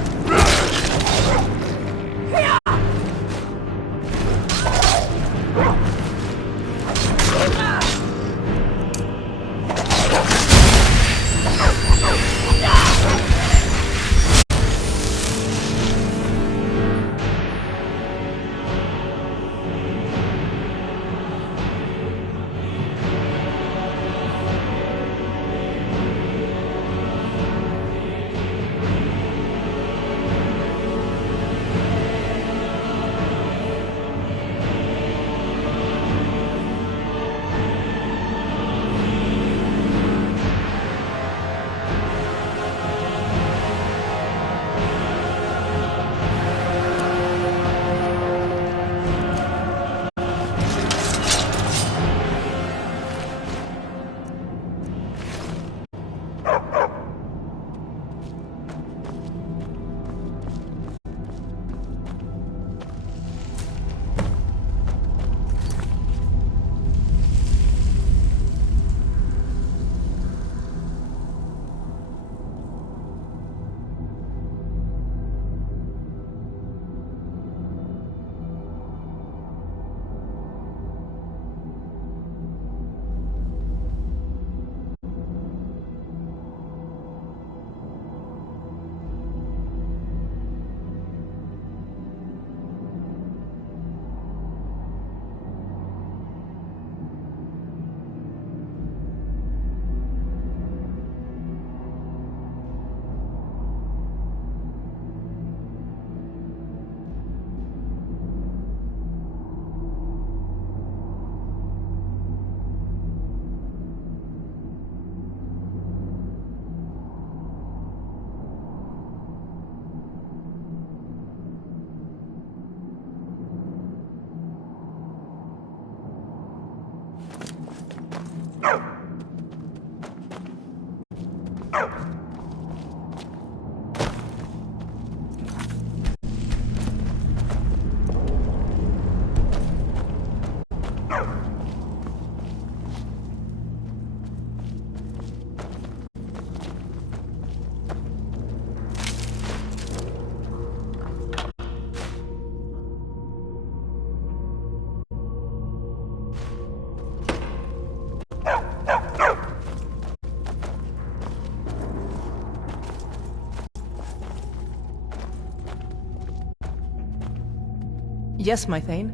Yes, my Thane.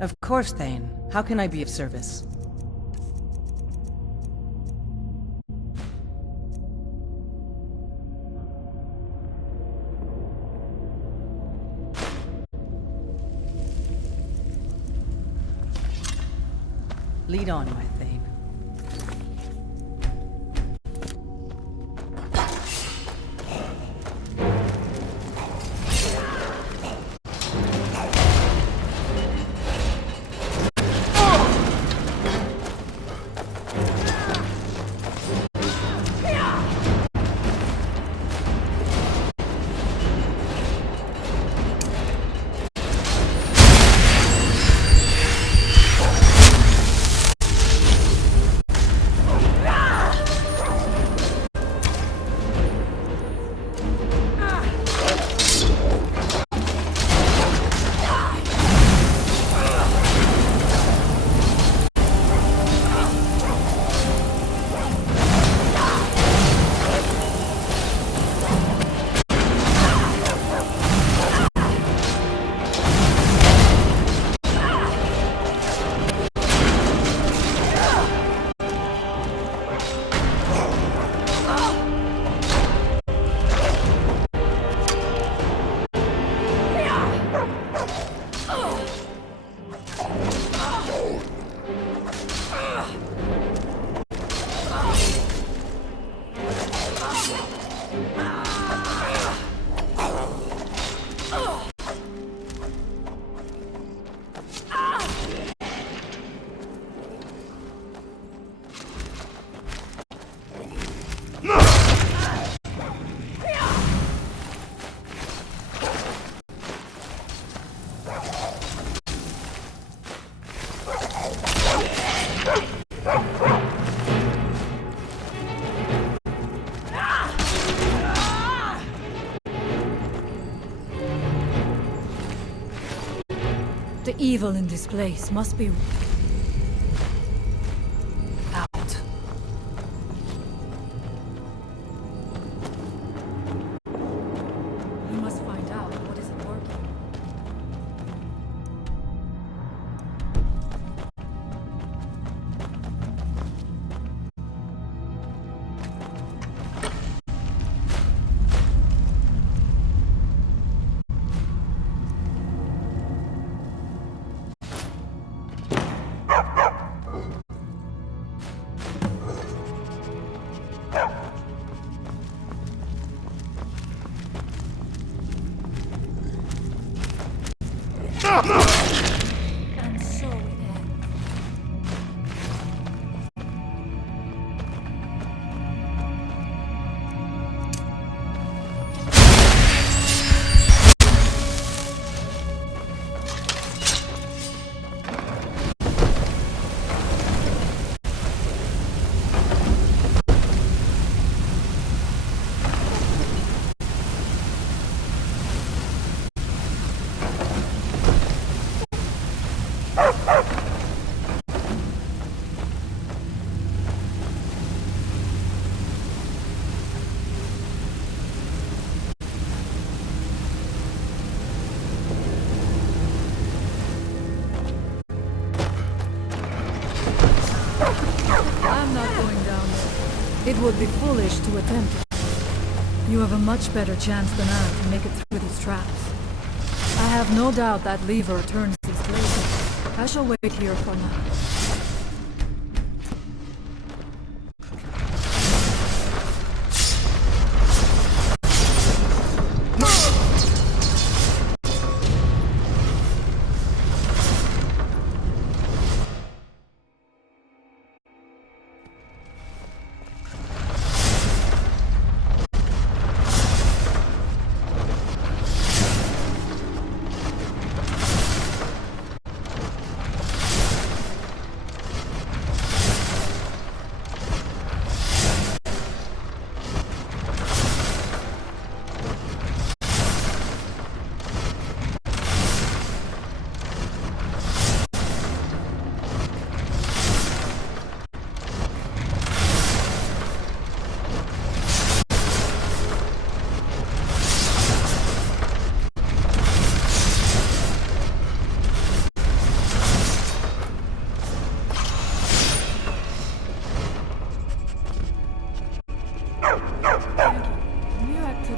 Of course, Thane. How can I be of service? Lead on, my Thane. evil in this place must be out. We must find out what isn't working. And so it ends. I'm not going down there. It would be foolish to attempt it. You have a much better chance than I to make it through these traps. I have no doubt that lever turns these blazes. I shall wait here for now.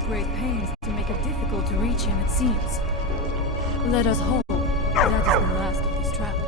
Great pains to make it difficult to reach him, it seems. Let us hope that is the last of these traps.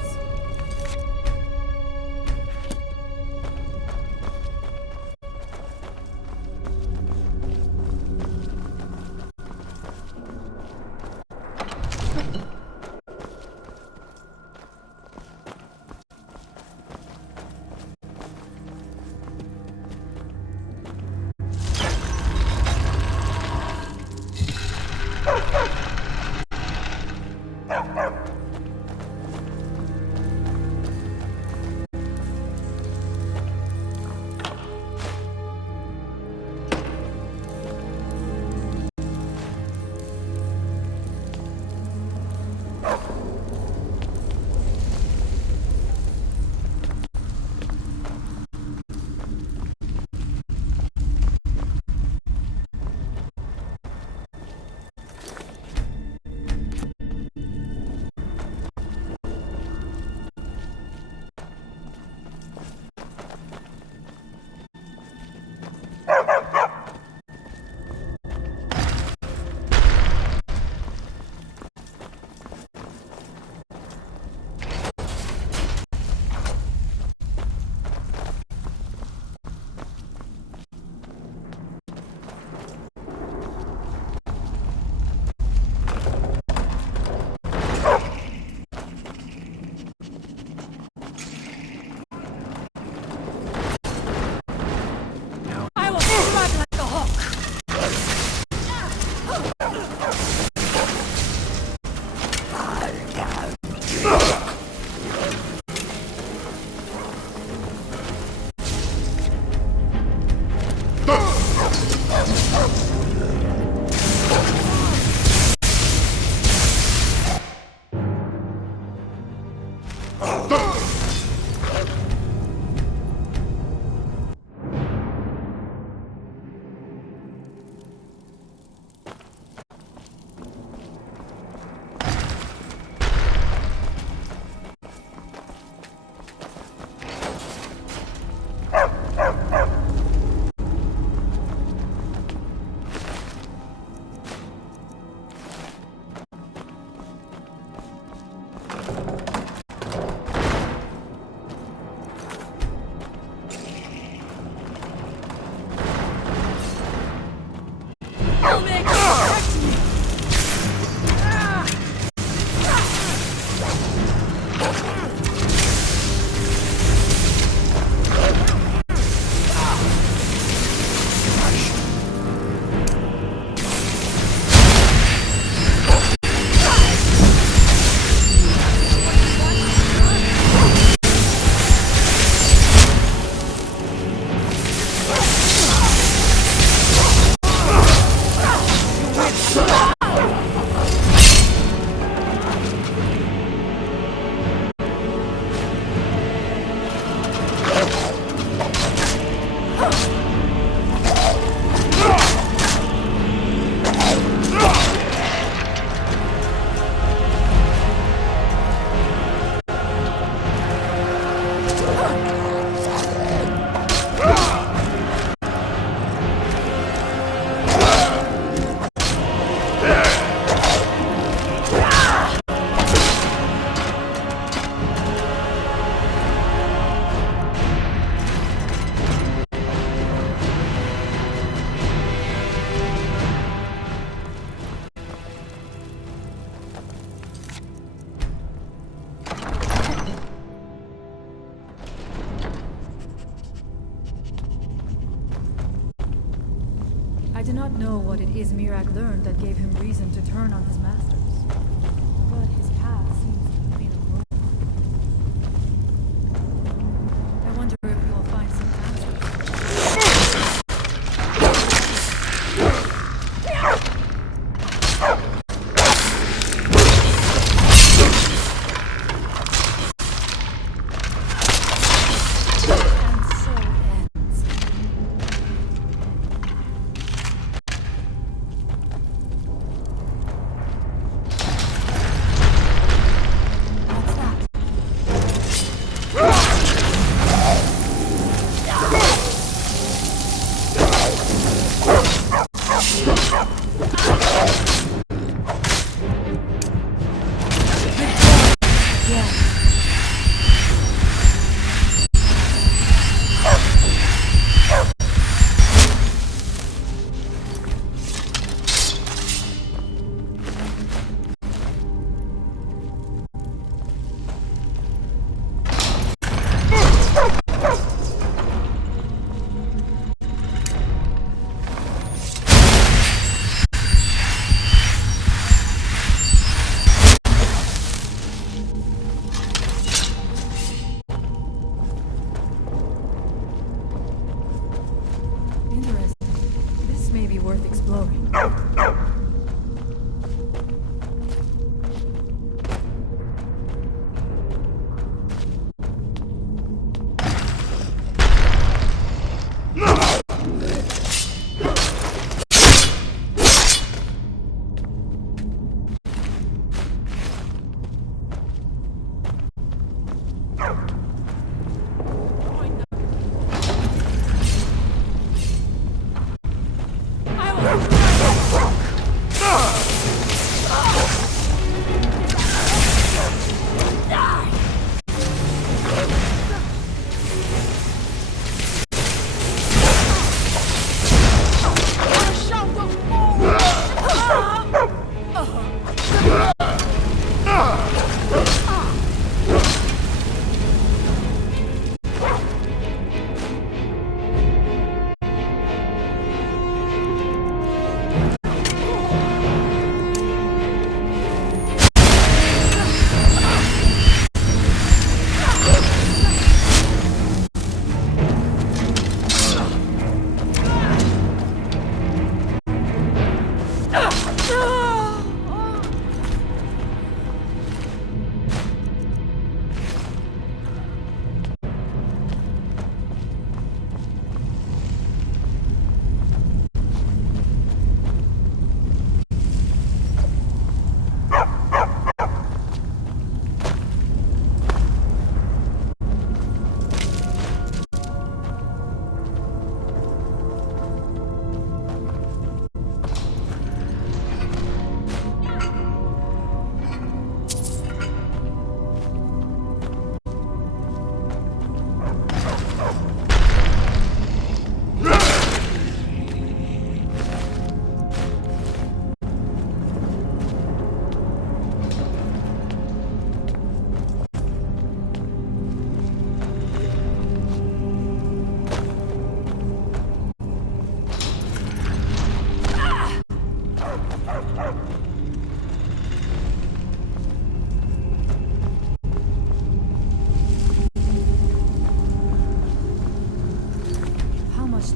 I do not know what it is Mirak learned that gave him reason to turn on his masters. But his path seems to have been a road. I wonder if we will find some worth exploring.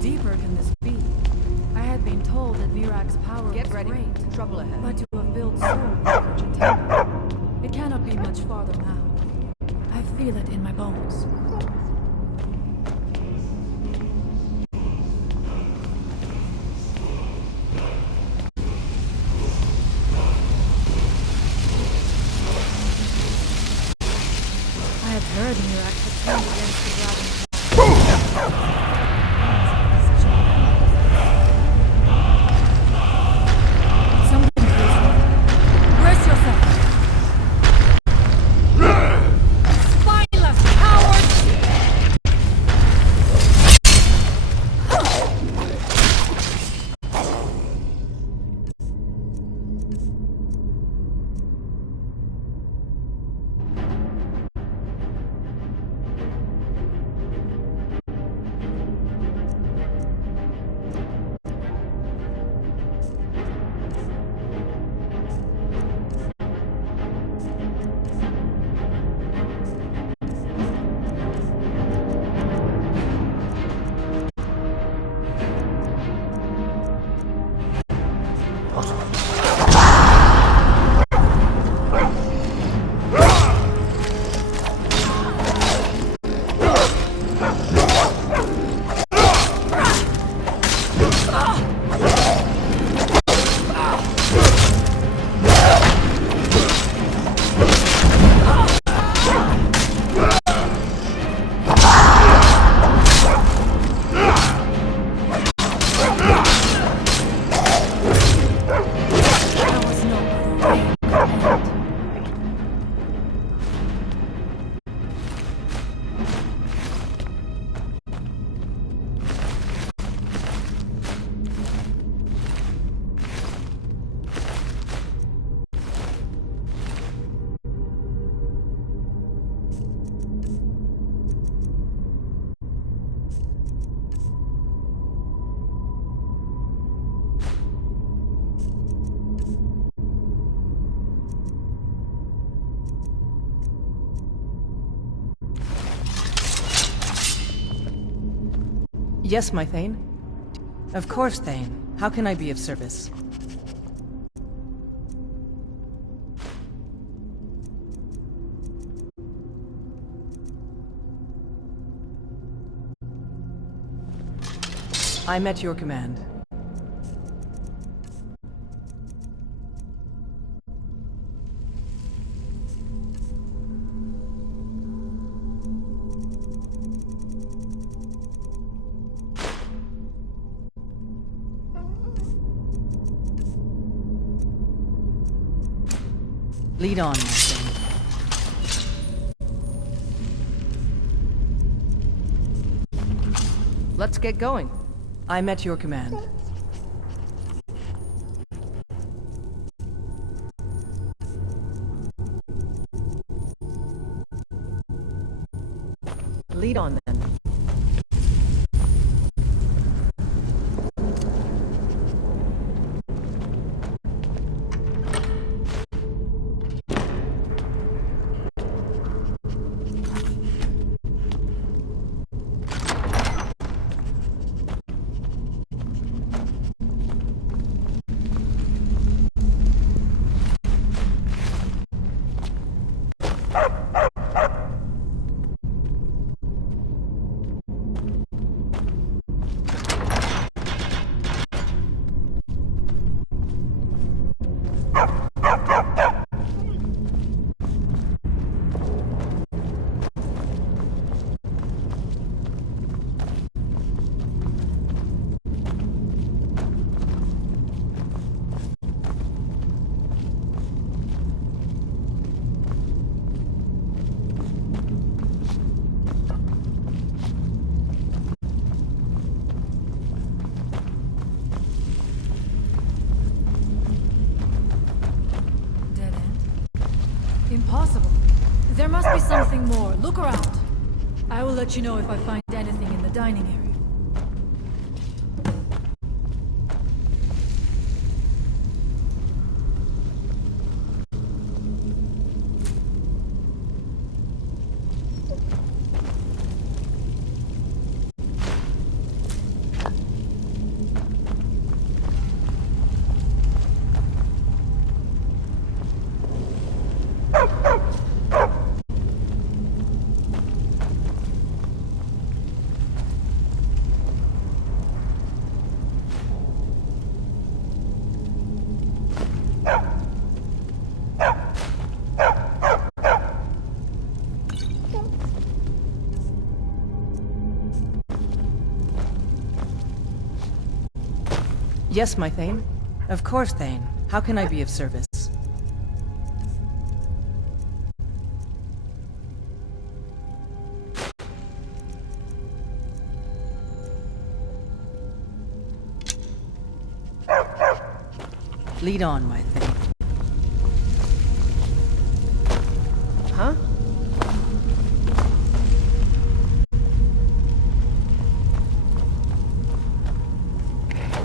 Deeper can this be? I had been told that Mirak's power was great. Trouble ahead. But to have built so large a temple, it cannot be much farther now. I feel it in my bones. I have heard Mirak had turned against the dragon. Spineless coward! Yes, my Thane. Of course, Thane. How can I be of service? I'm at your command. Lead on, my friend. Let's get going. I'm at your command. Lead on, then. Impossible. There must be something more. Look around. I will let you know if I find anything in the dining area. Yes, my Thane. Of course, Thane. How can I be of service? Lead on, my Thane. Huh?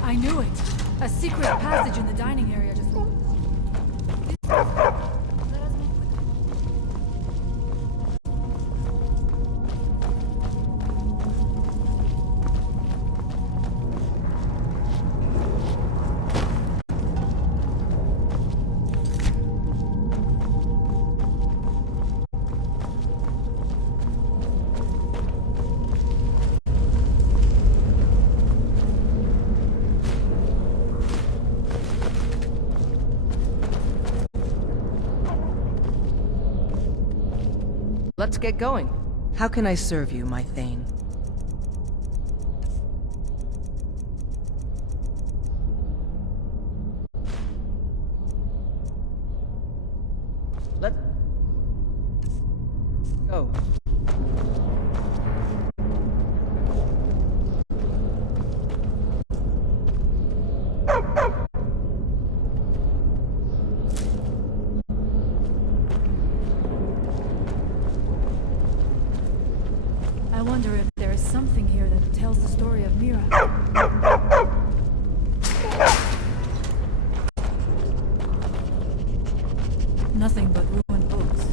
I knew it. A secret passage in the dining area just opened. Let's get going. How can I serve you, my Thane? Let's go. I wonder if there is something here that tells the story of Mira. Nothing but ruined boats.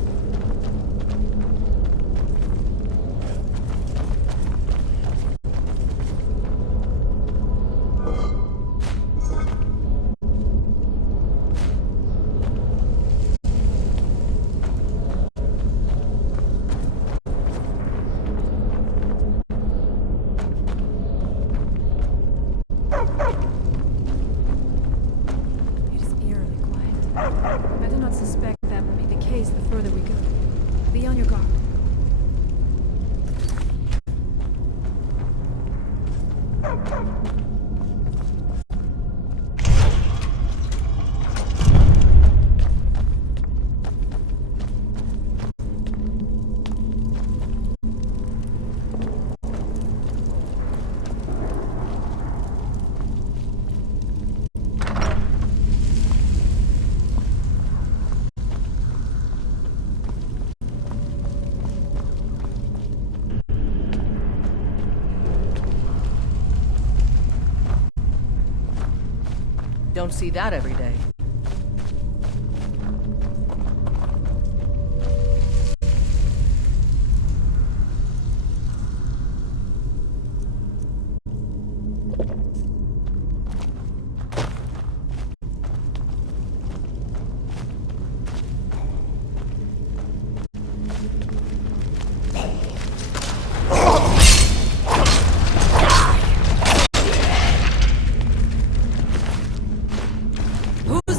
Don't see that every day. Who's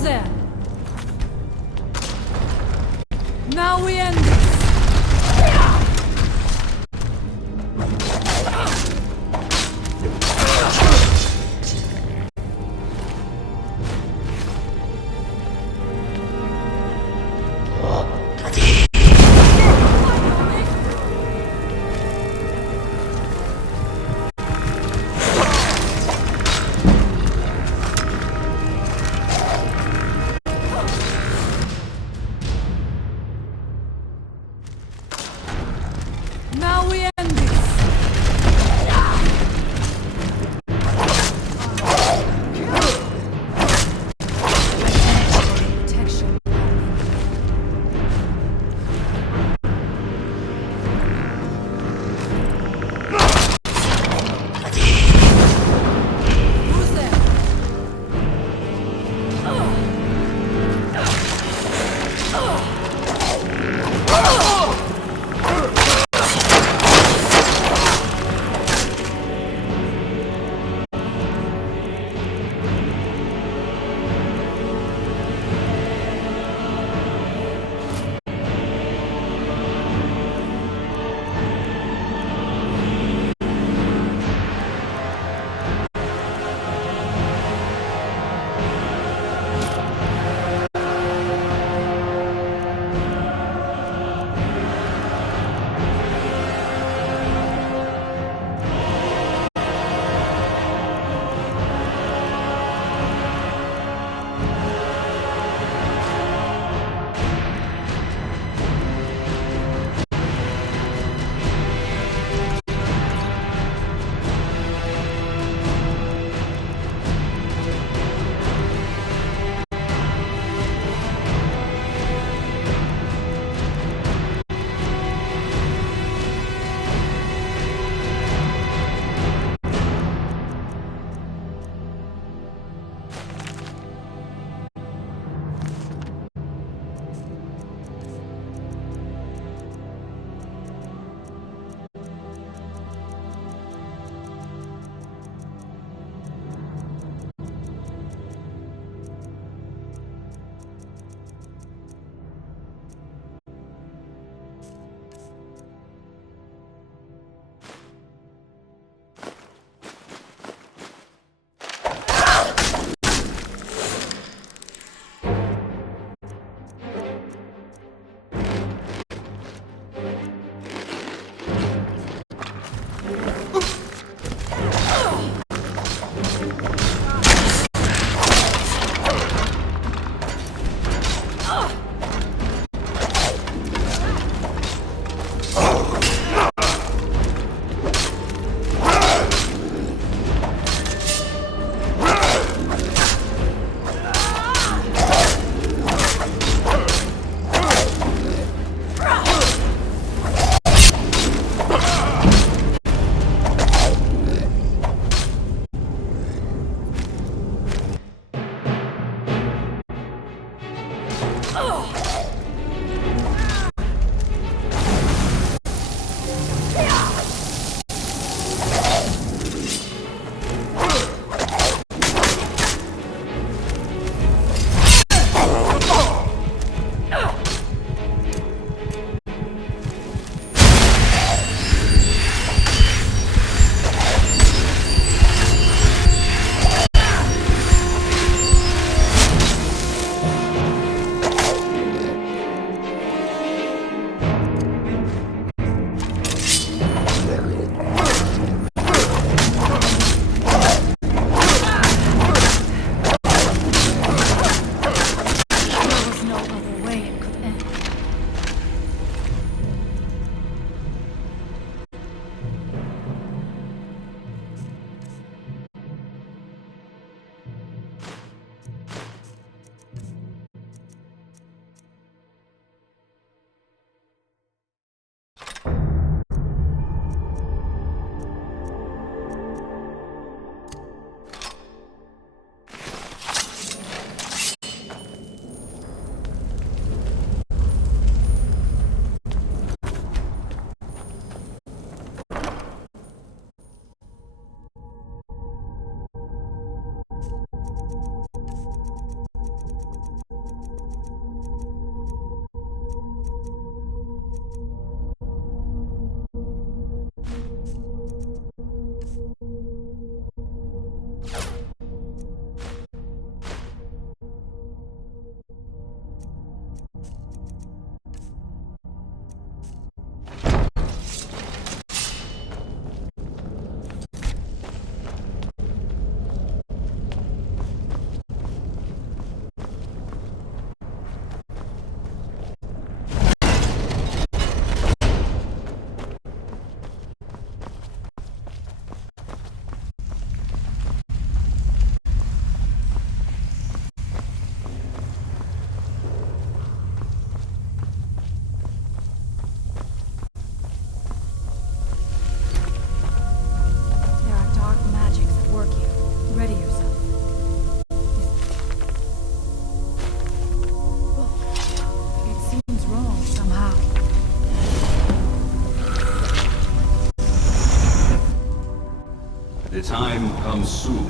The time comes soon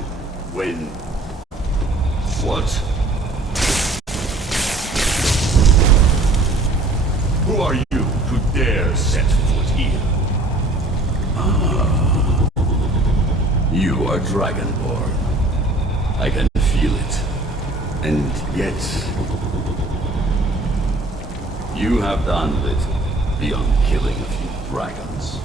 when... What? Who are you to dare set foot here? Ah. You are Dragonborn. I can feel it. And yet... you have done little beyond killing a few dragons.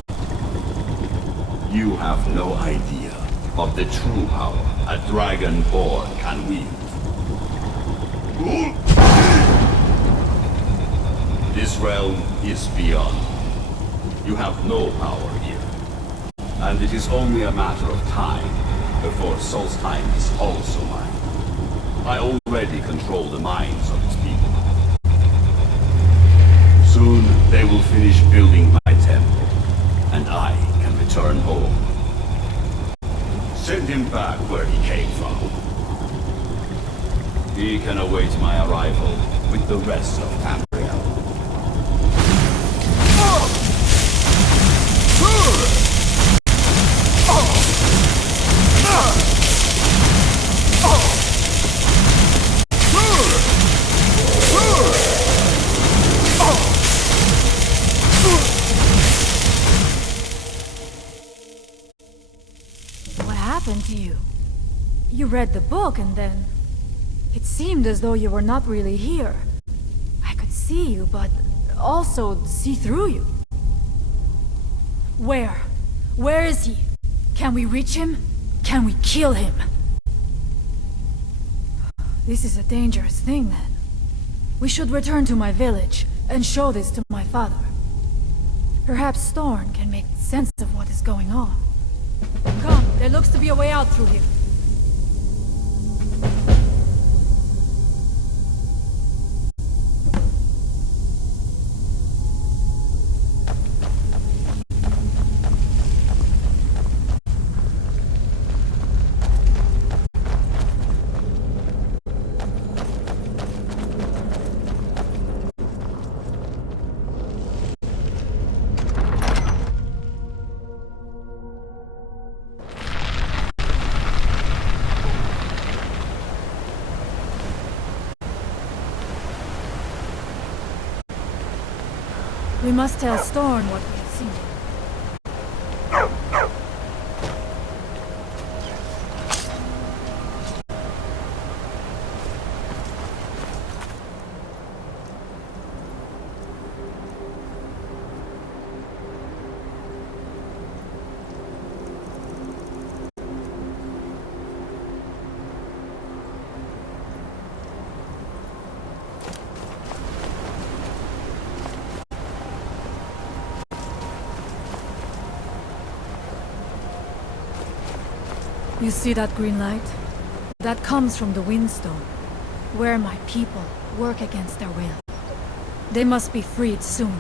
You have no idea of the true power a Dragonborn can wield. This realm is beyond. You have no power here. And it is only a matter of time before Solstheim is also mine. I already control the minds of its people. Soon they will finish building my temple, and I can return home. Send him back where he came from. He can await my arrival with the rest of Tamriel. What happened to you? You read the book and then... It seemed as though you were not really here. I could see you, but also see through you. Where? Where is he? Can we reach him? Can we kill him? This is a dangerous thing, then. We should return to my village and show this to my father. Perhaps Storn can make sense of what is going on. Come, there looks to be a way out through here. We must tell Storn what we have seen. You see that green light? That comes from the Windstone, where my people work against their will. They must be freed soon.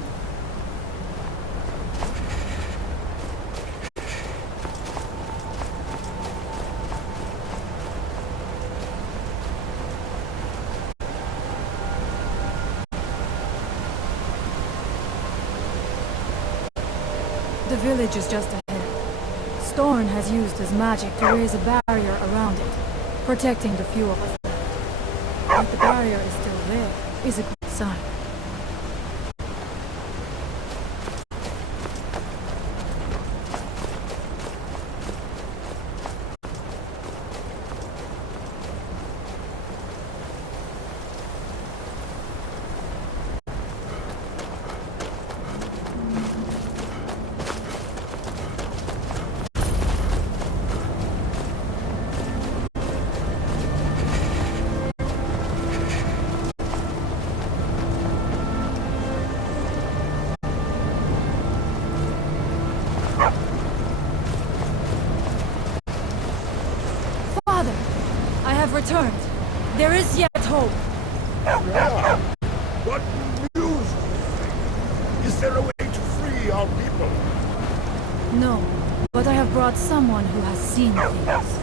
The village is just ahead. Storn has used his magic to raise a barrier around it, protecting the few of us left. That the barrier is still there is a good sign. Returned. There is yet hope. What news? Is there a way to free our people? No, but I have brought someone who has seen things.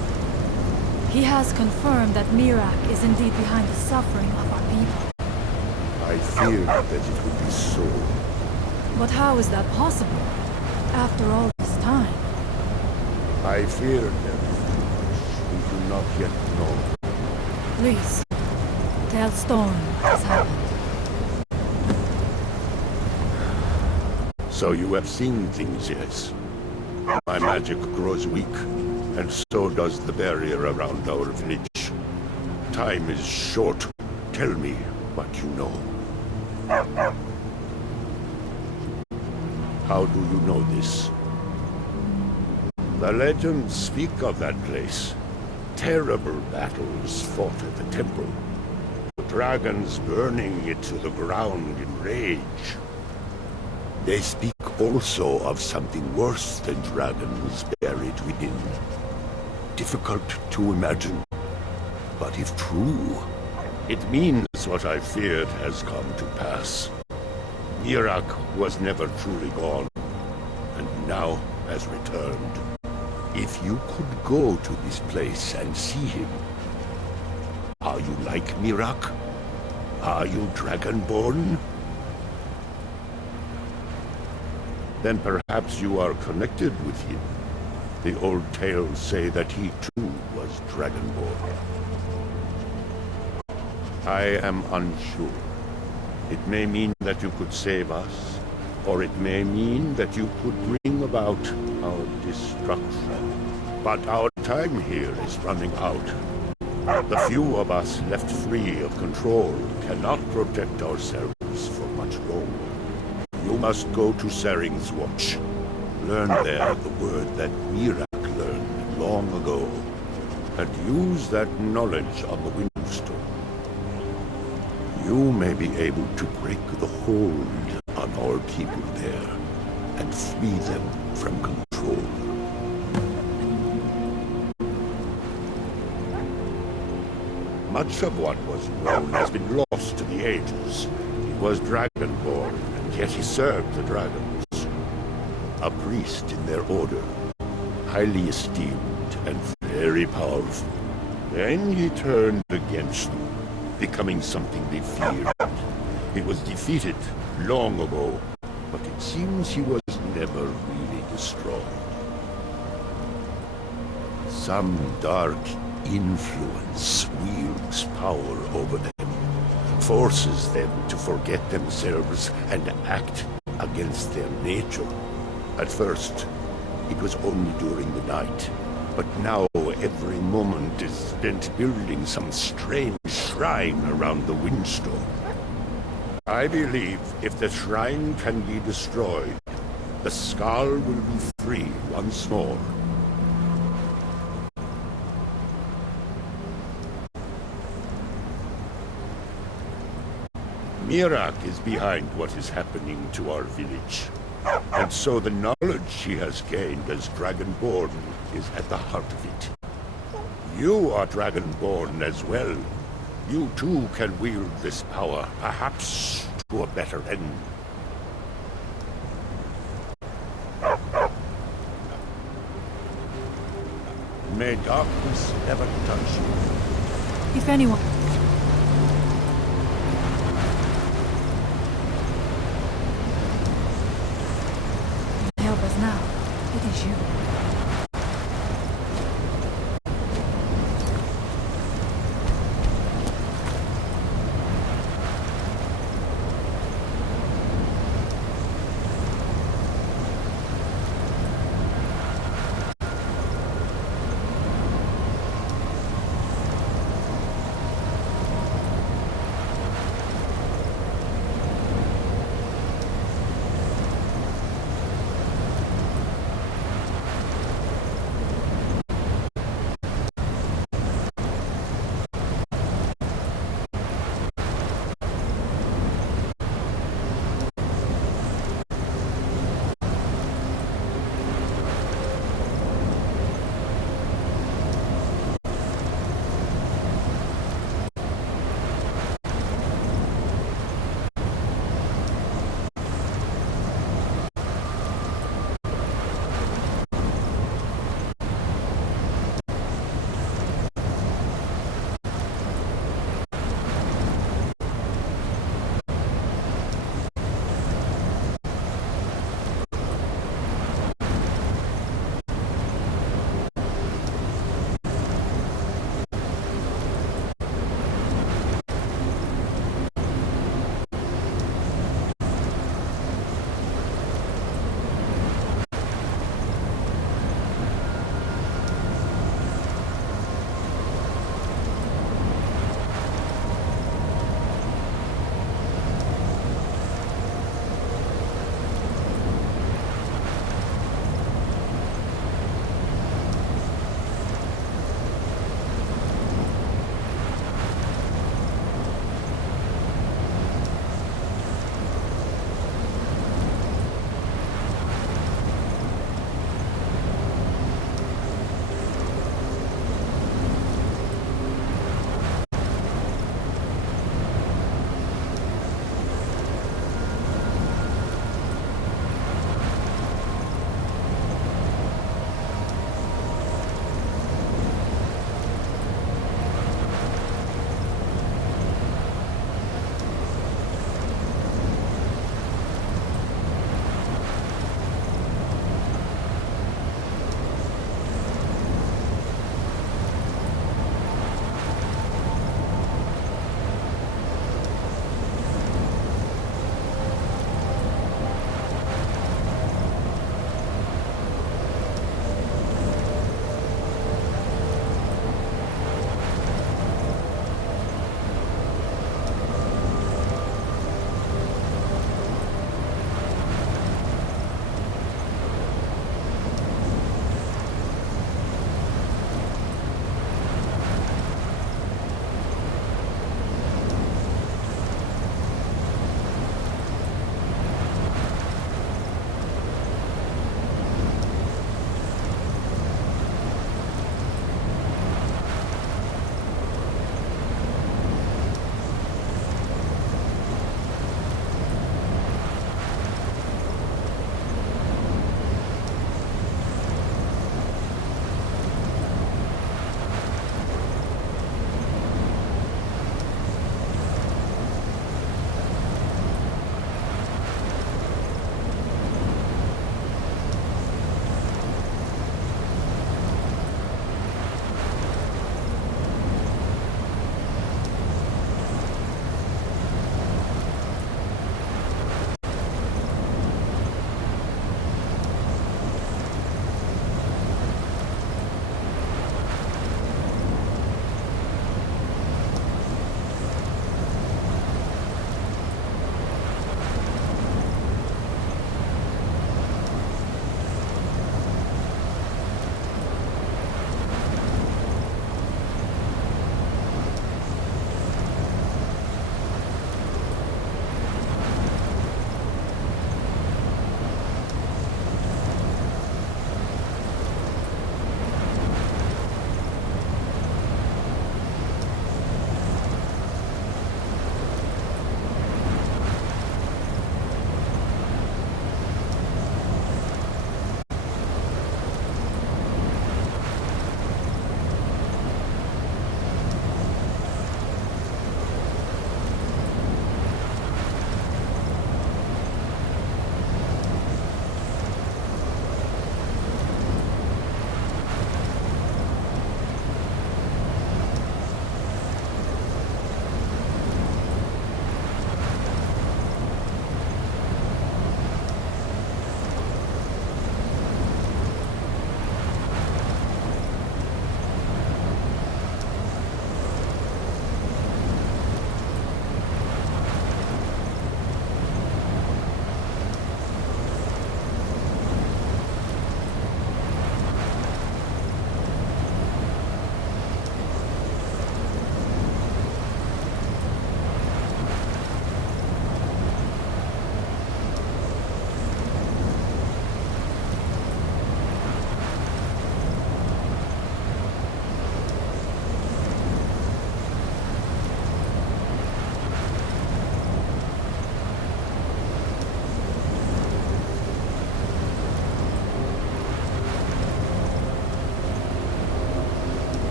He has confirmed that Mirak is indeed behind the suffering of our people. I feared that it would be so. But how is that possible? After all this time? I fear them. We do not yet know. Please, tell Storm what has happened. So you have seen things, yes? My magic grows weak, and so does the barrier around our village. Time is short. Tell me what you know. How do you know this? The legends speak of that place. Terrible battles fought at the temple. Dragons burning it to the ground in rage. They speak also of something worse than dragons buried within. Difficult to imagine, but if true, it means what I feared has come to pass. Mirak was never truly gone, and now has returned. If you could go to this place and see him, are you like Mirak? Are you Dragonborn? Then perhaps you are connected with him. The old tales say that he too was Dragonborn. I am unsure. It may mean that you could save us, or it may mean that you could bring about our destruction. But our time here is running out. The few of us left free of control cannot protect ourselves for much longer. You must go to Sering's Watch. Learn there the word that Mirak learned long ago, and use that knowledge on the Windstone. You may be able to break the hold on our people there, and free them from control. Much of what was known has been lost to the ages. He was Dragonborn, and yet he served the dragons. A priest in their order, highly esteemed and very powerful. Then he turned against them, becoming something they feared. He was defeated long ago, but it seems he was never really destroyed. Some dark influence wields power over them, forces them to forget themselves and act against their nature. At first, it was only during the night, but now every moment is spent building some strange shrine around the Windstone. I believe if the shrine can be destroyed, the Skaal will be free once more. Mirak is behind what is happening to our village. And so the knowledge he has gained as Dragonborn is at the heart of it. You are Dragonborn as well. You too can wield this power, perhaps to a better end. May darkness never touch you. If anyone... help us now, it is you.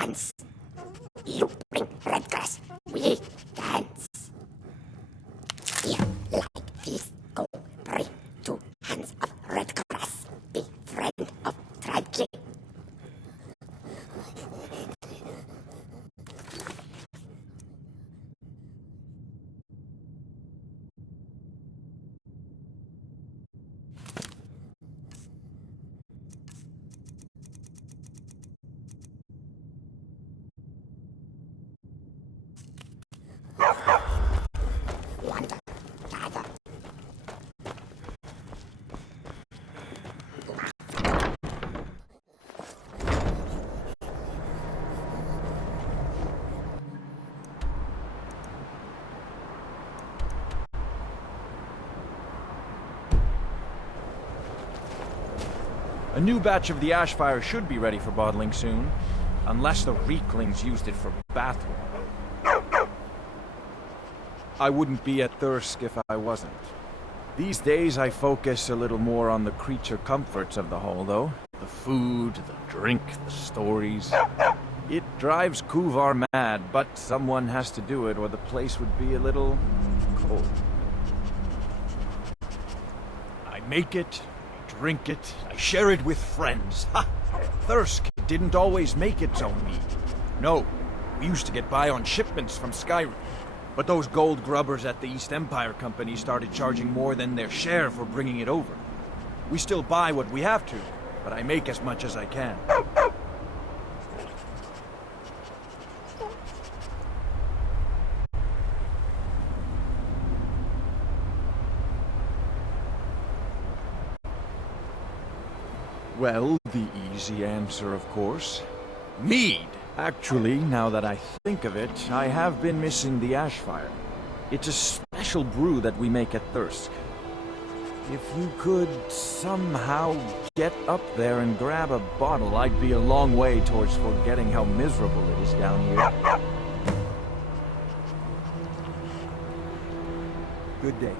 hands. You bring red grass, we dance. You like this, go bring 2 hands of red grass. Be friend of tragedy. A new batch of the Ashfire should be ready for bottling soon, unless the Reeklings used it for bathwater. I wouldn't be at Thirsk if I wasn't. These days I focus a little more on the creature comforts of the Hall, though. The food, the drink, the stories. It drives Kuvar mad, but someone has to do it or the place would be a little cold. I make it, drink it, I share it with friends. Ha! Thirsk didn't always make its own mead. No, we used to get by on shipments from Skyrim. But those gold grubbers at the East Empire Company started charging more than their share for bringing it over. We still buy what we have to, but I make as much as I can. Well, the easy answer, of course. Mead! Actually, now that I think of it, I have been missing the Ashfire. It's a special brew that we make at Thirsk. If you could somehow get up there and grab a bottle, I'd be a long way towards forgetting how miserable it is down here. Good day.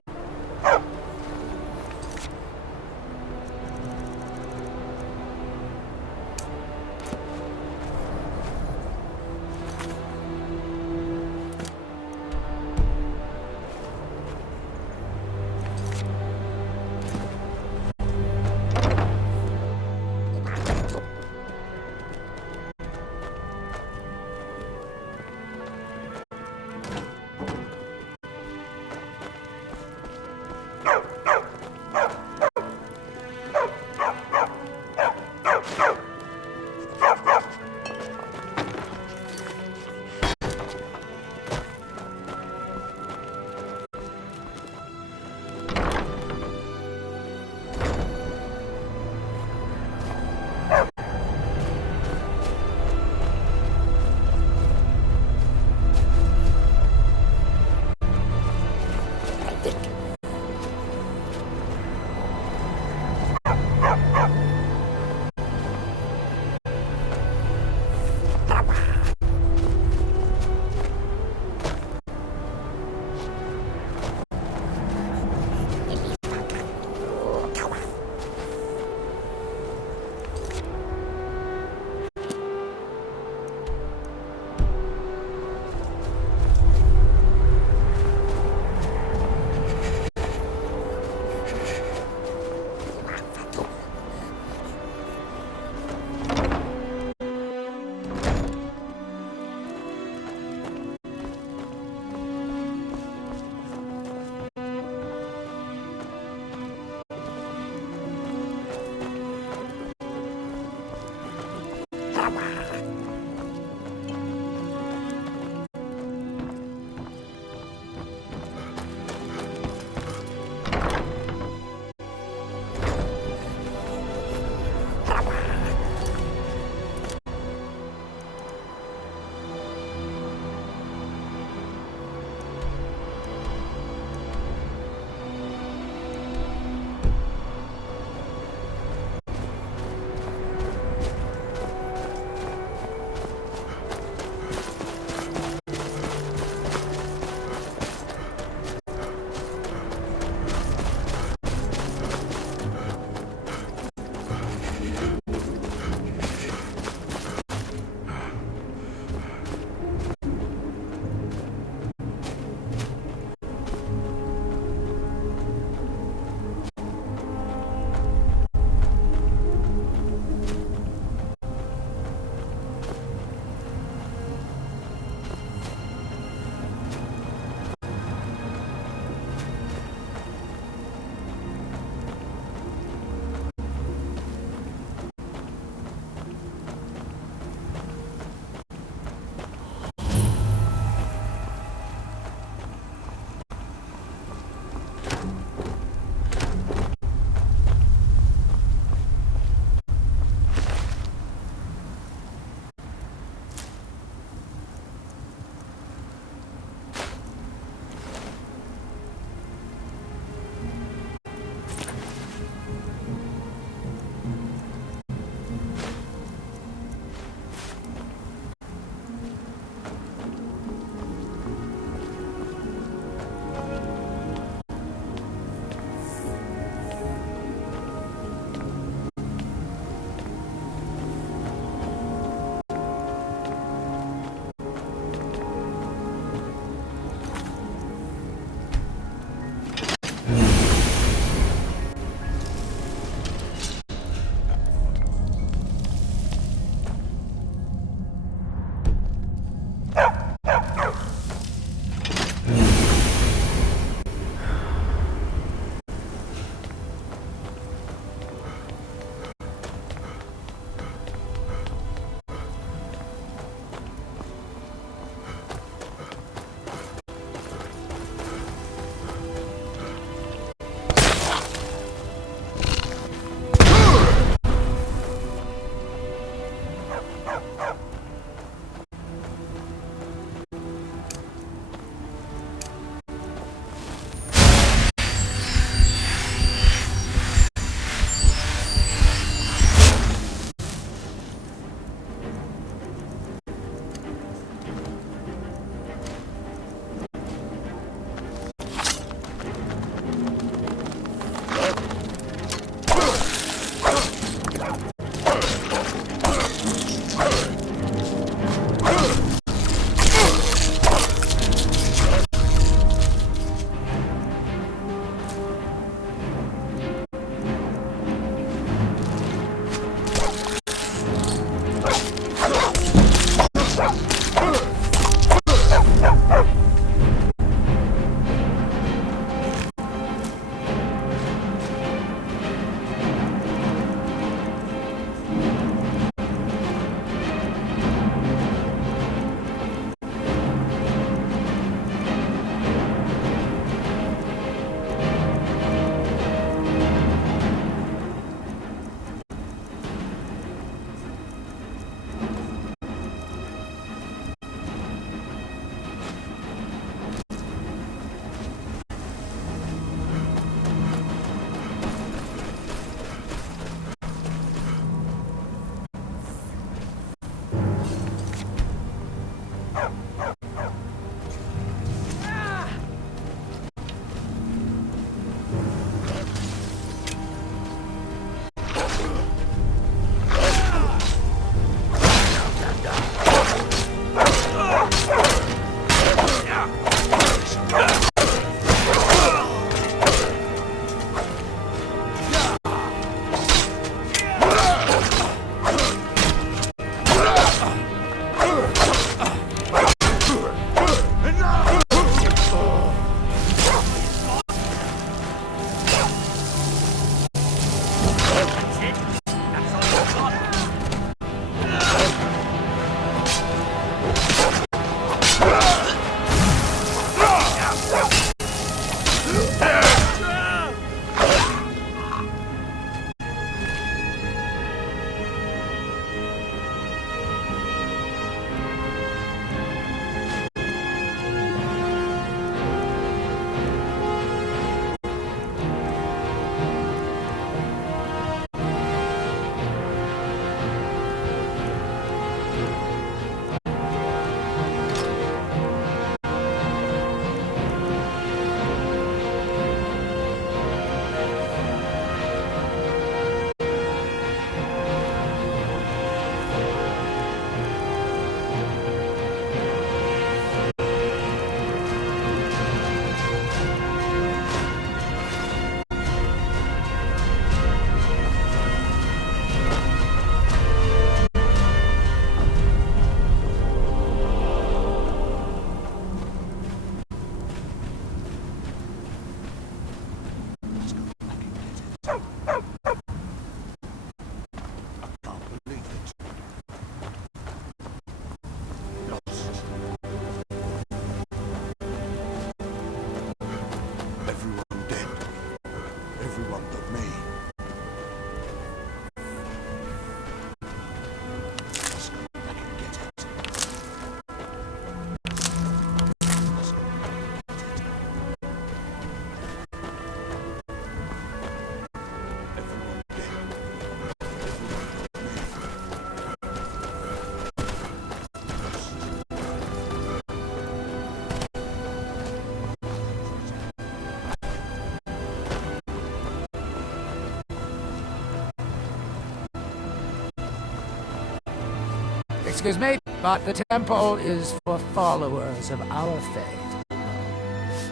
Excuse me, but the temple is for followers of our faith.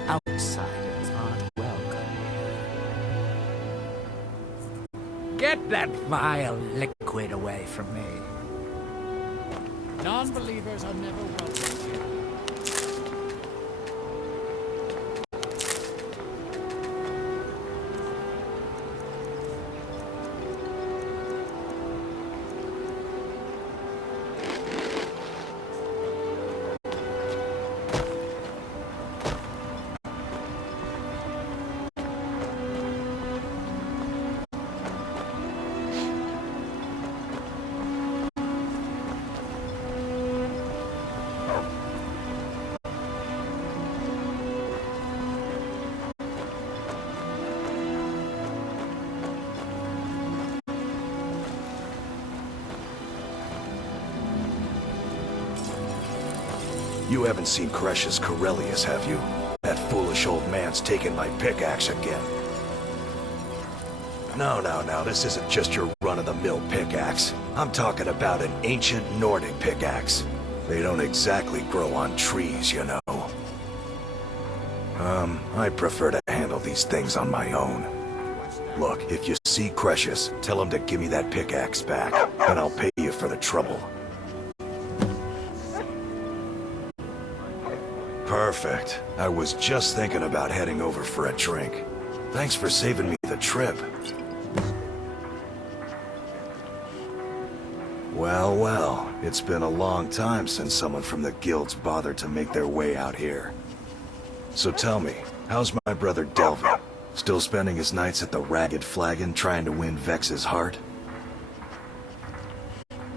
Outsiders aren't welcome. Get that vile liquid away from me. Non-believers are never welcome here. You haven't seen Cretius Corellius, have you? That foolish old man's taken my pickaxe again. No, this isn't just your run-of-the-mill pickaxe. I'm talking about an ancient Nordic pickaxe. They don't exactly grow on trees, you know. I prefer to handle these things on my own. Look, if you see Cretius, tell him to give me that pickaxe back, and I'll pay you for the trouble. Perfect. I was just thinking about heading over for a drink. Thanks for saving me the trip. Well, it's been a long time since someone from the guilds bothered to make their way out here. So tell me, how's my brother Delvin? Still spending his nights at the Ragged Flagon trying to win Vex's heart?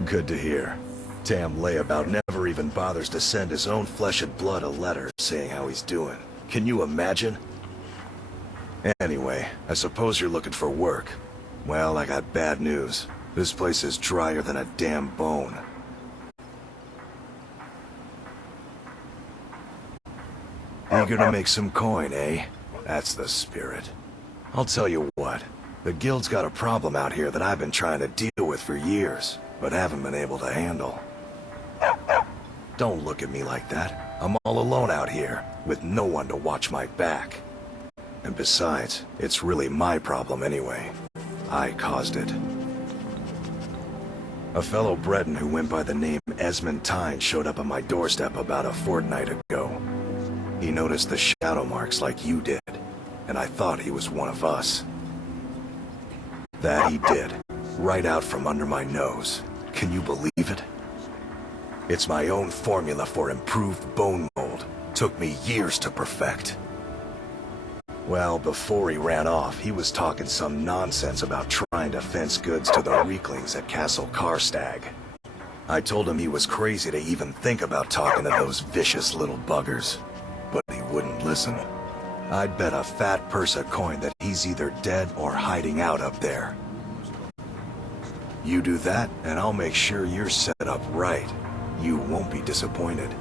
Good to hear. Tam Layabout never even bothers to send his own flesh and blood a letter saying how he's doing. Can you imagine? Anyway, I suppose you're looking for work. Well, I got bad news. This place is drier than a damn bone. Eager to make some coin, eh? That's the spirit. I'll tell you what. The guild's got a problem out here that I've been trying to deal with for years, but haven't been able to handle. Don't look at me like that. I'm all alone out here, with no one to watch my back. And besides, it's really my problem anyway. I caused it. A fellow Breton who went by the name Esmond Tyne showed up on my doorstep about a fortnight ago. He noticed the shadow marks like you did, and I thought he was one of us. That he did, right out from under my nose. Can you believe it? It's my own formula for improved bone mold. Took me years to perfect. Well, before he ran off, he was talking some nonsense about trying to fence goods to the Reeklings at Castle Karstag. I told him he was crazy to even think about talking to those vicious little buggers, but he wouldn't listen. I'd bet a fat purse of coin that he's either dead or hiding out up there. You do that, and I'll make sure you're set up right. You won't be disappointed.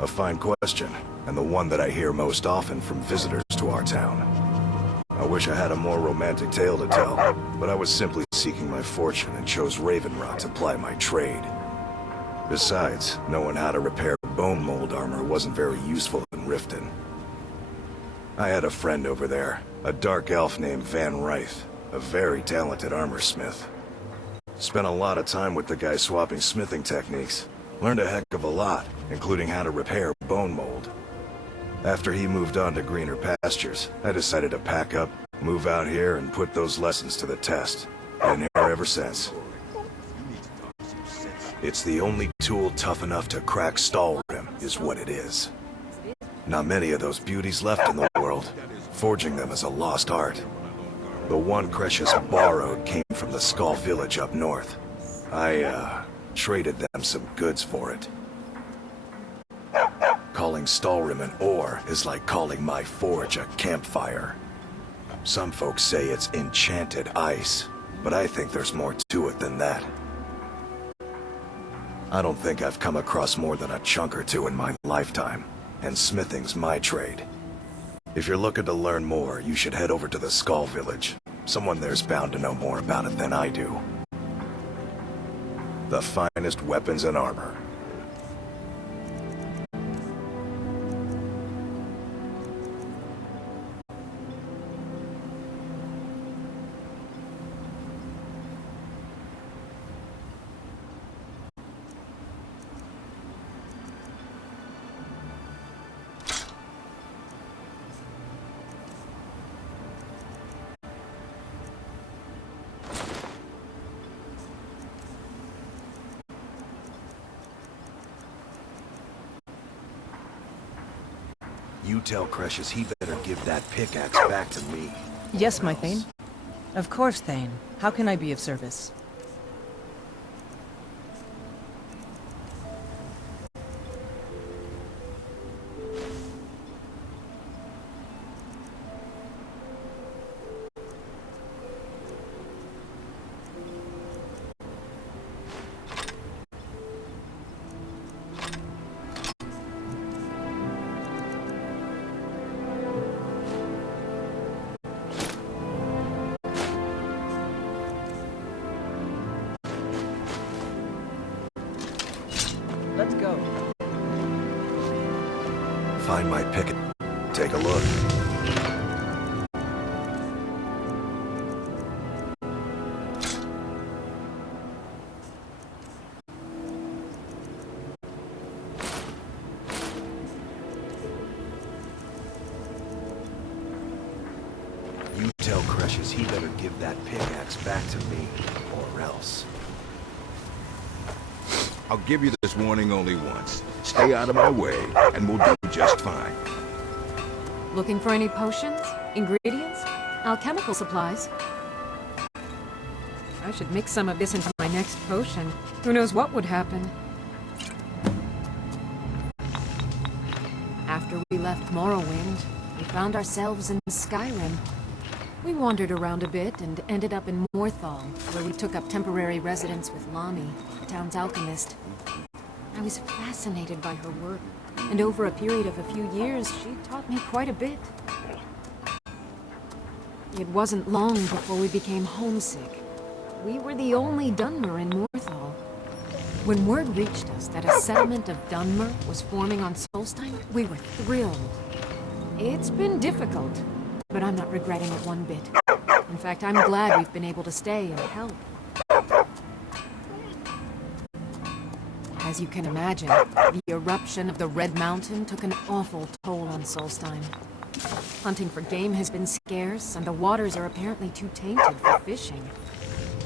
A fine question, and the one that I hear most often from visitors to our town. I wish I had a more romantic tale to tell, but I was simply seeking my fortune and chose Ravenrock to ply my trade. Besides, knowing how to repair bone mold armor wasn't very useful in Riften. I had a friend over there, a dark elf named Van Ryth, a very talented armorsmith. Spent a lot of time with the guy swapping smithing techniques. Learned a heck of a lot, including how to repair bone mold. After he moved on to greener pastures, I decided to pack up, move out here, and put those lessons to the test. Been here ever since. It's the only tool tough enough to crack Stalrim, is what it is. Not many of those beauties left in the world. Forging them is a lost art. The one Cretius borrowed came from the Skaal village up north. I, traded them some goods for it. Calling Stalrim an ore is like calling my forge a campfire. Some folks say it's enchanted ice, but I think there's more to it than that. I don't think I've come across more than a chunk or two in my lifetime, and smithing's my trade. If you're looking to learn more, you should head over to the Skaal village. Someone there's bound to know more about it than I do. The finest weapons and armor. You tell Cretius he better give that pickaxe back to me. Yes, my Thane. Of course, Thane. How can I be of service? Let's go. Find my picket. Take a look. You tell Crushes he better give that pickaxe back to me, or else. I'll give you this warning only once. Stay out of my way, and we'll do just fine. Looking for any potions? Ingredients? Alchemical supplies? I should mix some of this into my next potion. Who knows what would happen? After we left Morrowind, we found ourselves in Skyrim. We wandered around a bit and ended up in Morthal, where we took up temporary residence with Lami, the town's alchemist. I was fascinated by her work, and over a period of a few years, she taught me quite a bit. It wasn't long before we became homesick. We were the only Dunmer in Morthal. When word reached us that a settlement of Dunmer was forming on Solstheim, we were thrilled. It's been difficult, but I'm not regretting it one bit. In fact, I'm glad we've been able to stay and help. As you can imagine, the eruption of the Red Mountain took an awful toll on Solstheim. Hunting for game has been scarce, and the waters are apparently too tainted for fishing.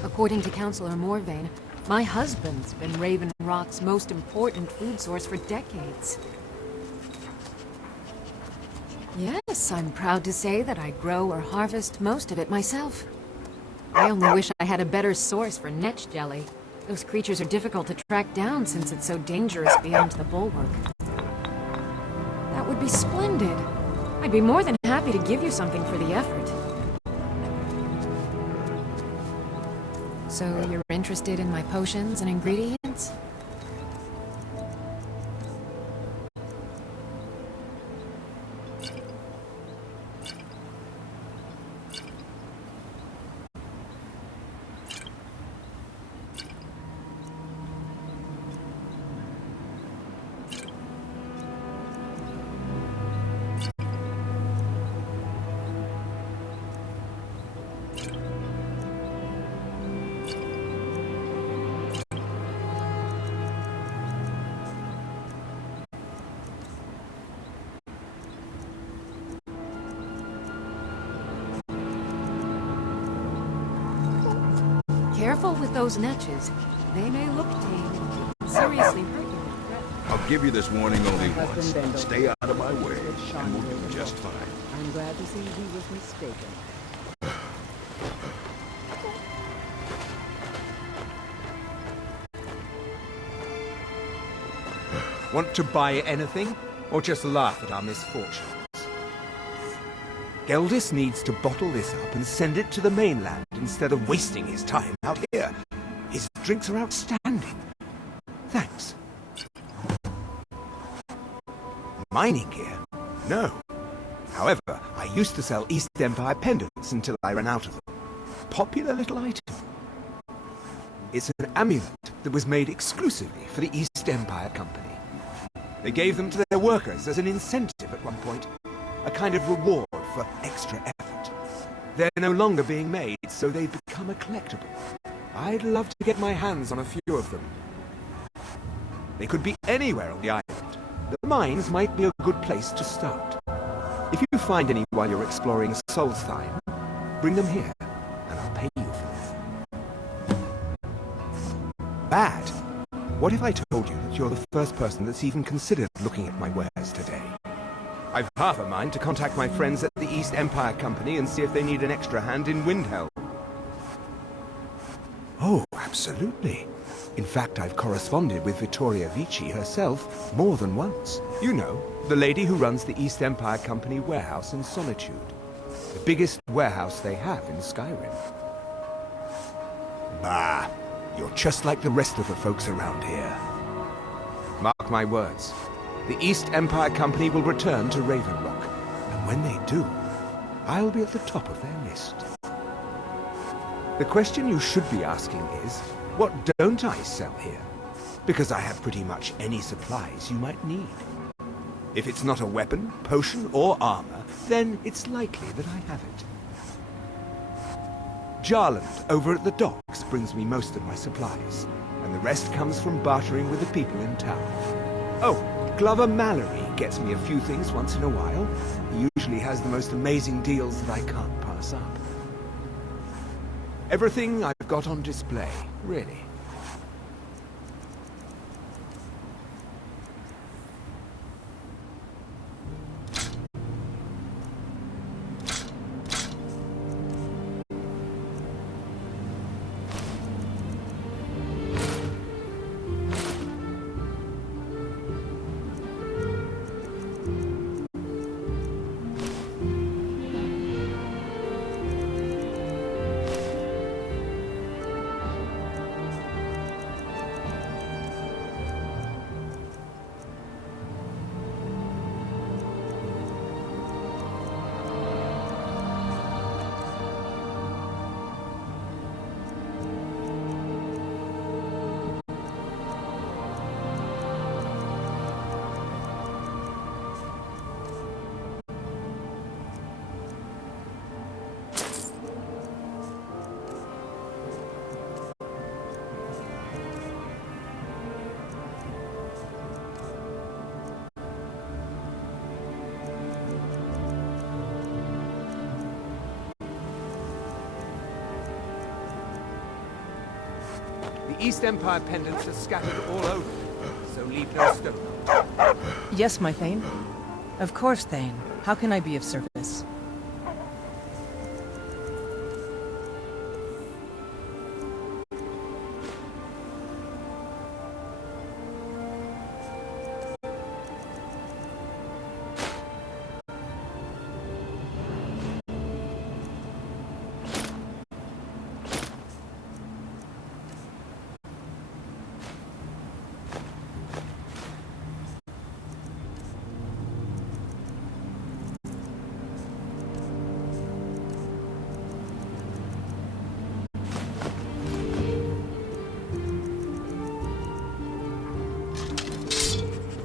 According to Councillor Morvain, my husband's been Raven Rock's most important food source for decades. Yes, I'm proud to say that I grow or harvest most of it myself. I only wish I had a better source for netch jelly. Those creatures are difficult to track down since it's so dangerous beyond the bulwark. That would be splendid. I'd be more than happy to give you something for the effort. So you're interested in my potions and ingredients? Careful with those netches. They may look tame, but seriously hurt you. I'll give you this warning only once. Stay out of my way, and we'll do just fine. I'm glad to see he was mistaken. Want to buy anything, or just laugh at our misfortunes? Geldis needs to bottle this up and send it to the mainland instead of wasting his time out here. His drinks are outstanding. Thanks. Mining gear? No. However, I used to sell East Empire pendants until I ran out of them. Popular little item. It's an amulet that was made exclusively for the East Empire Company. They gave them to their workers as an incentive at one point. A kind of reward for extra effort. They're no longer being made, so they've become a collectible. I'd love to get my hands on a few of them. They could be anywhere on the island. The mines might be a good place to start. If you find any while you're exploring Solstheim, bring them here, and I'll pay you for them. Bad? What if I told you that you're the first person that's even considered looking at my wares today? I've half a mind to contact my friends at the East Empire Company and see if they need an extra hand in Windhelm. Oh, absolutely. In fact, I've corresponded with Vittoria Vici herself more than once. You know, the lady who runs the East Empire Company warehouse in Solitude. The biggest warehouse they have in Skyrim. Bah, you're just like the rest of the folks around here. Mark my words. The East Empire Company will return to Raven Rock, and when they do, I'll be at the top of their list. The question you should be asking is, what don't I sell here? because I have pretty much any supplies you might need. If it's not a weapon, potion, or armor, then it's likely that I have it. Jarland, over at the docks, brings me most of my supplies, and the rest comes from bartering with the people in town. Oh, Glover Mallory gets me a few things once in a while. He usually has the most amazing deals that I can't pass up. Everything I've got on display, really. The East Empire pendants are scattered all over, so leave no stone. Yes, my Thane. Of course, Thane. How can I be of service?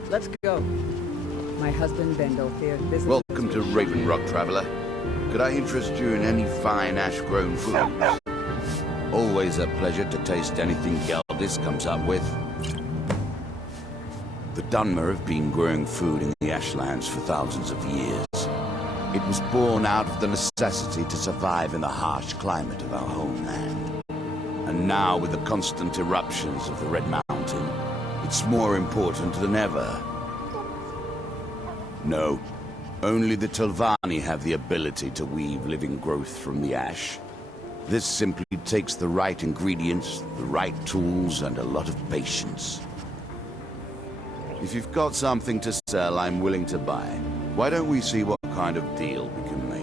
Let's go. My husband Bendel here visits... Welcome to Raven Rock, traveler. Could I interest you in any fine ash-grown foods? Always a pleasure to taste anything Geldis comes up with. The Dunmer have been growing food in the ashlands for thousands of years. It was born out of the necessity to survive in the harsh climate of our homeland. And now, with the constant eruptions of the Red Mountain, it's more important than ever. No, only the Telvanni have the ability to weave living growth from the ash. This simply takes the right ingredients, the right tools, and a lot of patience. If you've got something to sell, I'm willing to buy. Why don't we see what kind of deal we can make?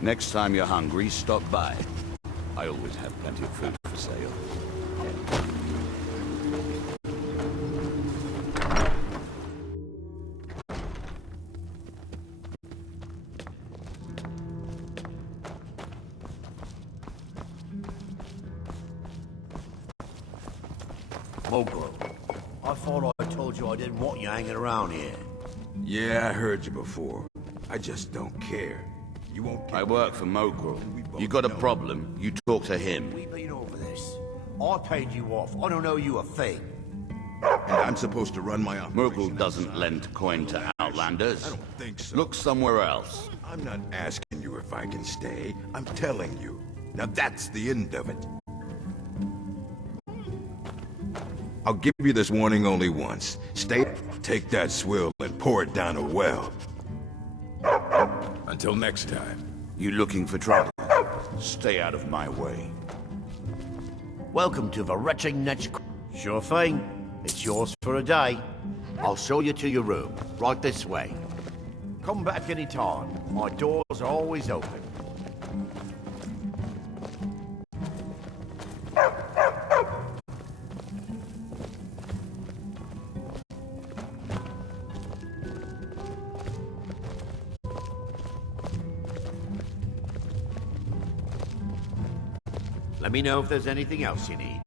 Next time you're hungry, stop by. I always have plenty of food for sale. Mogul, I thought I told you I didn't want you hanging around here. Yeah, I heard you before. I just don't care. You won't. I work for Mogul. You got a problem, you talk to him. We've been over this. I paid you off. I don't owe you a thing. And I'm supposed to run my operation. Mogul doesn't lend coin to outlanders. I don't think so. Look somewhere else. I'm not asking you if I can stay. I'm telling you. Now that's the end of it. I'll give you this warning only once. Take that swill and pour it down a well. Until next time. You looking for trouble? Stay out of my way. Welcome to the retching next... Sure thing. It's yours for a day. I'll show you to your room. Right this way. Come back any time. My doors are always open. Let me know if there's anything else you need.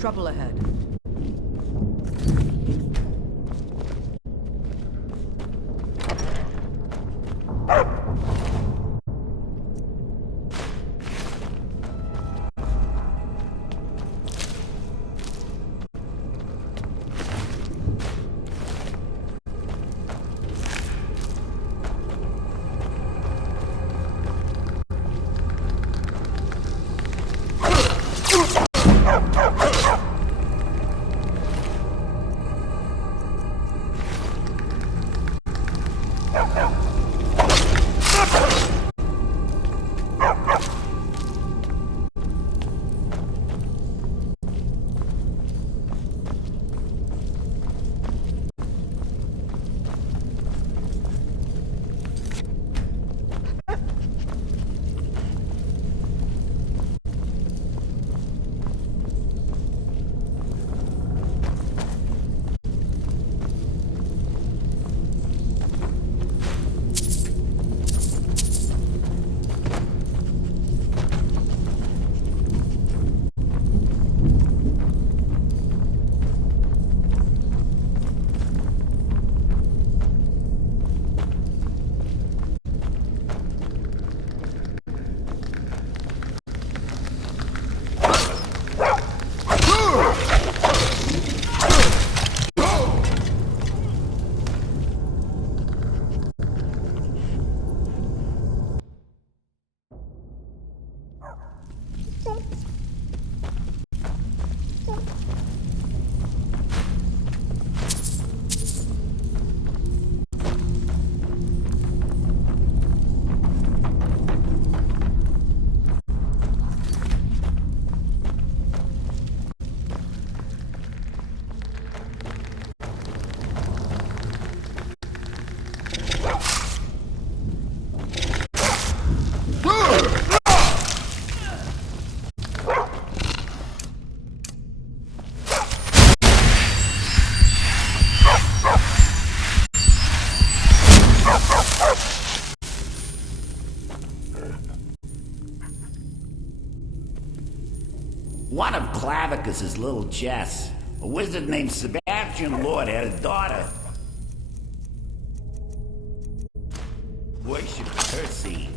Trouble ahead. One of Clavicus's little Jess, a wizard named Sebastian Lord, had a daughter. Worshipped her seed.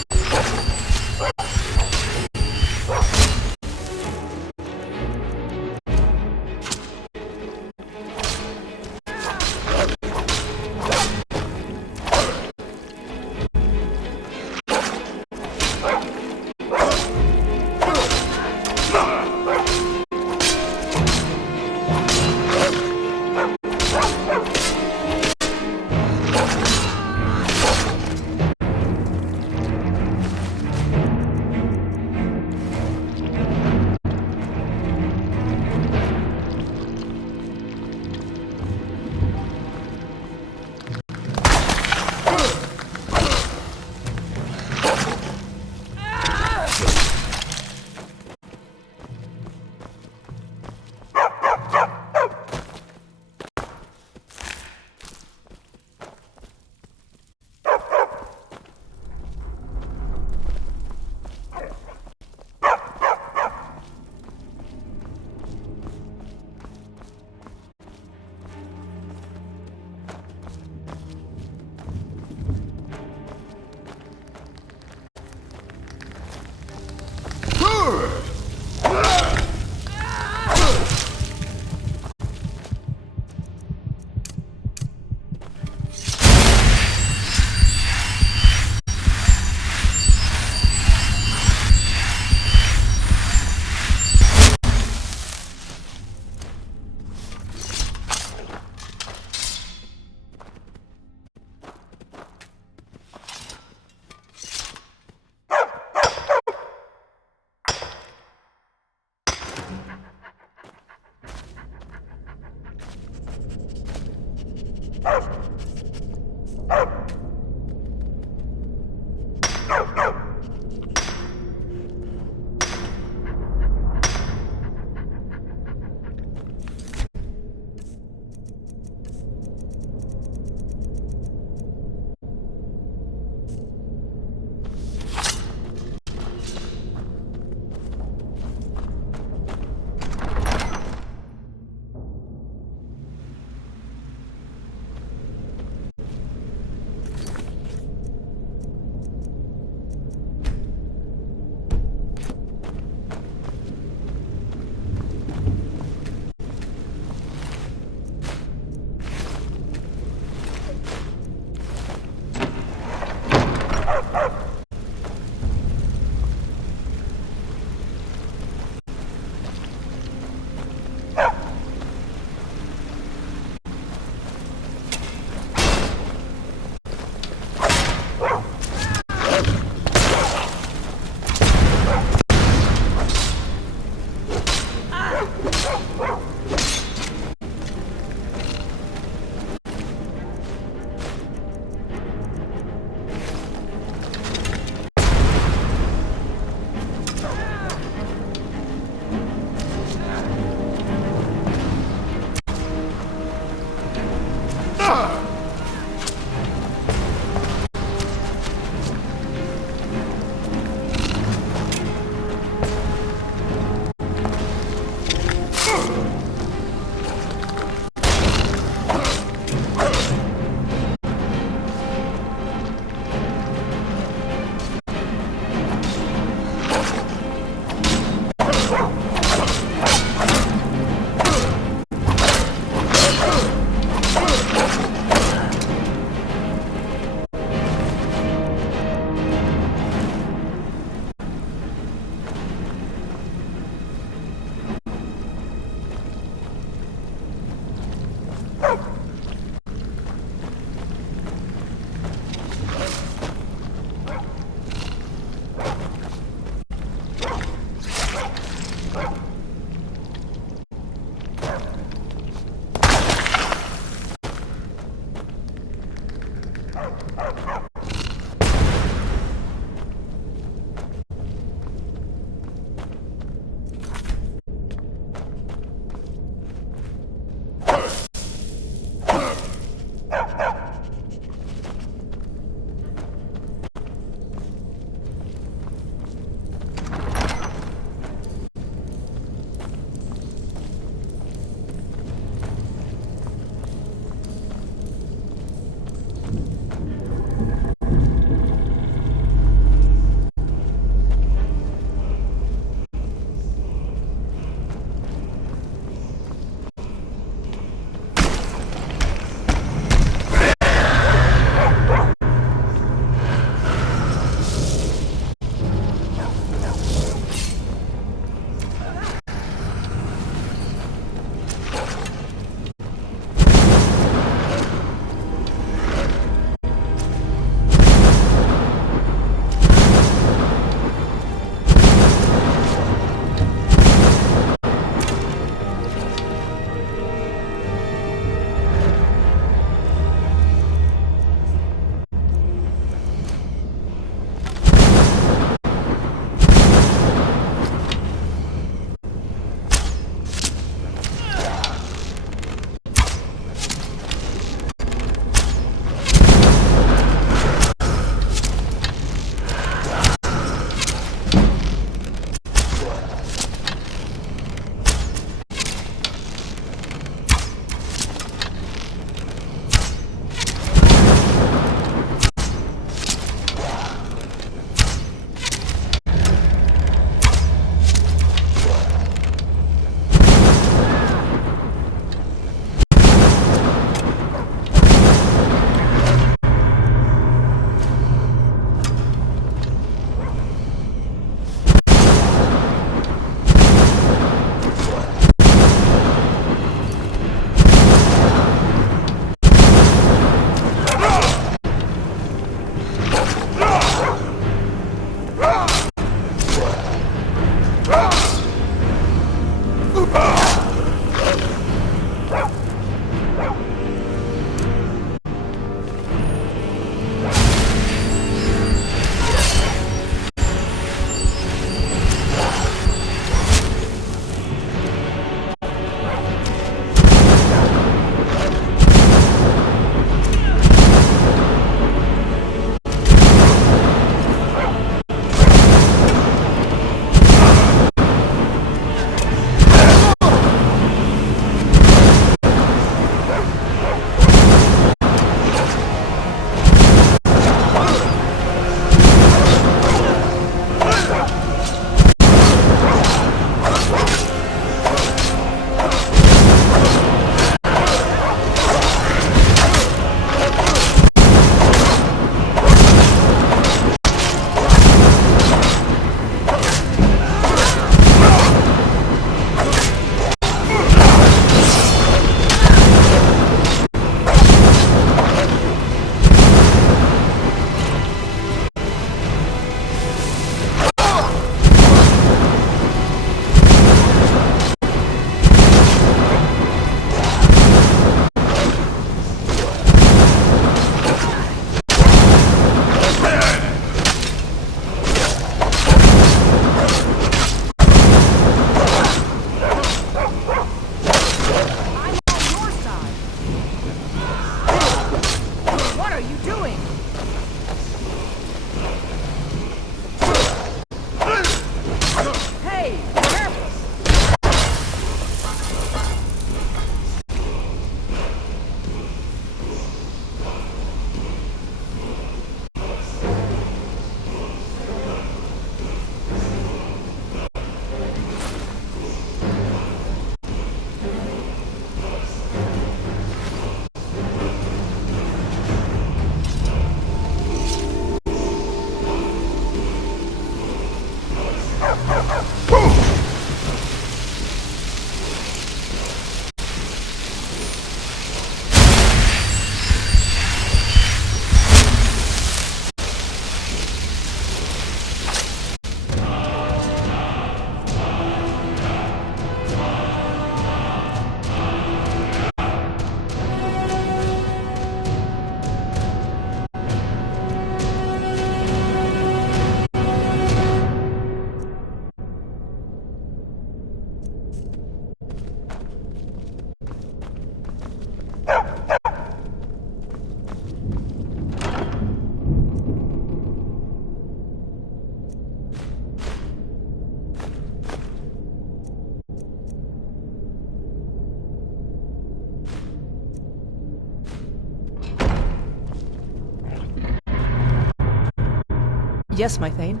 Yes, my Thane.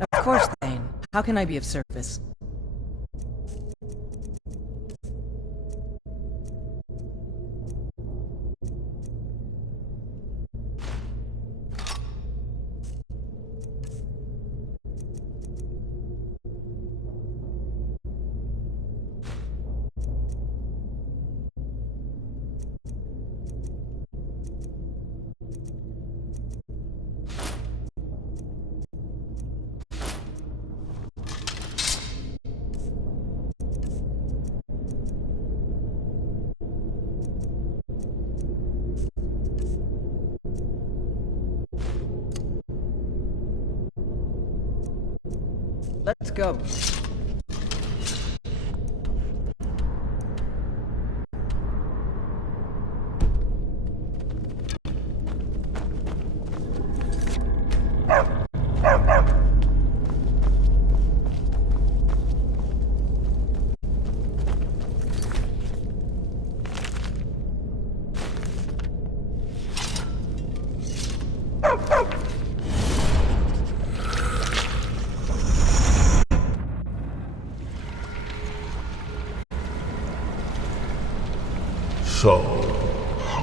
Of course, Thane. How can I be of service? Let's go. So,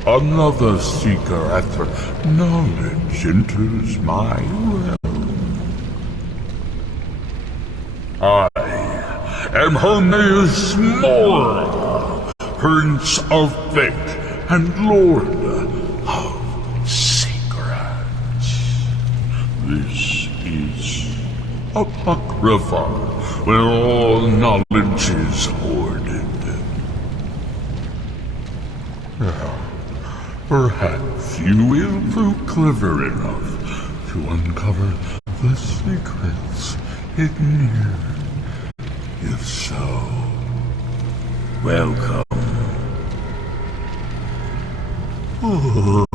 another seeker after knowledge enters my realm. I am Hermes Mora, Prince of Fate and Lord of Secrets. This is Apocrypha, where all knowledge is hoarded. Now, perhaps you will prove clever enough to uncover the secrets hidden here. If so, welcome. Oh,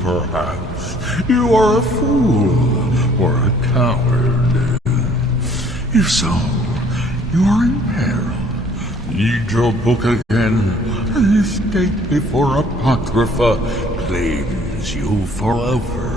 perhaps you are a fool or a coward. If so, you are in peril. Read your book again and escape before Apocrypha claims you forever.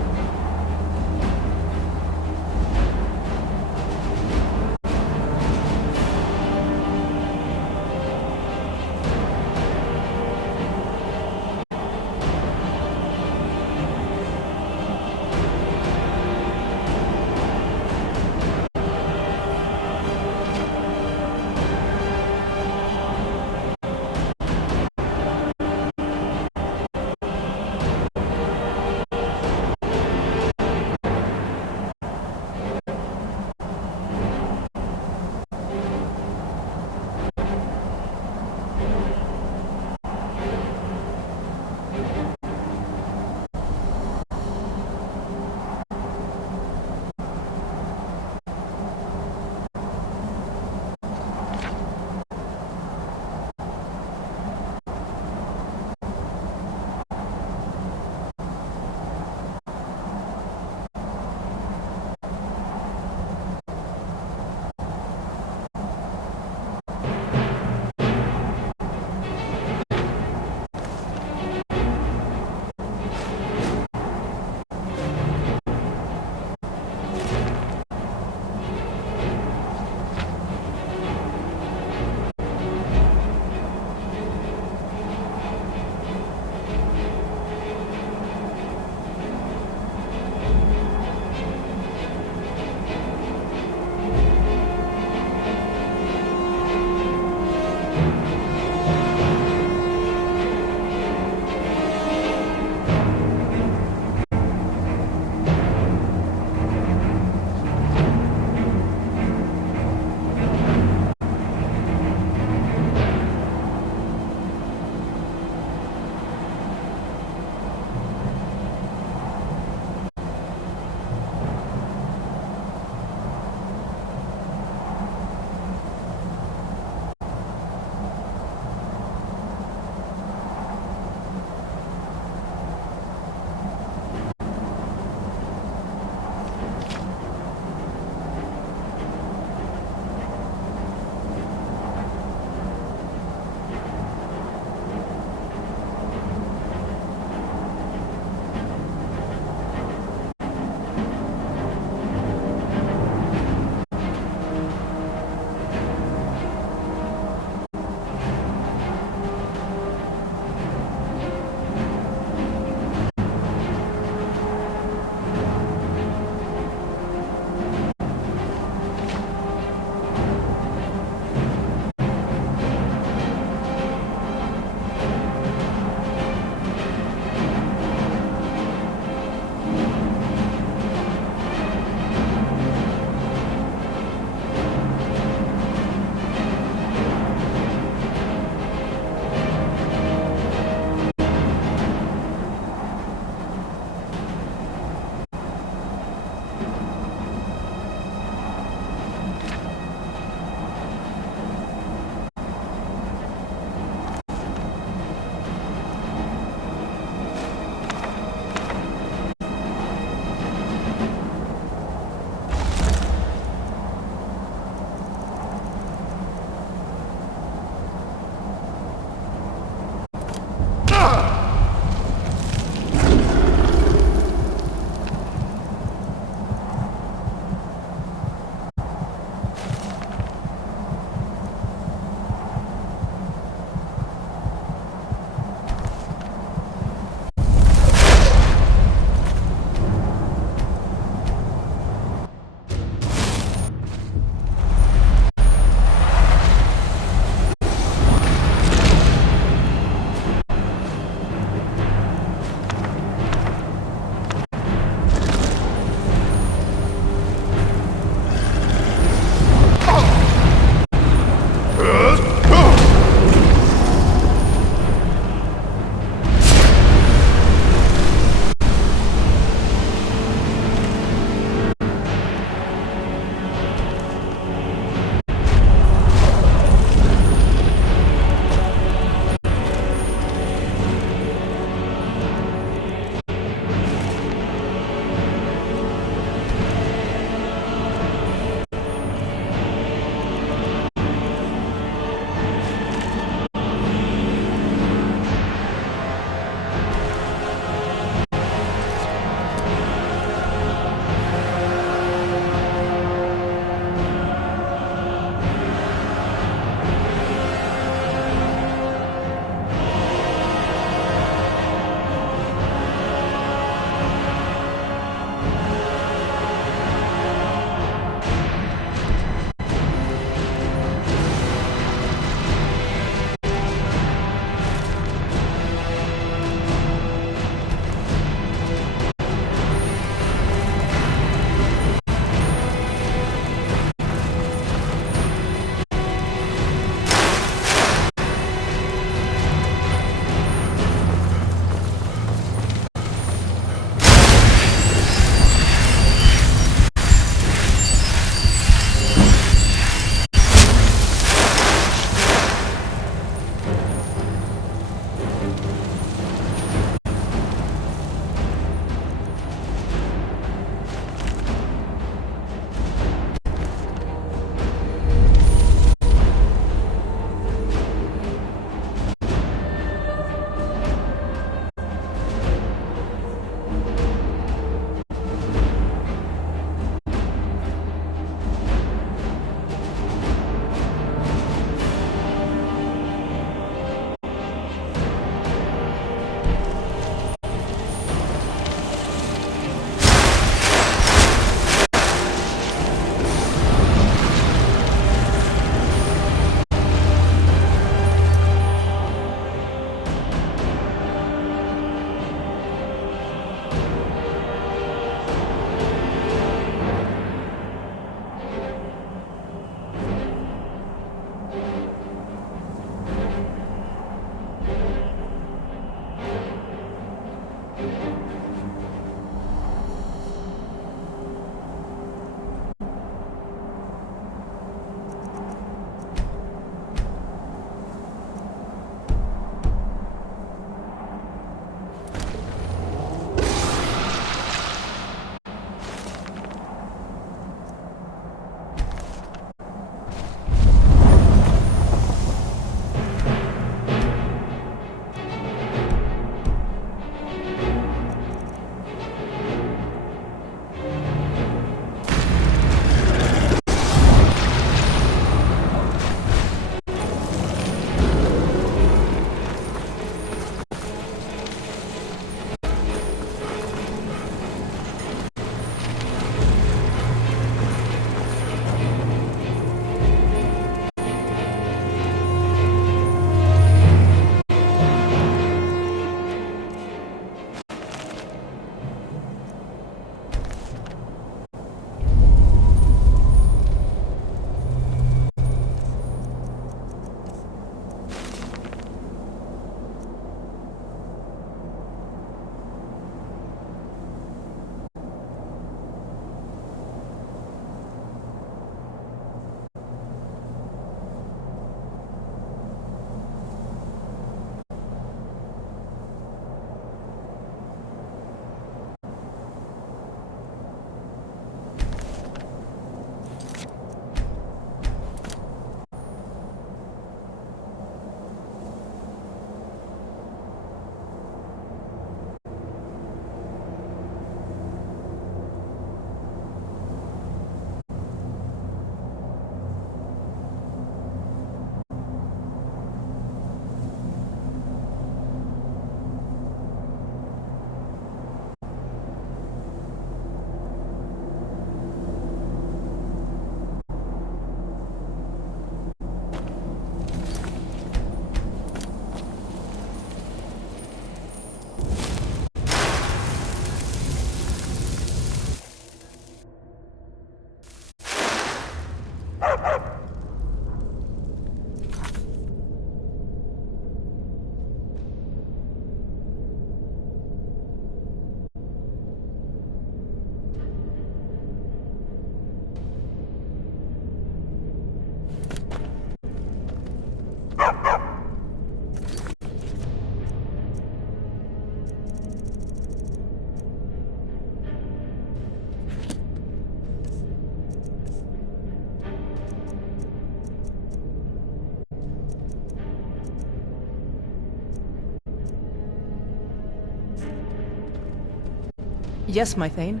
Yes, my Thane.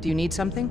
Do you need something?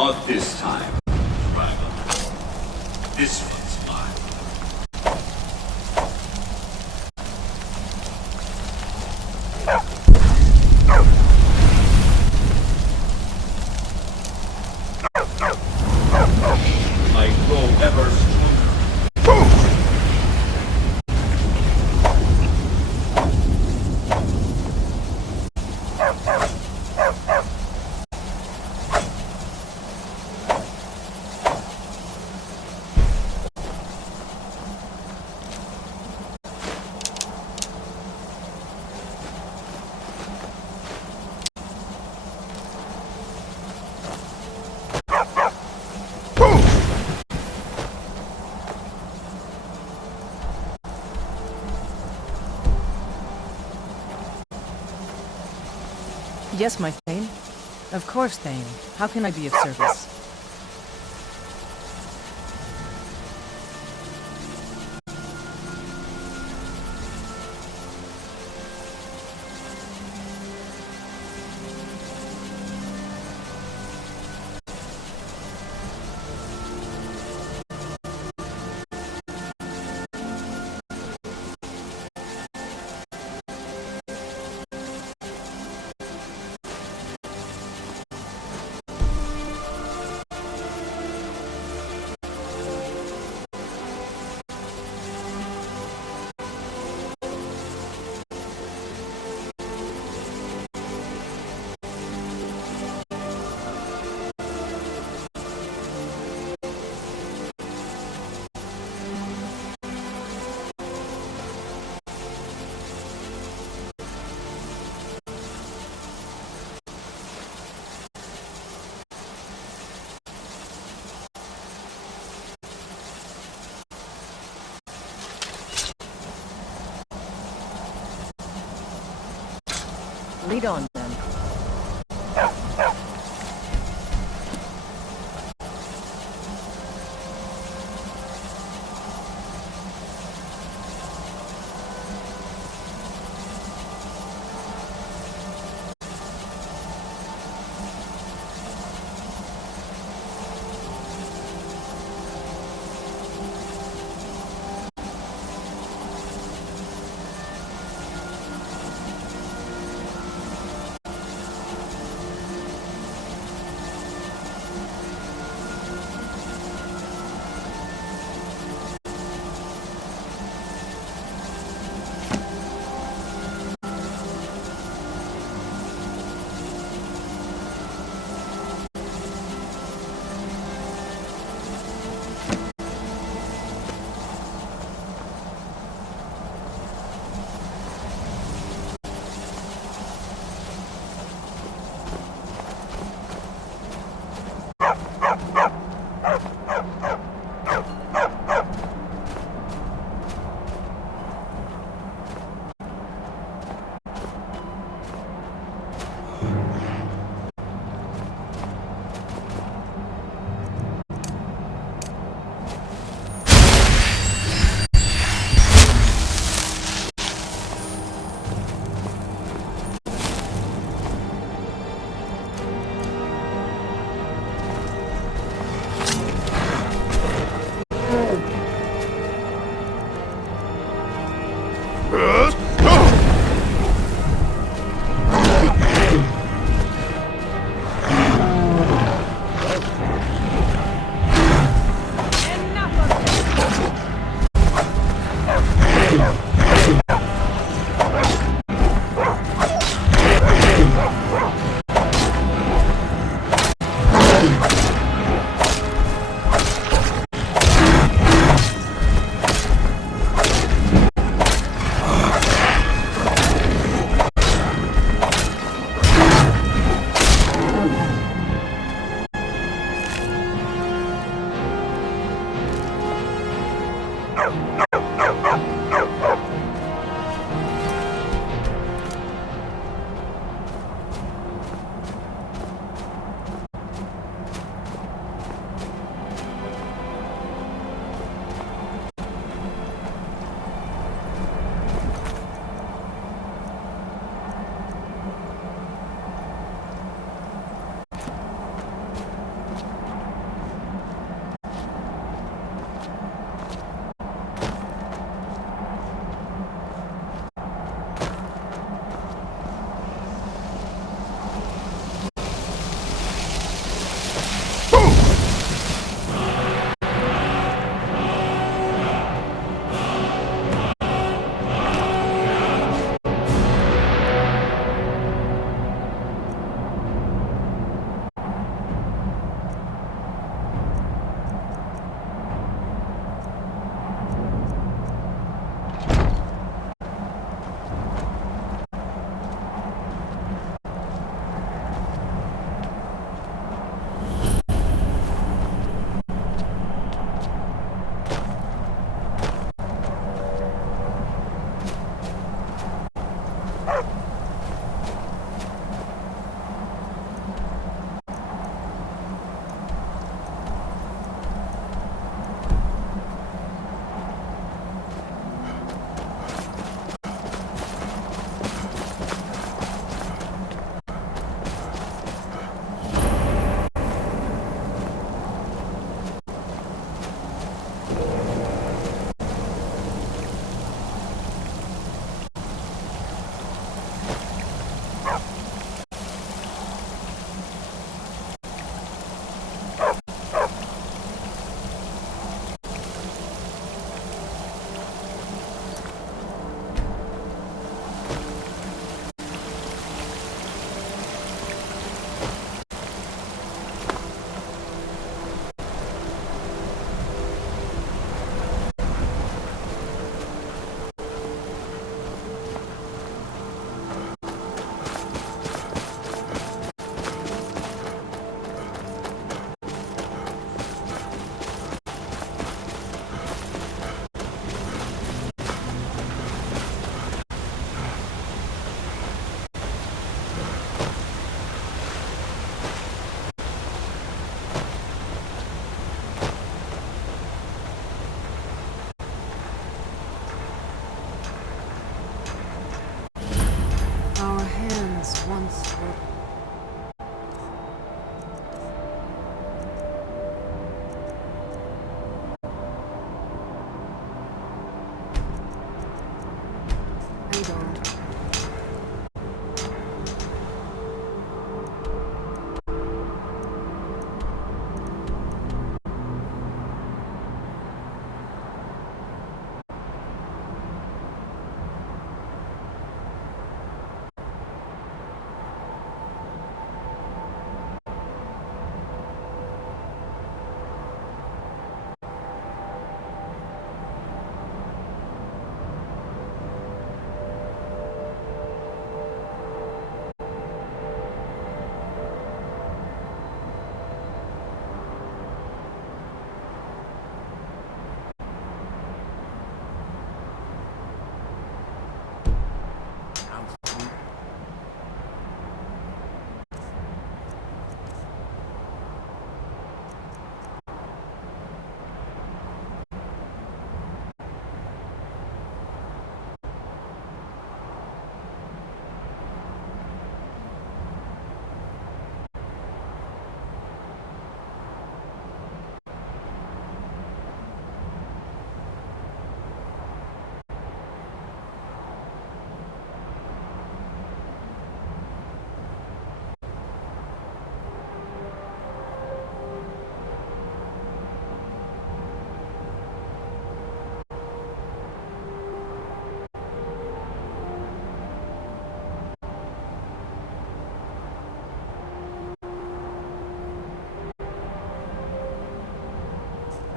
Not this time, Dragon. This one's mine. I grow ever stronger. Yes, my Thane. Of course, Thane. How can I be of service? Lead on, then.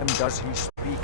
And does he speak?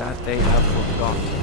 that they have forgotten.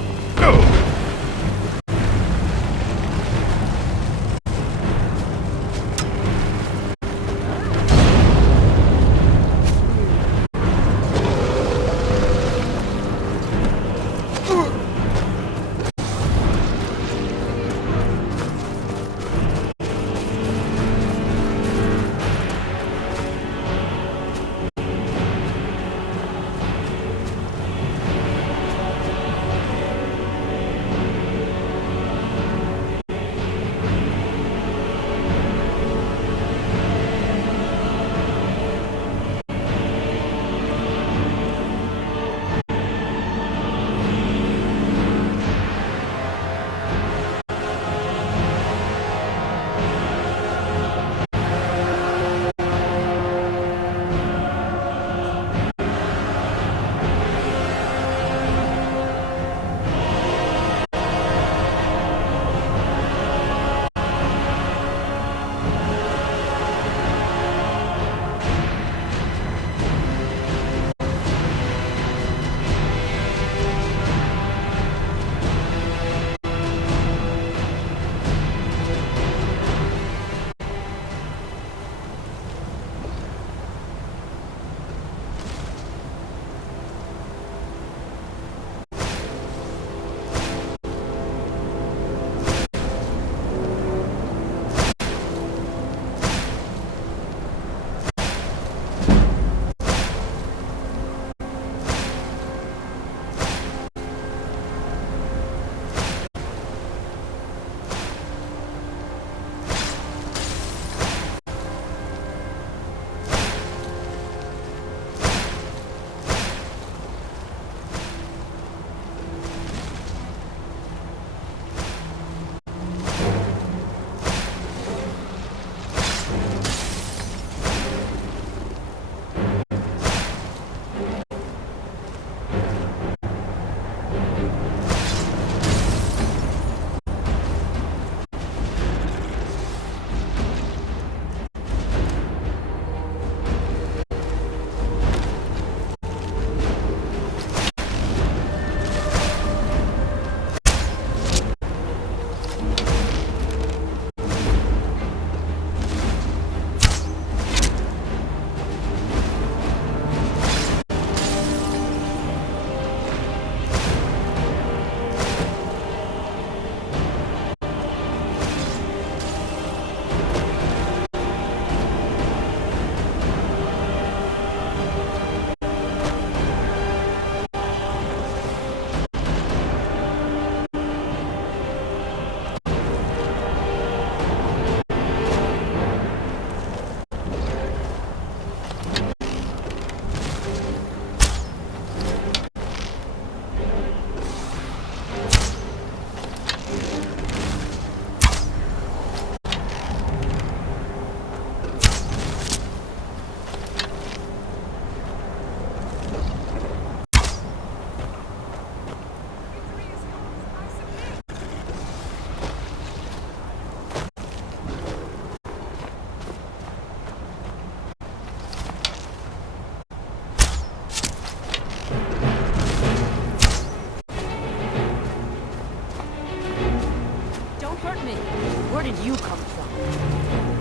did you come from?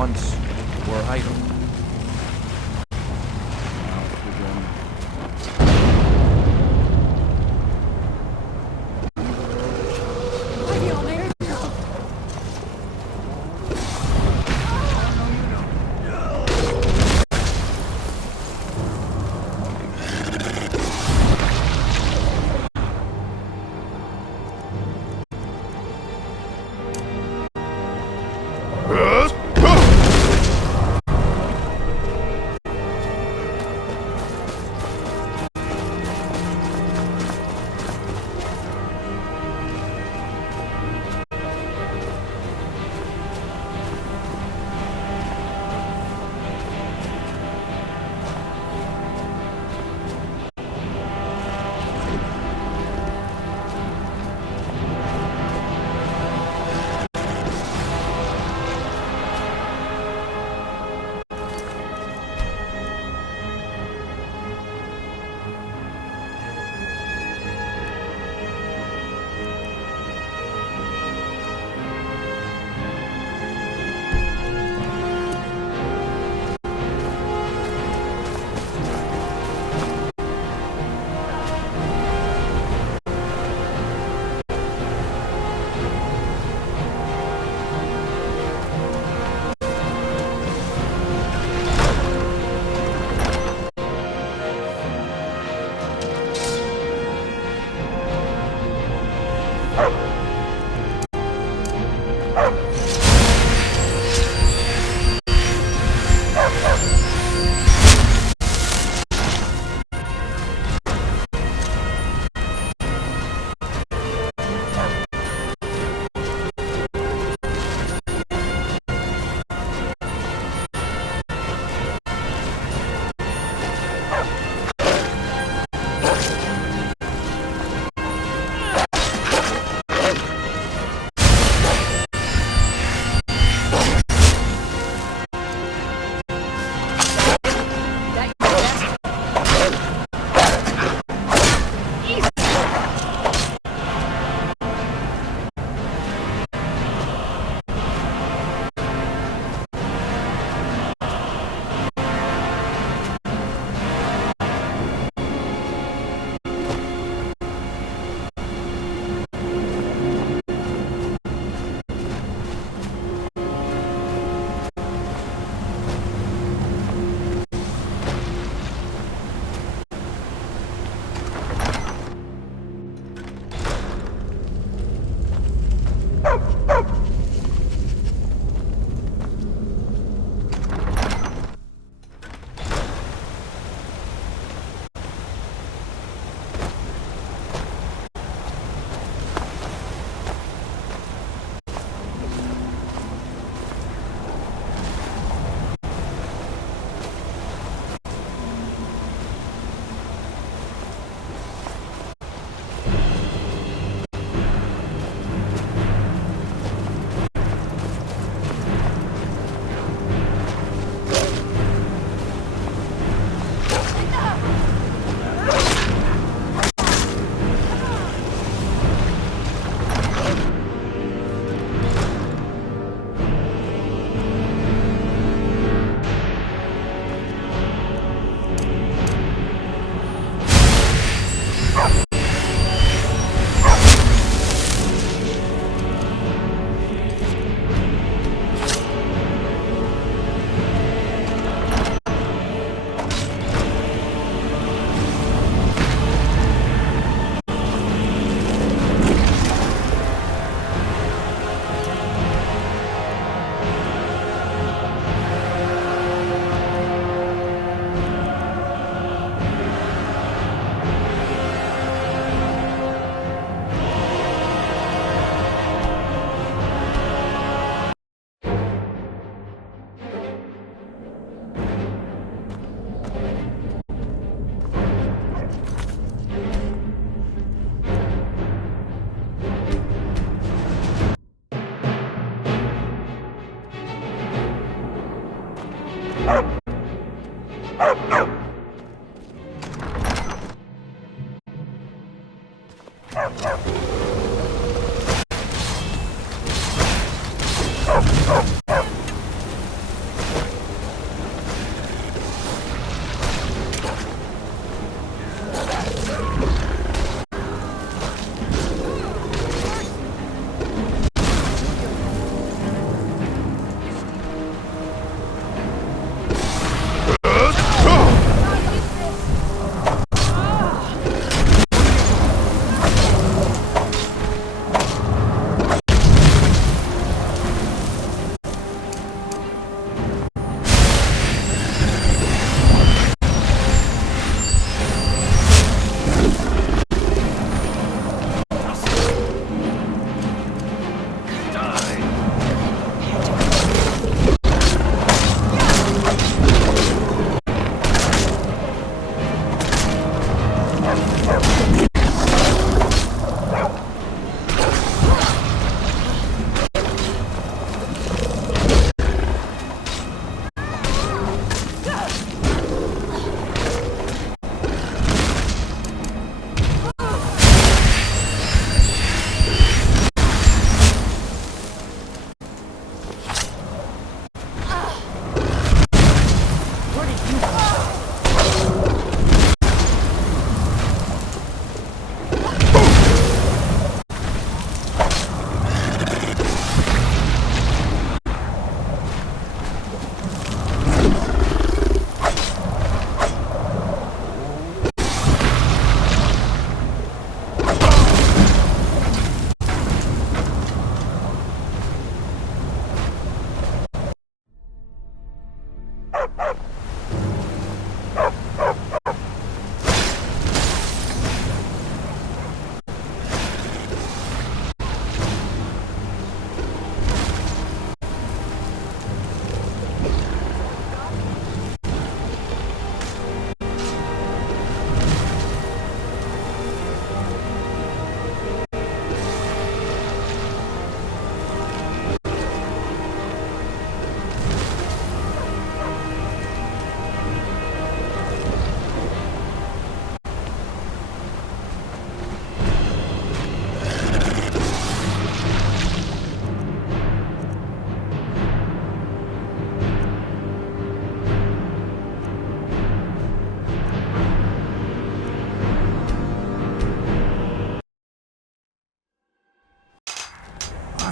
once were idle.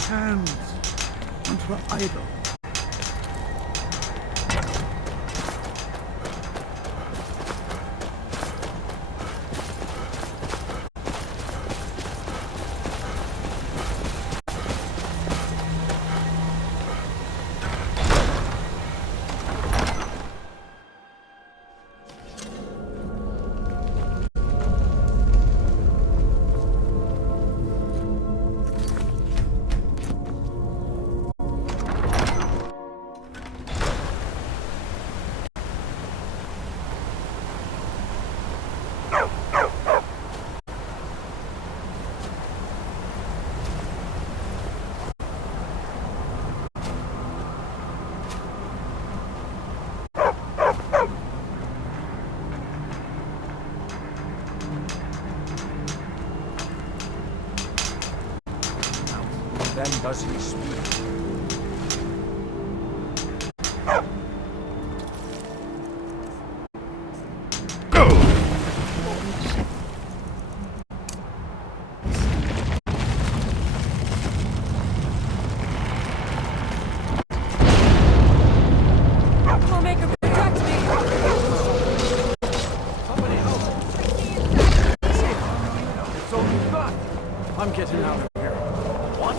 hands onto an idol. Then does he speak. Warmaker, protect me! Somebody help! It's only that! I'm getting out of here. What?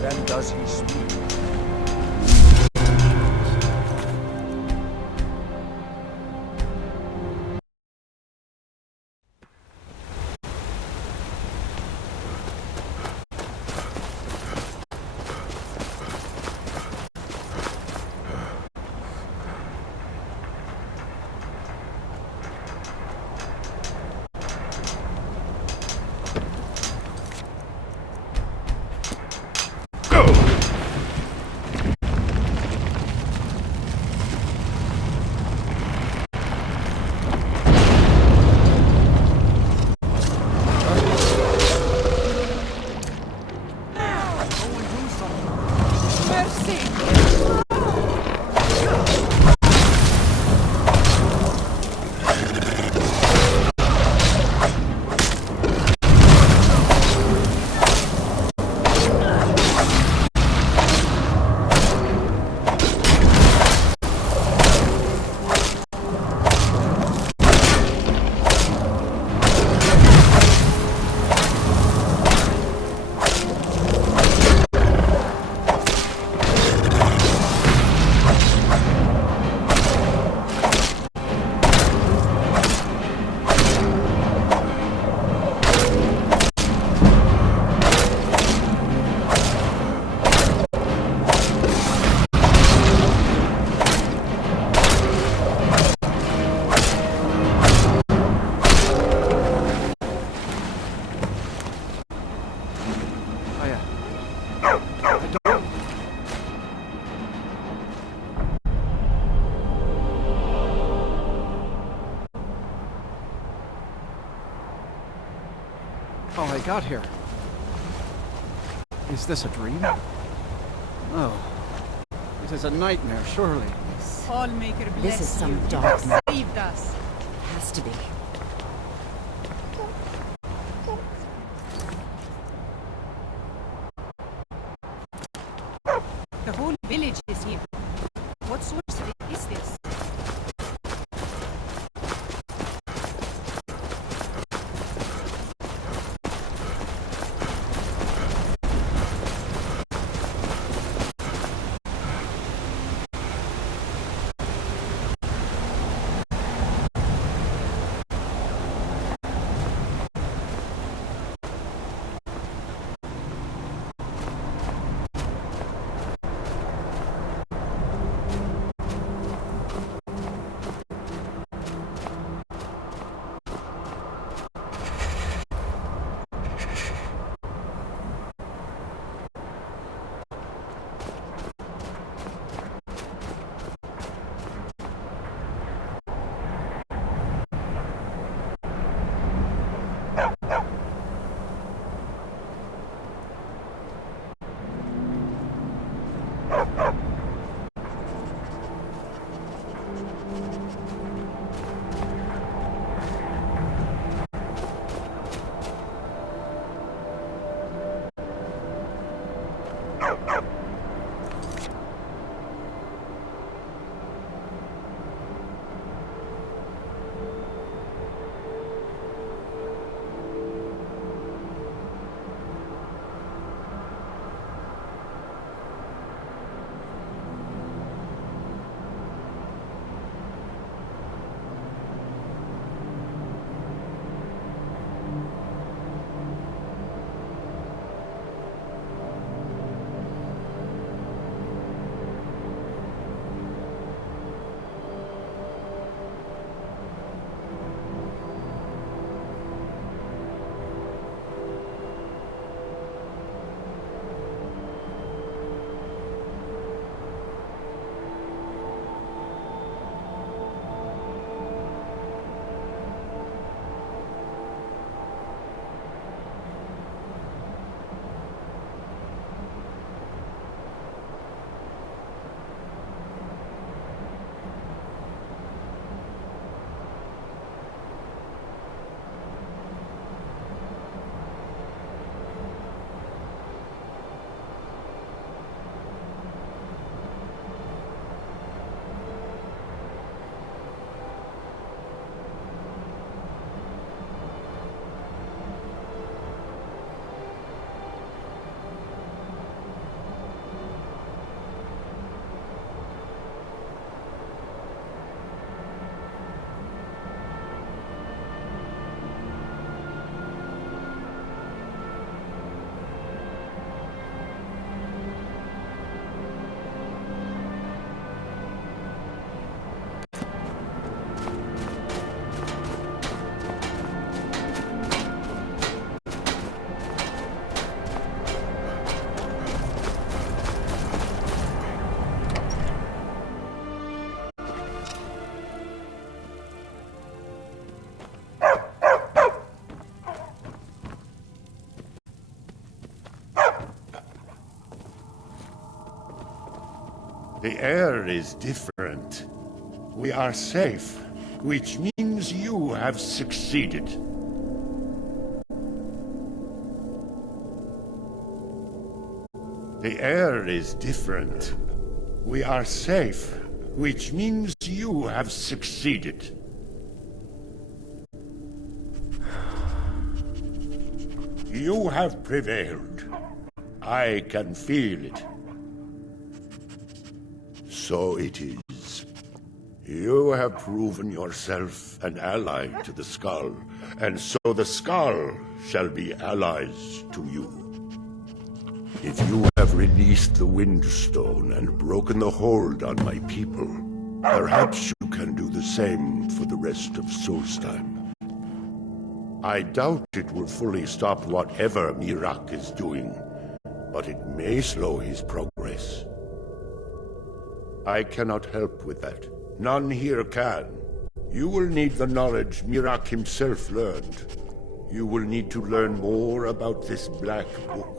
Then does he speak. How I got here. Is this a dream? No. It is a nightmare, surely. Allmaker bless This is some you. dark You have saved us. Has to be. The whole village is here. What sorcery is this? The air is different. We are safe, which means you have succeeded. The air is different. We are safe, which means you have succeeded. You have prevailed. I can feel it. So it is. You have proven yourself an ally to the Skaal, and so the Skaal shall be allies to you. If you have released the Windstone and broken the hold on my people, perhaps you can do the same for the rest of Solstheim. I doubt it will fully stop whatever Miraak is doing, but it may slow his progress. I cannot help with that. None here can. You will need the knowledge Miraak himself learned. You will need to learn more about this Black Book.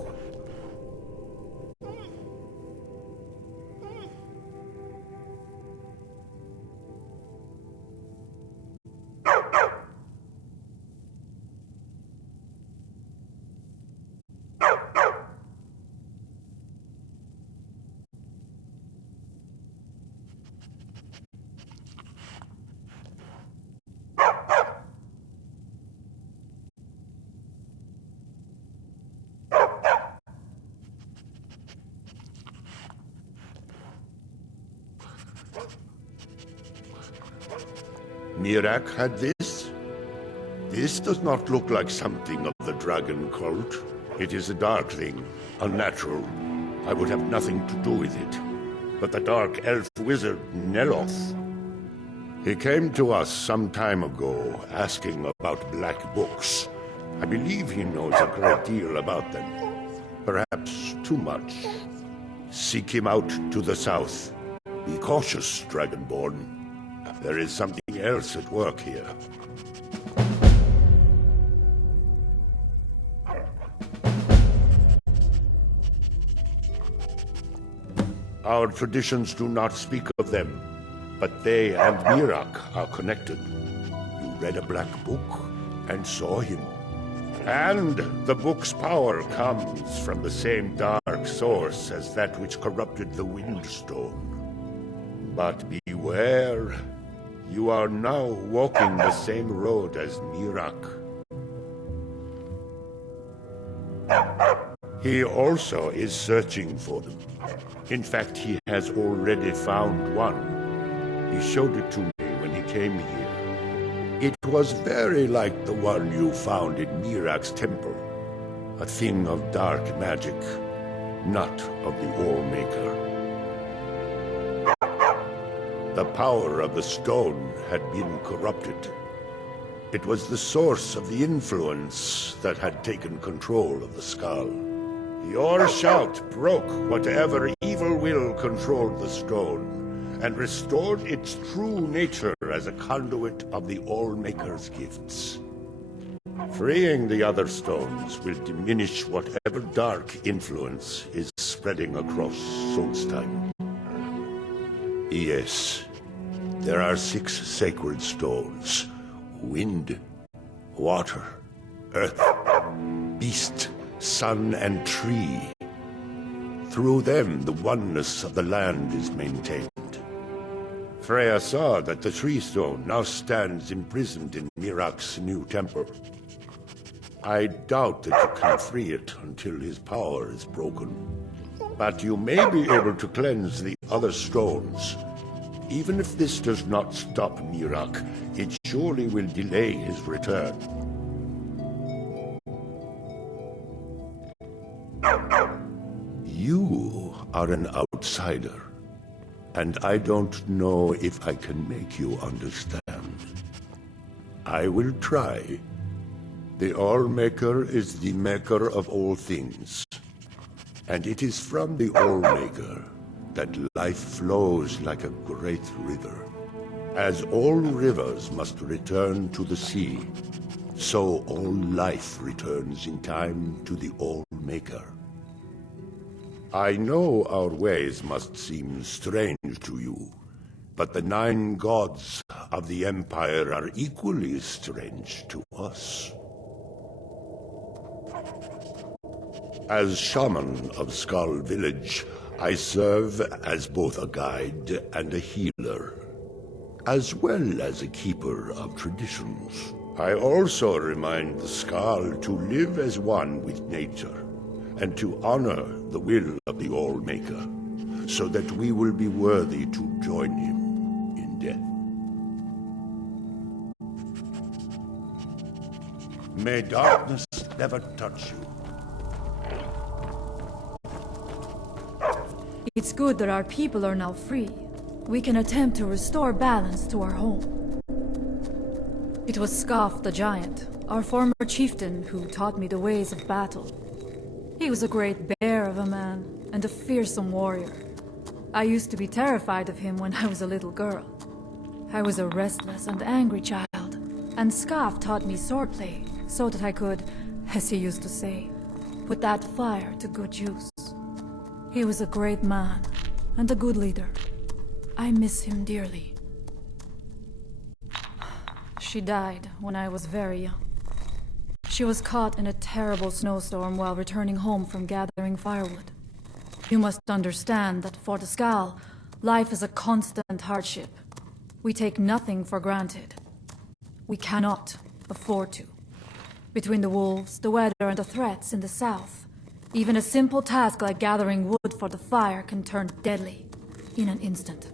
Miraak had this? This does not look like something of the dragon cult. It is a dark thing, unnatural. I would have nothing to do with it. But the dark elf wizard, Neloth, he came to us some time ago, asking about black books. I believe he knows a great deal about them. Perhaps too much. Seek him out to the south. Be cautious, Dragonborn. There is something else at work here. Our traditions do not speak of them, but they and Miraak are connected. You read a black book and saw him. And the book's power comes from the same dark source as that which corrupted the Windstone. But beware. You are now walking the same road as Miraak. He also is searching for them. In fact, he has already found one. He showed it to me when he came here. It was very like the one you found in Miraak's temple. A thing of dark magic, not of the All-Maker. The power of the stone had been corrupted. It was the source of the influence that had taken control of the Skaal. Your shout broke whatever evil will controlled the stone, and restored its true nature as a conduit of the All-Maker's gifts. Freeing the other stones will diminish whatever dark influence is spreading across Solstheim. Yes, there are 6 sacred stones. Wind, water, earth, beast, sun, and tree. Through them, the oneness of the land is maintained. Freya saw that the tree stone now stands imprisoned in Miraak's new temple. I doubt that you can free it until his power is broken. But you may be able to cleanse the other stones. Even if this does not stop Miraak, it surely will delay his return. You are an outsider, and I don't know if I can make you understand. I will try. The All-Maker is the maker of all things, and it is from the All-Maker that life flows like a great river. As all rivers must return to the sea, so all life returns in time to the All-Maker. I know our ways must seem strange to you, but the 9 gods of the Empire are equally strange to us. As shaman of Skaal village, I serve as both a guide and a healer, as well as a keeper of traditions. I also remind the Skaal to live as one with nature, and to honor the will of the All-Maker, so that we will be worthy to join him in death. May darkness never touch you. It's good that our people are now free. We can attempt to restore balance to our home. It was Skaal the Giant, our former chieftain, who taught me the ways of battle. He was a great bear of a man, and a fearsome warrior. I used to be terrified of him when I was a little girl. I was a restless and angry child, and Skaal taught me swordplay, so that I could, as he used to say, put that fire to good use. He was a great man, and a good leader. I miss him dearly. She died when I was very young. She was caught in a terrible snowstorm while returning home from gathering firewood. You must understand that for the Skaal, life is a constant hardship. We take nothing for granted. We cannot afford to. Between the wolves, the weather, and the threats in the south, even a simple task like gathering wood for the fire can turn deadly in an instant.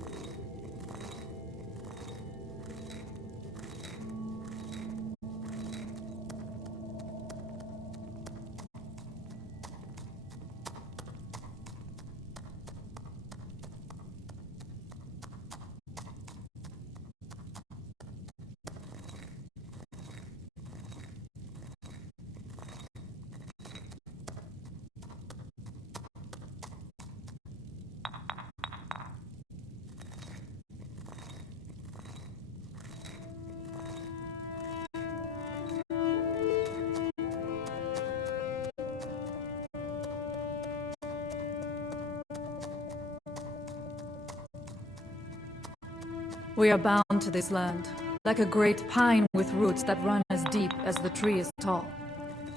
We are bound to this land, like a great pine with roots that run as deep as the tree is tall.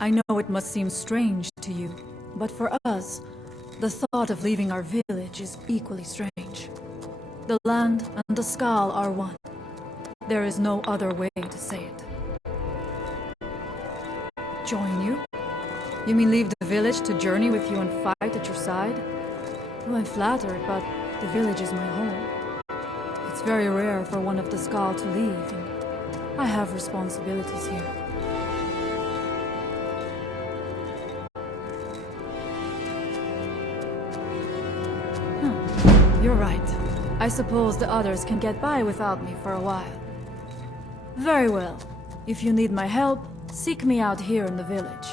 I know it must seem strange to you, but for us, the thought of leaving our village is equally strange. The land and the Skaal are one. There is no other way to say it. Join you? You mean leave the village to journey with you and fight at your side? Well, I'm flattered, but the village is my home. It's very rare for one of the Skaal to leave, and I have responsibilities here. You're right. I suppose the others can get by without me for a while. Very well. If you need my help, seek me out here in the village.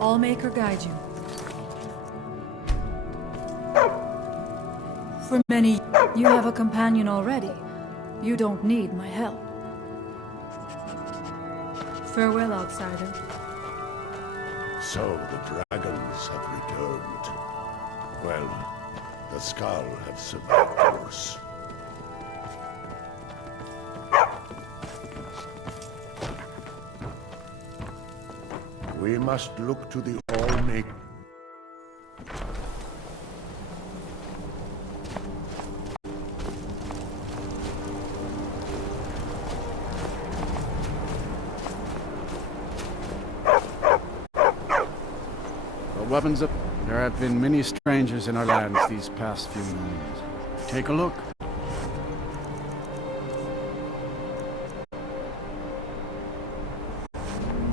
All-Maker guide you. For many, you have a companion already. You don't need my help. Farewell, outsider. So the dragons have returned. Well, the Skaal have survived worse. We must look to the All-Maker. Weapons up. There have been many strangers in our lands these past few moons. Take a look.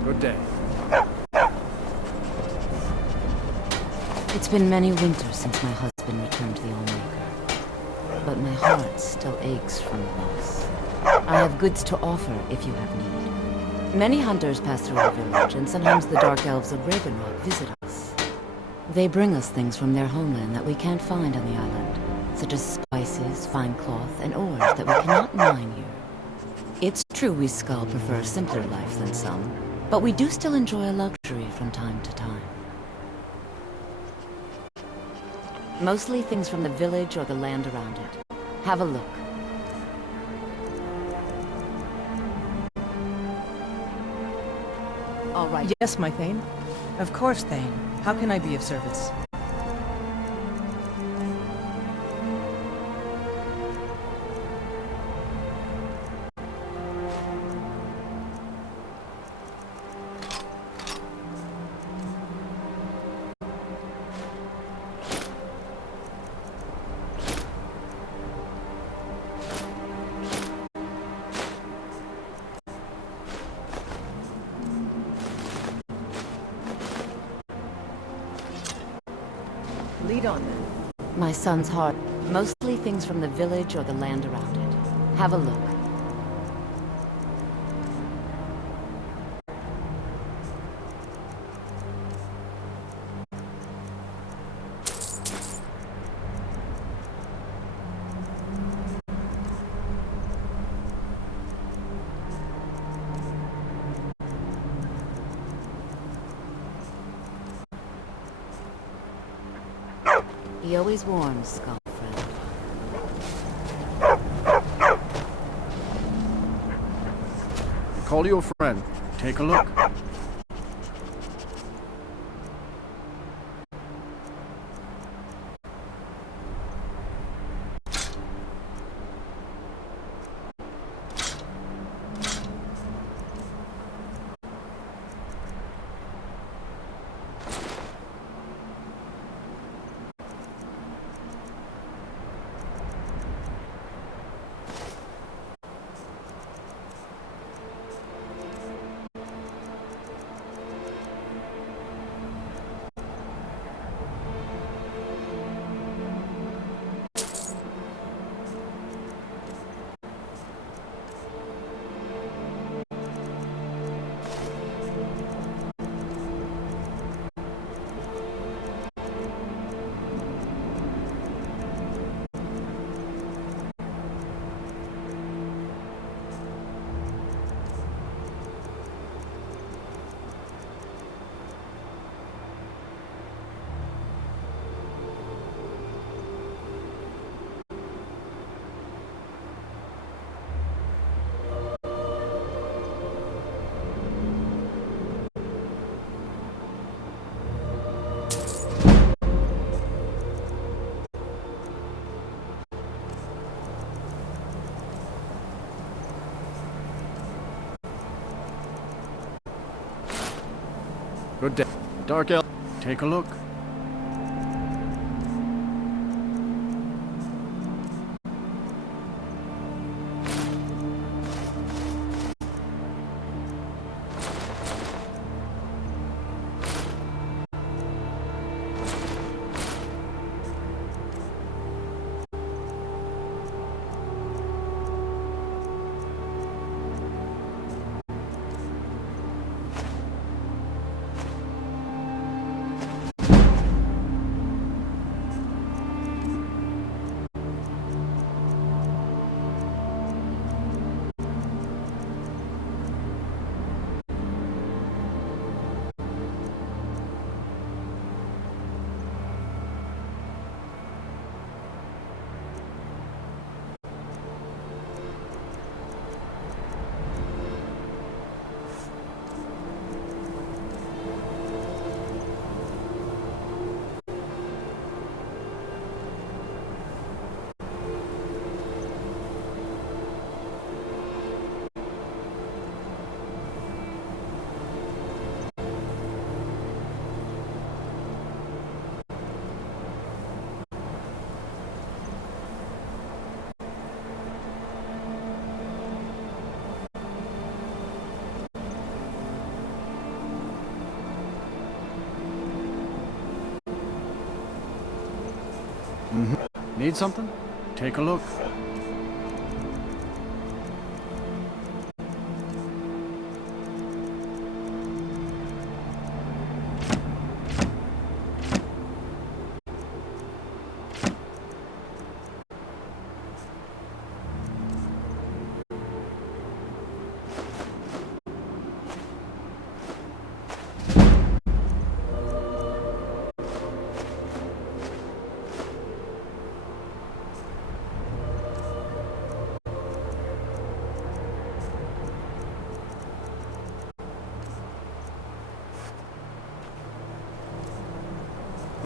Good day. It's been many winters since my husband returned to the All-Maker, but my heart still aches from the loss. I have goods to offer if you have need. Many hunters pass through our village, and sometimes the Dark Elves of Ravenrock visit us. They bring us things from their homeland that we can't find on the island, such as spices, fine cloth, and ores that we cannot mine here. It's true we Skaal prefer a simpler life than some, But we do still enjoy a luxury from time to time. Mostly things from the village or the land around it. Have a look. All right. Yes, my Thane. Of course, Thane. How can I be of service? Lead on then. My son's heart. Mostly things from the village or the land around it. Have a look. He always warms, Skaal friend. Call you a friend. Take a look. Good day. Dark Elf, take a look. Need something? Take a look.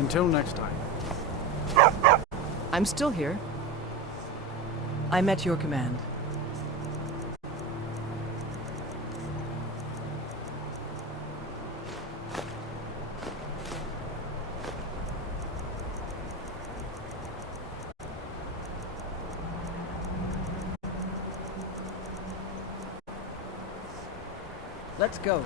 Until next time. I'm still here. I'm at your command. Let's go.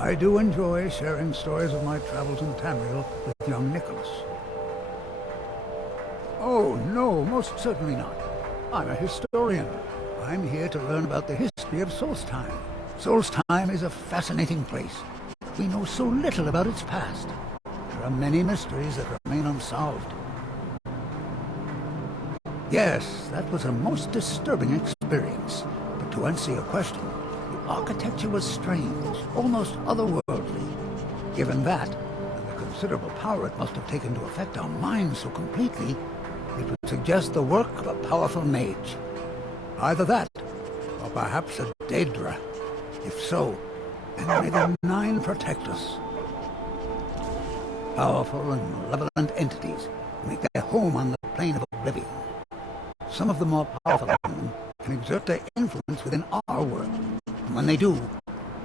I do enjoy sharing stories of my travels in Tamriel with young Nicholas. Oh, no, most certainly not. I'm a historian. I'm here to learn about the history of Solstheim. Solstheim is a fascinating place. We know so little about its past. There are many mysteries that remain unsolved. Yes, that was a most disturbing experience. But to answer your question, the architecture was strange, almost otherworldly. Given that, and the considerable power it must have taken to affect our minds so completely, it would suggest the work of a powerful mage. Either that, or perhaps a Daedra. If so, then may the Nine protect us. Powerful and malevolent entities make their home on the plane of oblivion. Some of the more powerful among them can exert their influence within our world. And when they do,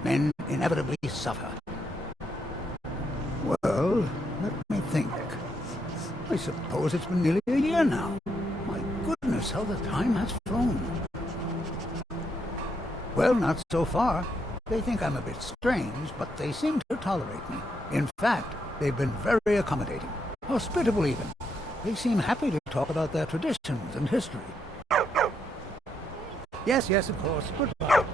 men inevitably suffer. Well, let me think. I suppose it's been nearly a year now. My goodness, how the time has flown. Well, not so far. They think I'm a bit strange, but they seem to tolerate me. In fact, they've been very accommodating. Hospitable even. They seem happy to talk about their traditions and history. Yes, yes, of course. Goodbye.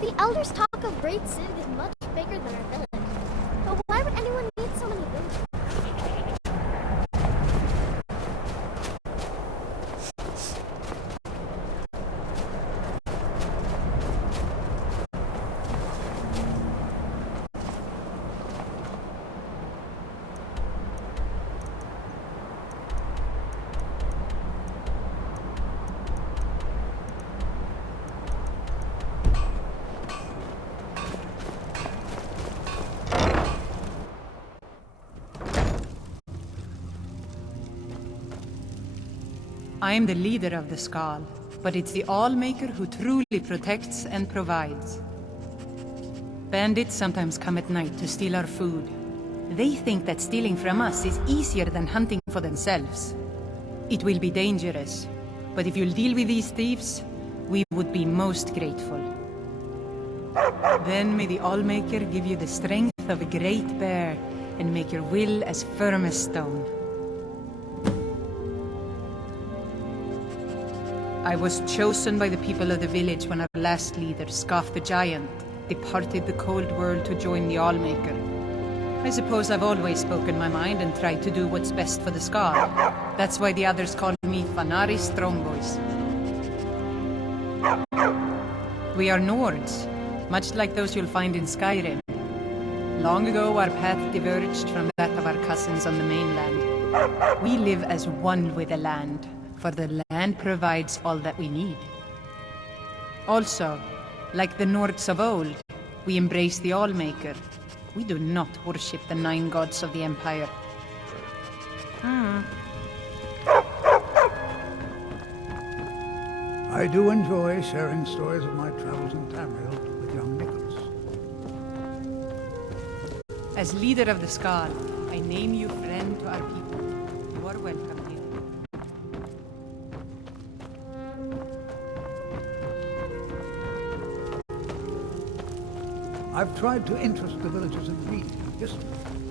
The elders talk of Great City is much bigger than our village. But why would anyone need so many villages? I am the leader of the Skaal, but it's the Allmaker who truly protects and provides. Bandits sometimes come at night to steal our food. They think that stealing from us is easier than hunting for themselves. It will be dangerous, but if you'll deal with these thieves, we would be most grateful. Then may the Allmaker give you the strength of a great bear and make your will as firm as stone. I was chosen by the people of the village when our last leader, Skaal the Giant, departed the cold world to join the Allmaker. I suppose I've always spoken my mind and tried to do what's best for the Skaal. That's why the others call me Fanari Strongboys. We are Nords, much like those you'll find in Skyrim. Long ago, our path diverged from that of our cousins on the mainland. We live as one with the land, for the land provides all that we need. Also, like the Nords of old, we embrace the Allmaker. We do not worship the 9 gods of the Empire. I do enjoy sharing stories of my travels in Tamriel with young Nicholas. As leader of the Skaal, I name you friend to our people. You are welcome here. I've tried to interest the villagers in reading and history.